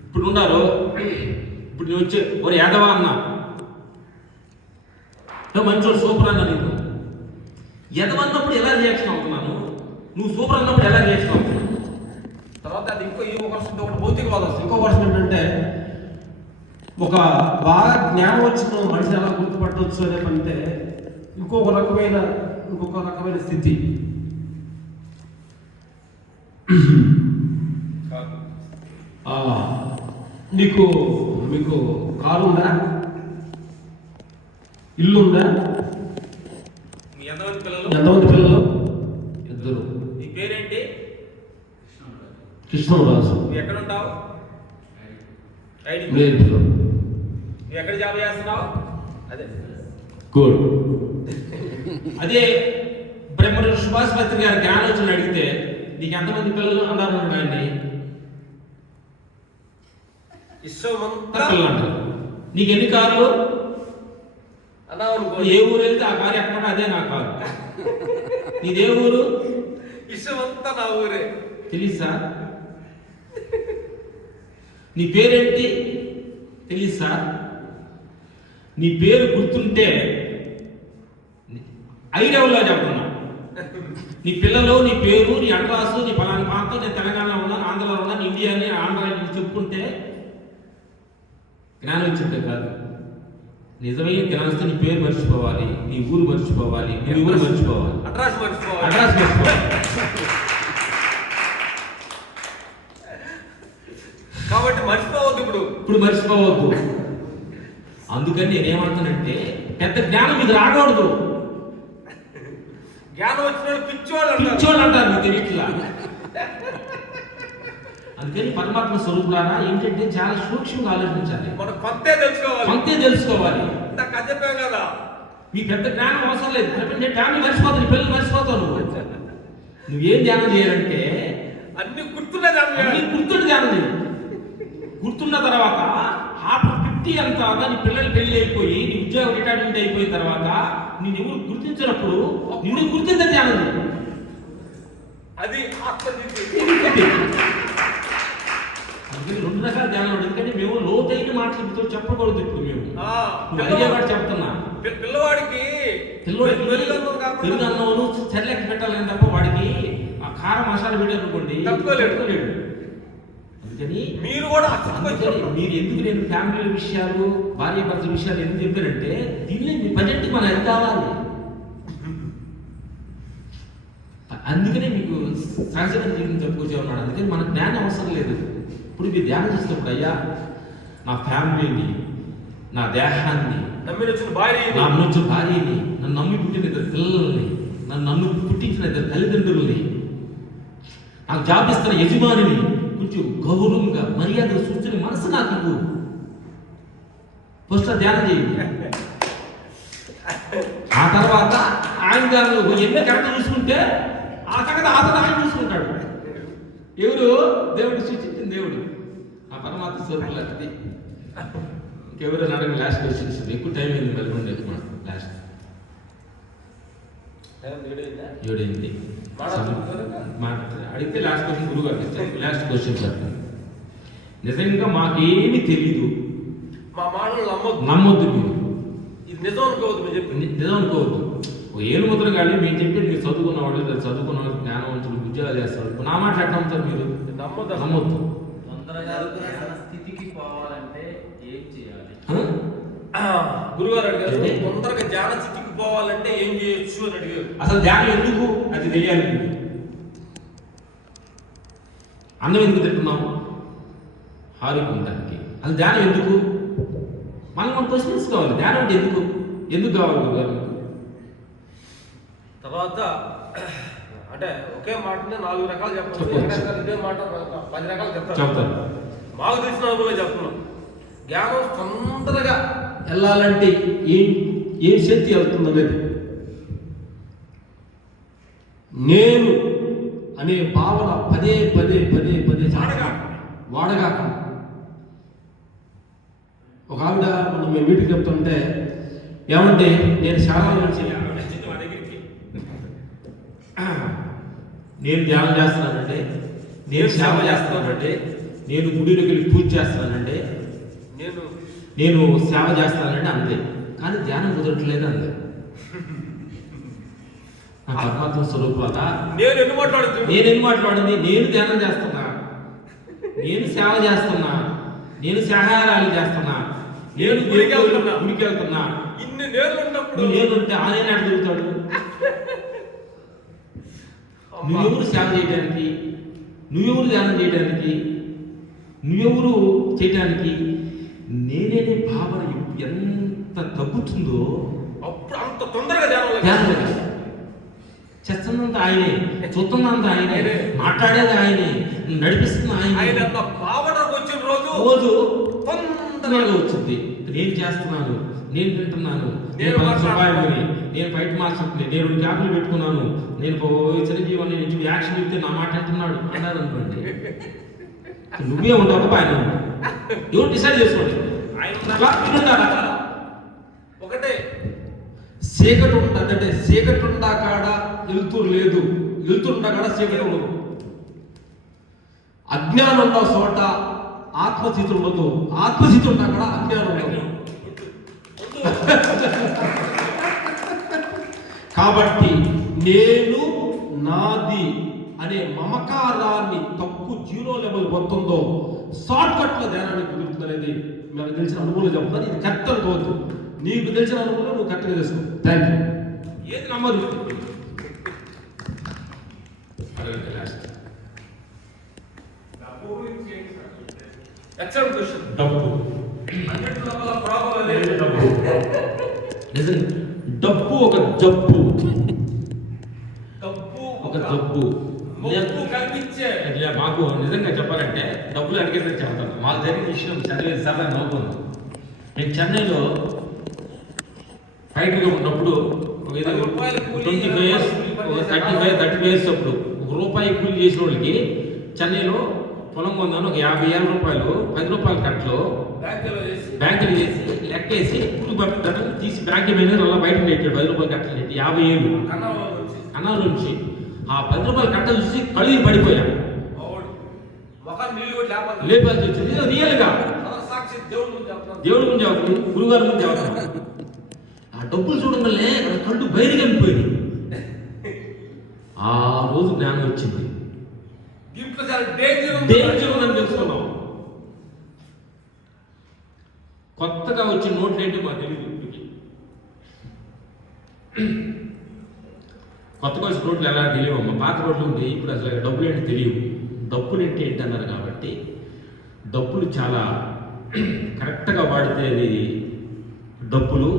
ఇప్పుడు ఉన్నారు, ఇప్పుడు నేను వచ్చే ఒక యాదవా అన్నా, మంచోడు సూపర్ అన్నా, నిన్ను ఎదవన్నప్పుడు ఎలా రియాక్షన్ అవుతున్నాను, నువ్వు సూపర్ అన్నప్పుడు ఎలా రియాక్షన్ అవుతున్నావు? తర్వాత అది ఇంకో వర్షం ఒకటి భౌతికవాదం. ఇంకో వర్షం ఏంటంటే, ఒక బాగా జ్ఞానం వచ్చిన మనిషి ఎలా గుర్తుపట్టవచ్చు అనేదంటే ఇంకొక రకమైన స్థితి. మీకు కారు ఉందా? ఇల్లు ఉందా? మీ ఎంతమంది పిల్లలు? ఎంతమంది పిల్లలు? 2. నీ పేరేంటి? కృష్ణరాజు. నువ్వు ఎక్కడ ఉంటావు? నేర్పులో. నువ్వు ఎక్కడ జాబ్ చేస్తున్నావు? అదే గుడ్. అదే బ్రహ్మరు సుభాష్ పత్రి గారి జ్ఞానోచన అడిగితే నీకు ఎంతమంది పిల్లలు అన్నారు ఆయన్ని? పిల్లలు అంటారు. నీకు ఎన్ని కార్లు అన్నావు అనుకో, ఏ ఊరు వెళ్తే ఆ కారు ఎక్కడ అదే నా కారు. నీదే ఊరు? ఇష్టమంతా నా ఊరే. తెలుసా? నీ పేరేంటి తెలుసా? నీ పేరు గుర్తుంటే ఐడియాలో చెప్తున్నా. నీ పిల్లలు, నీ పేరు, నీ అడ్రస్, నీ ఫలానా ప్రాంతం, నేను తెలంగాణలో ఉన్నాను, ఆంధ్రలో ఉన్నాను, ఇండియాని ఆంధ్ర చెప్పుకుంటే జ్ఞానం వచ్చిందే కాదు. నిజమైన జ్ఞానస్తే నీ పేరు మర్చిపోవాలి, నీ ఊరు మర్చిపోవాలి, నీ ఊరు మర్చిపోవాలి, అడ్రస్ మర్చిపోవాలి. అడ్రస్ మర్చిపోవాలి. కాబట్టి మర్చిపోవద్దు. ఇప్పుడు మర్చిపోవద్దు. అందుకని నేనేమంటానంటే పెద్ద జ్ఞానం మీకు రాకూడదు. జ్ఞానం వచ్చిన పిచ్చోళ్ళు అంటారు. పిచ్చోళ్ళు అంటారు, మీకు తెలియట్లా. అందుకని పరమాత్మ స్వరూపులారా ఏంటంటే చాలా సూక్ష్మంగా ఆలోచించాలి. మనకు కొంతే తెలుసుకోవాలి. కొంతే తెలుసుకోవాలి. ఇంత కథ చెప్పాం కదా, మీ పెద్ద జ్ఞానం అవసరం లేదు. ప్రపంచ ఫ్యామిలీ మర్చిపోతావు, నీ పిల్లలు మర్చిపోతావు. నువ్వేం ధ్యానం చేయాలంటే అన్ని గుర్తులే ధ్యానం అన్ని చేయాలి. గుర్తుండి ధ్యానం చేయాలి. గుర్తున్న తర్వాత ఆఫ్టర్ 50 అంతా నీ పిల్లలు పెళ్లి అయిపోయి నీ ఉద్యోగం రిటైర్మెంట్ అయిపోయిన తర్వాత నేను ఎవరు గుర్తించినప్పుడు నిన్ను గుర్తించే ధ్యానం చేయాలి. అది ఆత్మనిధి. అందుకని 2 రకాల ధ్యానం ఉంటుంది. ఎందుకంటే మేము లోతైన మాటలతో చెప్పకూడదు. ఇప్పుడు మేము అడిగేవాడు చెప్తున్నా, పిల్లవాడికి పిల్లవాడికి తెలుగు అన్నవను చల్లెక్క పెట్టాలని తప్ప వాడికి ఆ కారం మసాలా వీడియో అనుకోండి తట్టుకోలేడు. అందుకని మీరు కూడా అందుకని మీరు ఎందుకు నేను ఫ్యామిలీ విషయాలు భార్య భర్తల విషయాలు ఎందుకు చెప్పానంటే దీన్ని మీ బడ్జెట్కి మనం ఎంత కావాలి. అందుకనే మీకు సహజమైన జీవితం చెప్పుకొచ్చేవాడు. అందుకని మనకు జ్ఞానం అవసరం లేదు. ఇప్పుడు మీరు ధ్యానం చేసినప్పుడు అయ్యా నా ఫ్యామిలీని, నా దేహాన్ని, నమ్మిన వచ్చిన భార్య, నా నమ్మిన భార్యని, నన్ను నమ్మి పుట్టిన 2 పిల్లల్ని, నన్ను పుట్టించిన 2 తల్లిదండ్రులని, నాకు జాబ్ ఇస్తున్న యజమానిని కొంచెం గౌరవంగా మర్యాదగా చూస్తున్న మనసు నాకు ఇవ్వు. ఫస్ట్ ధ్యానం చేయండి. ఆ తర్వాత ఆయన గారు ఎన్ని కరెక్ట్ చూసుకుంటే ఆ సంగతి ఆయన చూసుకుంటాడు. ఎవరు? దేవుడు సృష్టించిన దేవుడు, ఆ పరమాత్మ స్వరూపులు. అది ఇంకెవరు అడగ లాస్ట్ క్వశ్చన్స్. ఎక్కువ టైం అయింది, మళ్ళీ ఎక్కువ లాస్ట్ 7 అడిగితే లాస్ట్ క్వశ్చన్ గురువు గారికి ఇస్తాను. లాస్ట్ క్వశ్చన్ చెప్తాను. నిజంగా మాకేమీ తెలీదు, మా మాటలు నమ్మొద్దు. మీరు ఇది నిజం అనుకోవద్దు. మీరు చెప్పింది నిజం అనుకోవద్దు. ఏలు ముద్ర కానీ మేము చెప్పేది మీరు చదువుకున్న వాళ్ళు, చదువుకున్న వాళ్ళు, జ్ఞానవంతులు, ఉద్యోగాలు చేస్తారు. నా మాట ఎట్లా ఉంటారు మీరు? నమ్మొద్దు. తొందరగా ధ్యాన స్థితికి పోవాలంటే ఏం చేయాలి? గురుగారు అడిగారు, తొందరగా ధ్యాన స్థితికి పోవాలంటే ఏం చేయొచ్చు అని అడిగారు. అసలు ధ్యానం ఎందుకు అది తెలియాలి. అన్నం ఎందుకు తింటున్నాము? ఆరోగ్యం. అది ధ్యానం ఎందుకు? మనం క్వశ్చన్స్ కావాలి. ధ్యానం అంటే ఎందుకు కావాలి గురుగారు? తర్వాత అంటే ఒకే మాటని 4 రకాలు చెప్పాలి. ఇదే మాట 10 రకాలు చెప్తారు. మాకు తెలిసిన అనుభవం చెప్తున్నాం. జ్ఞానం తొందరగా వెళ్ళాలంటే ఏం శక్తి వెళ్తుంది అనేది, నేను అనే భావన పదే వాడగాక. ఒక ఆవిడ మనం మేము మీటింగ్ చెప్తుంటే ఏమంటే నేను చాలా నుంచి నేను ధ్యానం చేస్తున్నానంటే, నేను సేవ చేస్తున్నానంటే, నేను గుడిలోకి వెళ్ళి పూజ చేస్తున్నానంటే, నేను సేవ చేస్తానంటే అంతే. కానీ ధ్యానం కుదరట్లేదు అంతే. నా పరమాత్మ స్వరూపాలా నేను ఎన్ని మాట్లాడింది? నేను ధ్యానం చేస్తున్నా, నేను సేవ చేస్తున్నా, నేను సహాయాలు చేస్తున్నా, నేను గుడికి వెళ్తున్నా. ఇన్ని నేర్లు ఉన్నప్పుడు నేనుంటే ఆయన అడుగుతాడు. నువ్వెవరు సేవ చేయడానికి, నువ్వెవరు ధ్యానం చేయడానికి, నువ్వెవరు చేయడానికి నేనే భావన ఎంత తగ్గుతుందో అప్పుడు అంత తొందరగా ధ్యానం చేస్తున్నంత ఆయనే, చూస్తున్నంత ఆయనే, మాట్లాడేది ఆయనే, నడిపిస్తున్న ఆయన భావనకు వచ్చిన రోజు తొందరగా వచ్చింది. నేను చేస్తున్నాను, నేను వింటున్నాను, నేను సహాయమని, నేను ఫైట్ మాస్టర్ని, నేను 2 క్యాపులు పెట్టుకున్నాను, నేను చిరంజీవి నుంచి యాక్షన్ ఇస్తే నా మాట అంటున్నాడు అన్నారు అనుకోండి. నువ్వే ఉంటావు, ఆయన ఎవరు డిసైడ్ చేసుకోండి. ఒకటే చీకటి ఉండదంటే చీకటి ఉండా కాడ వెలుతురు లేదు, వెలుతురుండా కాడ చీకటి ఉండదు. అజ్ఞానం ఉన్న చోట ఆత్మస్థితి ఉండదు, ఆత్మస్థితి ఉన్నా కూడా అజ్ఞానం ఉండదు. కాబట్టి నేను నాది అనే మమకారాన్ని తక్కువ 0 లెవెల్ పోతుందో షార్ట్ కట్లో ధ్యానాన్ని కుదురుతుంది అనేది నాకు తెలిసిన అనుభవం చెప్తాను. ఇది కరెక్ట్ అనుకోవద్దు, నీకు తెలిసిన అనుభవం నువ్వు కరెక్ట్గా చేసుకో. Thank you. ఏది నమ్మదు. Excellent question. డబ్బు అన్నిట్లో కల్లా ప్రాబ్లం అదే. డబ్బు నిజంగా డబ్బు ఒక జబ్బు, డబ్బు ఒక జబ్బు. మొక్కు కల్పించే ఇట్లా మాకు నిజంగా చెప్పాలంటే డబ్బులు అడిగేది చెప్తాను. మాకు జరిగిన విషయం చదివేది సరదా నవ్వుకుంది. నేను చెన్నైలో ఫైట్గా ఉన్నప్పుడు ఒక ఏదో 25 years 35 years అప్పుడు ₹1 కూలి చేసిన వాళ్ళకి చెన్నైలో పొలం కొందాను ఒక 50,000 రూపాయలు 10 రూపాయల కట్టలో బ్యాంకులు చేసి లెక్కేసి కూలి పంపిస్తాను తీసి బ్యాంక్ మేనేజర్ అలా బయట నెట్టాడు 10 రూపాయల కట్టలు నెట్టి 50 ఏళ్ళు కన్నాల నుంచి ఆ 10 రూపాయల కట్ట చూసి కళ్ళు పడిపోయాం. లేపాల్సి వచ్చింది రియల్గా దేవుడి గురించి అవుతుంది, గురుగారి గురించి అవుతుంది. ఆ డబ్బులు చూడగానే కళ్ళు బయటికి వెళ్ళిపోయింది. ఆ రోజు జ్ఞానం వచ్చింది, డేంజర్ ఉందని తెలుసుకున్నాం. కొత్తగా వచ్చిన నోట్లు ఏంటి మాకు తెలియదు. ఇప్పటికి కొత్తగా వచ్చిన నోట్లు ఎలా తెలియవు. మా పాత నోట్లు ఉంటే ఇప్పుడు అసలు డబ్బులు ఏంటి తెలియవు. డబ్బులు ఏంటి అన్నారు కాబట్టి డబ్బులు చాలా కరెక్ట్గా వాడితే అది డబ్బులు,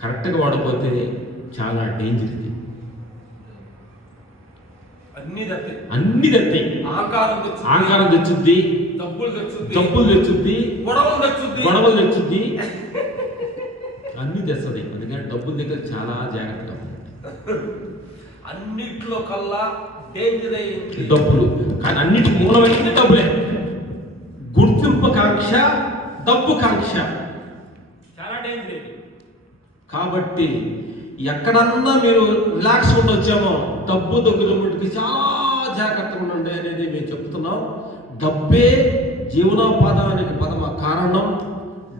కరెక్ట్గా వాడకపోతే చాలా డేంజర్. ఇది అన్ని తత్తాయి. అహంకారం తెచ్చుద్ది, డబ్బులు తెచ్చుద్ది, గొడవలు తెచ్చుద్ది, అన్ని తెస్తుంది. అందుకని డబ్బుల దగ్గర చాలా జాగ్రత్తగా అన్నిట్లో కల్లా డేంజర్ అయ్యింది డబ్బులు. కానీ అన్నిటికి మూలమైనది డబ్బులే. గుర్తింపు కాంక్ష, డబ్బు కాంక్ష చాలా డేంజర్. కాబట్టి ఎక్కడన్నా మీరు రిలాక్స్ ఉండొచ్చామో డబ్బు దగ్గరకి చాలా జాగ్రత్తగా ఉండండి అనేది మేము చెప్తున్నాం. డబ్బే జీవనోపాదానికి ప్రథమ కారణం,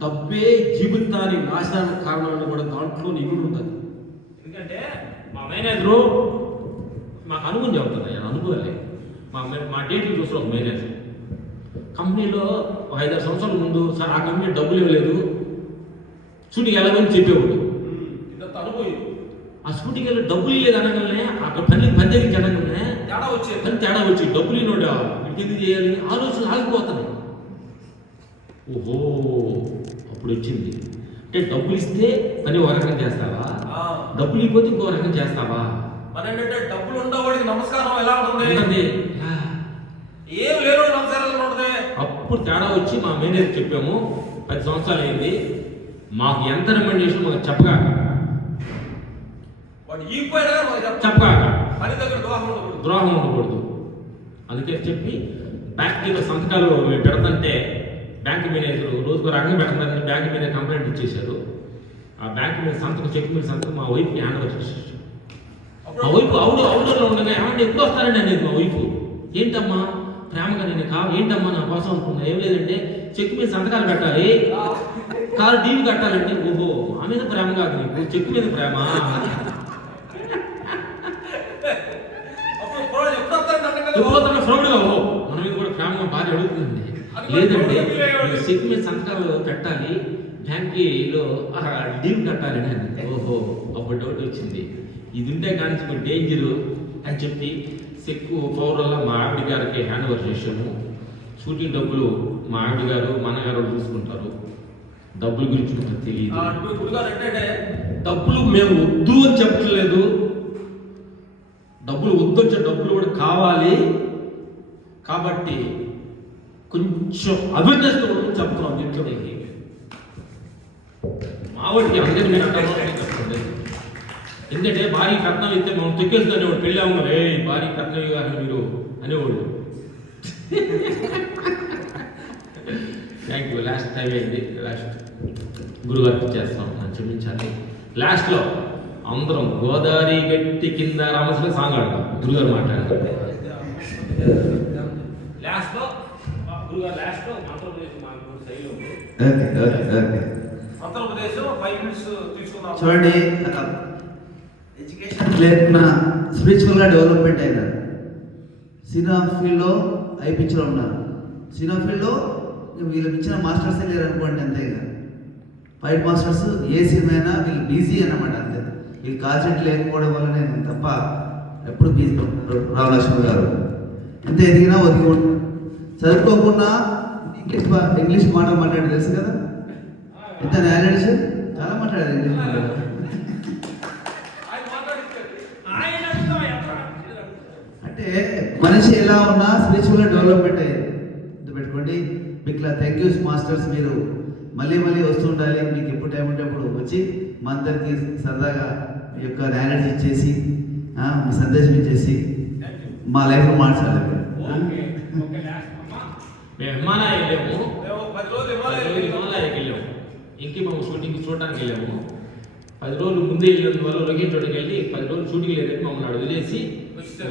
డబ్బే జీవితానికి నాశనానికి కారణం అని కూడా దాంట్లో నిగుడు ఉంటుంది. ఎందుకంటే మా మేనేజరు మాకు అనుభవం చెబుతుంది. ఆయన అనుభవాలే మా డేట్లు చూసిన ఒక మేనేజర్ కంపెనీలో 5-6 సంవత్సరాల ముందు సార్ ఆ కంపెనీ డబ్బులు ఇవ్వలేదు, షూటింగ్ వెళ్ళమని చెప్పేవాడు. అనుభవం ఆ షూటింగ్ వెళ్ళి డబ్బులు ఇవ్వలేదు అనగానే అక్కడ పని దగ్గరికి అనగానే తేడా వచ్చి డబ్బులు ఇవ్వడా ఎందుకు చేయాలి ఆలోచన ఆగిపోతుంది. ఓహో అప్పుడు వచ్చింది. అంటే డబ్బులు ఇస్తే పని ఒక రకం చేస్తావా, డబ్బులు ఇవ్వకపోతే ఇంకో రకం చేస్తావా? అంటే డబ్బులు ఉండవాడికి నమస్కారం ఎలా ఉంటుంది, ఏం లేరు నమస్కారం ఉంటుంది. అప్పుడు తేడా వచ్చి మా మేనేజర్ చెప్పాము 10 సంవత్సరాలు అయింది, మాకు ఎంత రికమెండేషన్ మాకు చెప్పగాక చెప్పగాక ద్రోహం ఉండకూడదు. అందుకే చెప్పి బ్యాంక్ మీద సంతకాలు పెడతంటే బ్యాంక్ మేనేజర్ రోజుకు రకంగా పెడతానని బ్యాంక్ మీద కంప్లైంట్ ఇచ్చేశారు. ఆ బ్యాంక్ మీద సంతకం చెక్ మీద సంతకం మా వైఫ్ని హ్యాండ్ ఓవర్ చేసేసారు. మా వైఫ్ అవుడర్లో ఉండగా ఏమంటే ఎప్పుడు వస్తారండి అనేది మా వైఫ్. ఏంటమ్మా ప్రేమగా నేను ఏంటమ్మా నా కోసం అనుకున్నా, ఏం లేదంటే చెక్ మీద సంతకాలు పెట్టాలి, కారు డీవి కట్టాలంటే ఓహో ఆ మీద ప్రేమ కాదు నీకు, చెక్ మీద ప్రేమ. ఎప్పుడో ఫ్రౌడ్గా ఓ మన మీద కూడా ప్రేమగా భార్య అడుగుతుందండి. లేదండి చెక్ మీద సంతకాలు పెట్టాలి, బ్యాంకీలో డీవి కట్టాలని అని. ఓహో అప్పుడు డౌట్ వచ్చింది, ఇది ఉంటే కానీ డేంజరు అని చెప్పి చెక్ పవర్ వల్ల మా ఆవిడ గారికి హ్యాండ్ ఓవర్ చేసాము. షూటింగ్ డబ్బులు మా ఆవిడ గారు మా అన్నగారు చూసుకుంటారు. డబ్బుల గురించి మనకు తెలియదు. డబ్బులు మేము వద్దు అని చెప్పట్లేదు, డబ్బులు వద్దు వచ్చే డబ్బులు కూడా కావాలి. కాబట్టి కొంచెం అవేర్నెస్ చెప్తున్నాం దీంట్లో. మావాడికి అందరికీ మీరు చెప్పండి. ఎందుకంటే భారీ కట్నం ఇస్తే మనం తొక్కేస్తుంది అనేవాడు. పెళ్ళాము రే భారీ కట్నం ఇవ్వాలి మీరు అనేవాడు. Thank you. లాస్ట్ టైం అయింది, లాస్ట్ గురుగారికి చేస్తాం, నన్ను క్షమించాలి. లాస్ట్లో అందరం గోదావరి గట్టి కింద రామస్లో సాంగ్ ఆడతాం. గురుగారు మాట్లాడారు లాస్ట్లో. గురుగారు లాస్ట్లో ఆంధ్రప్రదేశ్ మాకు శైలి ఆంధ్రప్రదేశ్ 5 minutes తీసుకుందాం. చూడండి, ఎడ్యుకేషన్ లేకున్నా స్పిరిచువల్గా డెవలప్మెంట్ అయినారు. సినిమా ఫీల్డ్లో అయిపించలో ఉన్నారు. సినిమా ఫీల్డ్లో వీళ్ళకి ఇచ్చిన మాస్టర్సే లేరు అనుకోండి, అంతే. ఇక ఫైట్ మాస్టర్స్ ఏ సినిమా అయినా వీళ్ళు బిజీ అన్నమాట, అంతే. వీళ్ళు కాన్సెంట్ లేకపోవడం వల్లనే తప్ప ఎప్పుడు బిజీ ఉంటారు. రామలక్ష్మి గారు ఎంత ఎదిగినా ఒదిగి ఉంటారు. చదువుకోకుండా ఇంగ్లీష్ మాట మాట్లాడి తెలుసు కదా, ఎంత నాలెడ్జ్, చాలా మాట్లాడారు ఇంగ్లీష్ మాట. ఆయన మాట్లాడిచ్చాడు. అంటే మనిషి ఎలా ఉన్నా స్పిరిచువల్గా డెవలప్మెంట్ అయ్యేది. గుర్తుపెట్టుకోండి. మీకు థ్యాంక్ యూ మాస్టర్స్. మీరు మళ్ళీ మళ్ళీ వస్తూ ఉండాలి. మీకు ఎప్పుడు టైం ఉంటే అప్పుడు వచ్చి మా అందరికీ సరదాగా మీ యొక్క నాలెడ్జ్ ఇచ్చేసి మీ సందేశం ఇచ్చేసి మా లైఫ్లో మార్చాలి. మేము హిమాలయ వెళ్ళాము, మేము 10 రోజులు హిమాలయాలు హిమాలయకి వెళ్ళాము. ఇంకే మేము షూటింగ్ చూడడానికి వెళ్ళాము. 10 రోజులు ముందే వెళ్ళినందువల్ల లొకేషన్ చోటుకి వెళ్ళి 10 రోజులు షూటింగ్ లేదని మమ్మల్ని అక్కడ వదిలేసి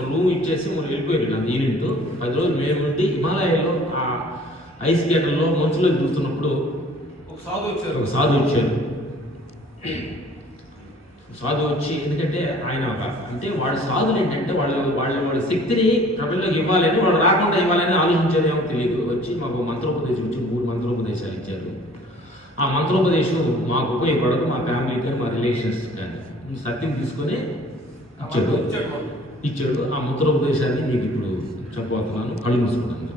రూమ్ ఇచ్చేసి మనం వెళ్ళిపోయారు. నా యూనిట్ 10 రోజులు మేము ఉండి హిమాలయాల్లో ఆ ఐస్ గేటర్లో మంచులో చూస్తున్నప్పుడు ఒక సాధు వచ్చారు. ఒక సాధు వచ్చారు. సాధు వచ్చి, ఎందుకంటే ఆయన అంటే వాళ్ళ సాధులు ఏంటంటే వాళ్ళ శక్తిని ప్రజల్లోకి ఇవ్వాలని, వాళ్ళు రాకుండా ఇవ్వాలని ఆలోచించేదేమో తెలియదు. వచ్చి మాకు మంత్రోపదేశం వచ్చి 3 మంత్రోపదేశాలు ఇచ్చారు. ఆ మంత్రోపదేశం మాకు ఉపయోగపడదు, మా ఫ్యామిలీ కానీ మా రిలేషన్స్ కానీ. సత్యం తీసుకొని ఇచ్చాడు. ఆ మంత్రోపదేశాన్ని మీకు ఇప్పుడు చెప్పబోతున్నాను. కళ్ళు మూసుకున్నాను.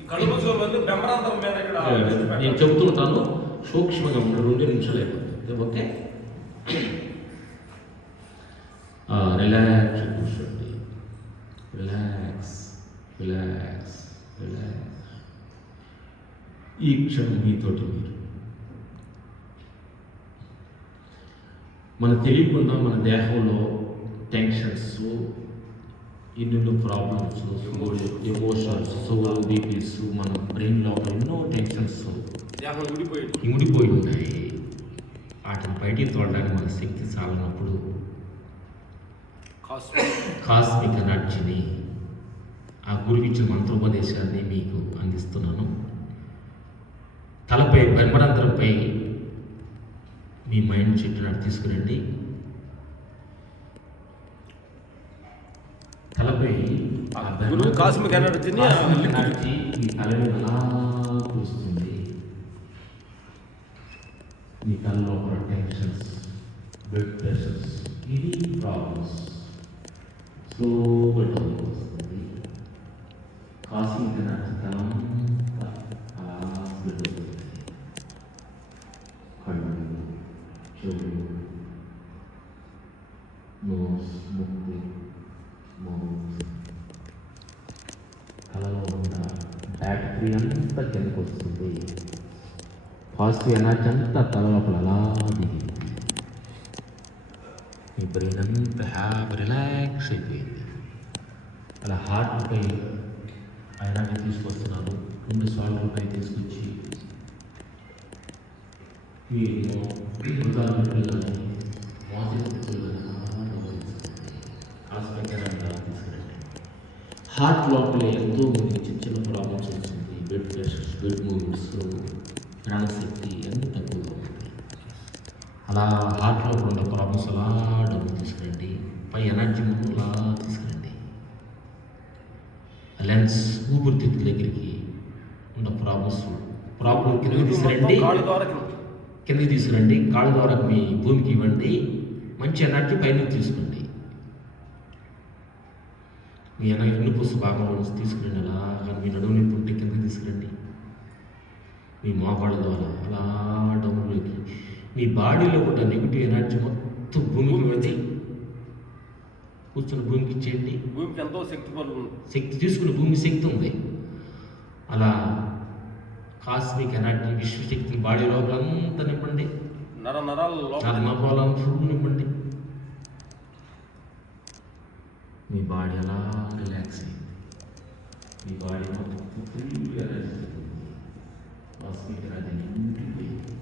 ఈ కళ్ళు మూసుకోవాలి. బ్రహ్మాండం మీద ఇక్కడ నేను చెబుతుంటాను, సూక్ష్మంగా ఉన్న 2 నిమిషాలు అయిపోతుంది. ఓకే, రిలాక్స్ కూర్చోండి. Relax relax relax. ఈ క్షణం మీతోటి మీరు మన తెలియకుండా మన దేహంలో టెన్షన్స్, ఎన్నెన్నో ప్రాబ్లమ్స్, ఎమోషన్స్, సోల్ బీపీస్, మన బ్రెయిన్ లోపల ఎన్నో టెన్షన్స్ ఇమిడిపోయి ఉన్నాయి. వాటిని బయటికి తోడడానికి మన శక్తి చాలనప్పుడు కాస్మిక్ ఎనర్జీని, ఆ గురువు ఇచ్చిన మంత్రోపదేశాన్ని మీకు అందిస్తున్నాను. తలపై బ్రహ్మరంధ్రంపై మీ మైండ్ చెప్పినట్టు తీసుకురండి. తలపై కాస్మిక్ ఎనర్జీని ఎనర్జీ మీ తల మీద అలా కూస్తుంది. మీ తలలో టెన్షన్స్, బ్లడ్ ప్రెషర్స్, ఇది ప్రాబ్లమ్స్ స్లోగా డౌన్ వస్తుంది. కాస్మిక్ ఎనర్జీ తలంతా అలా స్ప్రెడ్ అవుతుంది. కళ్ళు, చెవులు, నోస్, ముక్కు, మౌత్, తలలో ఉన్న బ్యాటరీ అంతా కిందకు వస్తుంది. పాజిటివ్ ఎనర్జీ అంతా తల లోపల అలా దిగింది. మీ బ్రెయిన్ అంతా హ్యాపీ రిలాక్స్ అయిపోయింది. అలా హార్ట్పై ఎనర్జీ తీసుకొస్తున్నాను. 2 సాల్ట్లపై తీసుకొచ్చి మీరు మోసాలు పిల్లలని తీసుకురండి. హార్ట్ లోపల ఎంతో మంది చిన్న చిన్న ప్రాబ్లమ్స్ వస్తుంది. బ్లడ్ ప్రెషర్స్, బ్లడ్ మూవ్మెంట్స్, ప్రాణశక్తి అన్నీ తక్కువగా ఉంటుంది. అలా హార్ట్ లోపల ఉన్న ప్రాబ్లమ్స్ అలా డబ్బులు తీసుకురండి. పై ఎనర్జీ ముందు అలా తీసుకురండి. లెన్స్, ఊపిరితిత్తుల దగ్గరికి ఉన్న ప్రాబ్లం కిందకి తీసుకురండి. కిందకి తీసుకురండి. కాళ్ళ ద్వారా మీ భూమికి ఇవ్వండి. మంచి ఎనర్జీ పైన తీసుకోండి. మీ ఎన్నుపూస భాగంలో నుంచి తీసుకురండి. అలా మీ నడుము నొప్పి ఉంటే కిందకి తీసుకురండి. మీ మోకాళ్ళ ద్వారా అలా డౌన్లోకి మీ బాడీలో కూడా నెగిటివ్ ఎనర్జీ మొత్తం భూమికి ఇవ్వండి. కూర్చుని భూమికి ఇచ్చేయండి. భూమికి ఎంతో శక్తి తీసుకుని భూమి శక్తి ఉంది. అలా కాస్మిక్ ఎనర్జీ, విశ్వశక్తి బాడీ లోపల అంతా నింపండి. నరాలను ఫుల్ నింపండి. మీ బాడీ అలా రిలాక్స్ అయింది. మీ బాడీ మొత్తం ఫుల్ ఎనర్జీ, కాస్మిక్ ఎనర్జీ నిండిపోయింది.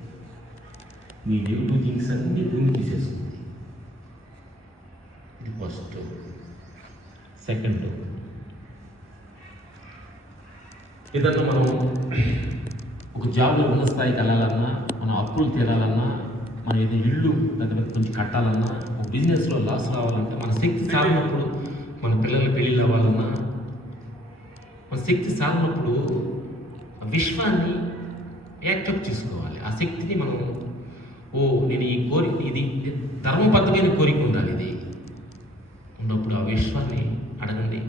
మీ నెగిటివ్ థింగ్స్ అన్నీ భూమి తీసేస్తుంది. ఇది ఫస్ట్. సెకండ్, ఏదన్నా మనం ఒక జాబ్లో ఉన్న స్థాయికి వెళ్ళాలన్నా, మనం అప్పులు తీరాలన్నా, మనం ఏదైనా ఇల్లు పెద్ద కొంచెం కట్టాలన్నా, ఒక బిజినెస్లో లాస్ రావాలంటే మన శక్తి సాగినప్పుడు, మన పిల్లల పెళ్ళిళ్ళు అవ్వాలన్నా, మన శక్తి సాగినప్పుడు ఆ విశ్వాన్ని యాక్సెప్ట్ చేసుకోవాలి. ఆ శక్తిని మనం నేను ఈ కోరిక, ఇది ధర్మబద్ధమైన కోరిక ఉండాలి. ఇది ఉన్నప్పుడు ఆ విశ్వాన్ని అడగండి.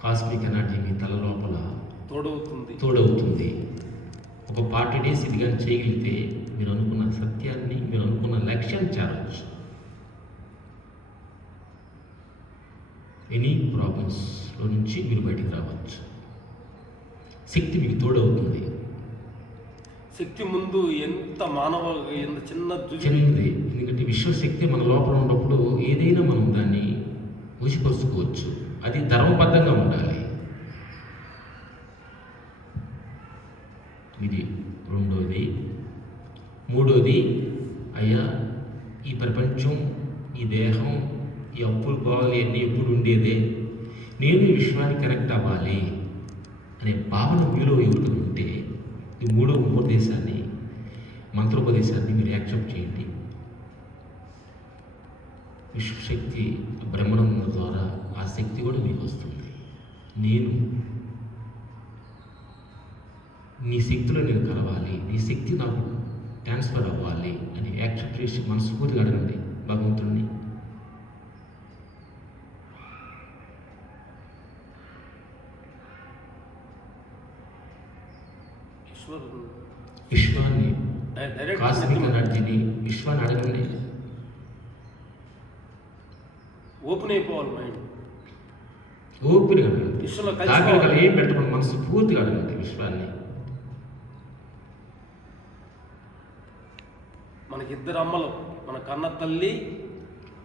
కాస్మిక్ ఎనర్జీ మీ తల లోపల తోడవుతుంది. ఒక 40 days ఇది కానీ చేయగలిగితే మీరు అనుకున్న సత్యాన్ని, మీరు అనుకున్న లక్ష్యాన్ని చేరవచ్చు. ఎనీ ప్రాబ్లమ్స్లో నుంచి మీరు బయటికి రావచ్చు. శక్తి మీకు తోడవుతుంది. శక్తి ముందు ఎంత చిన్నది, ఎందుకంటే విశ్వశక్తి మన లోపల ఉన్నప్పుడు ఏదైనా మనం దాన్ని ఊసిపరుచుకోవచ్చు. అది ధర్మబద్ధంగా ఉండాలి. ఇది రెండోది. మూడోది, అయ్యా ఈ ప్రపంచం, ఈ దేహం, ఈ అప్పులు పోవాలి అన్నీ ఎప్పుడు ఉండేదే, నేను ఈ విశ్వానికి కనెక్ట్ అవ్వాలి అనే భావన మీలో ఎవరికి ఉంటే ఈ మూడో ఉపదేశాన్ని, మంత్రోపదేశాన్ని మీరు యాక్సెప్ట్ చేయండి. విశ్వశక్తి బ్రహ్మాండం ద్వారా ఆ శక్తి కూడా మీకు వస్తుంది. నేను నీ శక్తిలో నేను కలవాలి, నీ శక్తి నాకు ట్రాన్స్ఫర్ అవ్వాలి అని యాక్సెప్ట్ చేసి మనస్ఫూర్తిగా అడగండి భగవంతుడిని. విశ్వాన్ని, కాస్మిక్ ఎనర్జీని, విశ్వాన్ని అడగండి. ఓపెన్ అయిపోవాలి మైండ్. ఓపెన్గా అడగండి. ఏం పెట్టకుండా మనసు పూర్తిగా అడగండి విశ్వాన్ని. మనకిద్దరు అమ్మలు, మన కన్న తల్లి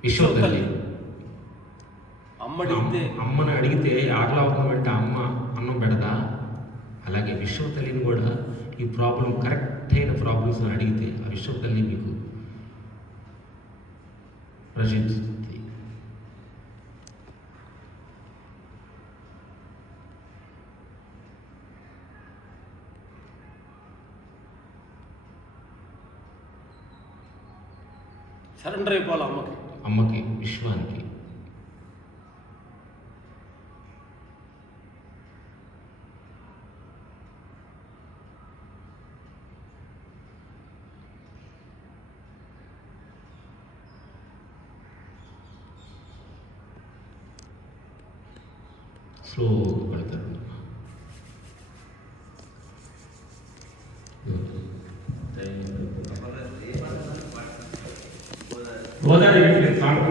విశ్వ తల్లి. అమ్మని అడిగితే ఆకలి అవుతుందంటే అమ్మ అన్నం పెడదా? అలాగే విశ్వ తల్లిని కూడా ఈ ప్రాబ్లం, కరెక్ట్ అయిన ప్రాబ్లమ్స్ అడిగితే ఆ విశ్వ తల్లి మీకు ప్రశంసిస్తుంది. సరెండర్ అయిపోవాలి అమ్మకి, విశ్వానికి. స్లోగా పడతారు. గోదావరి సాంగ్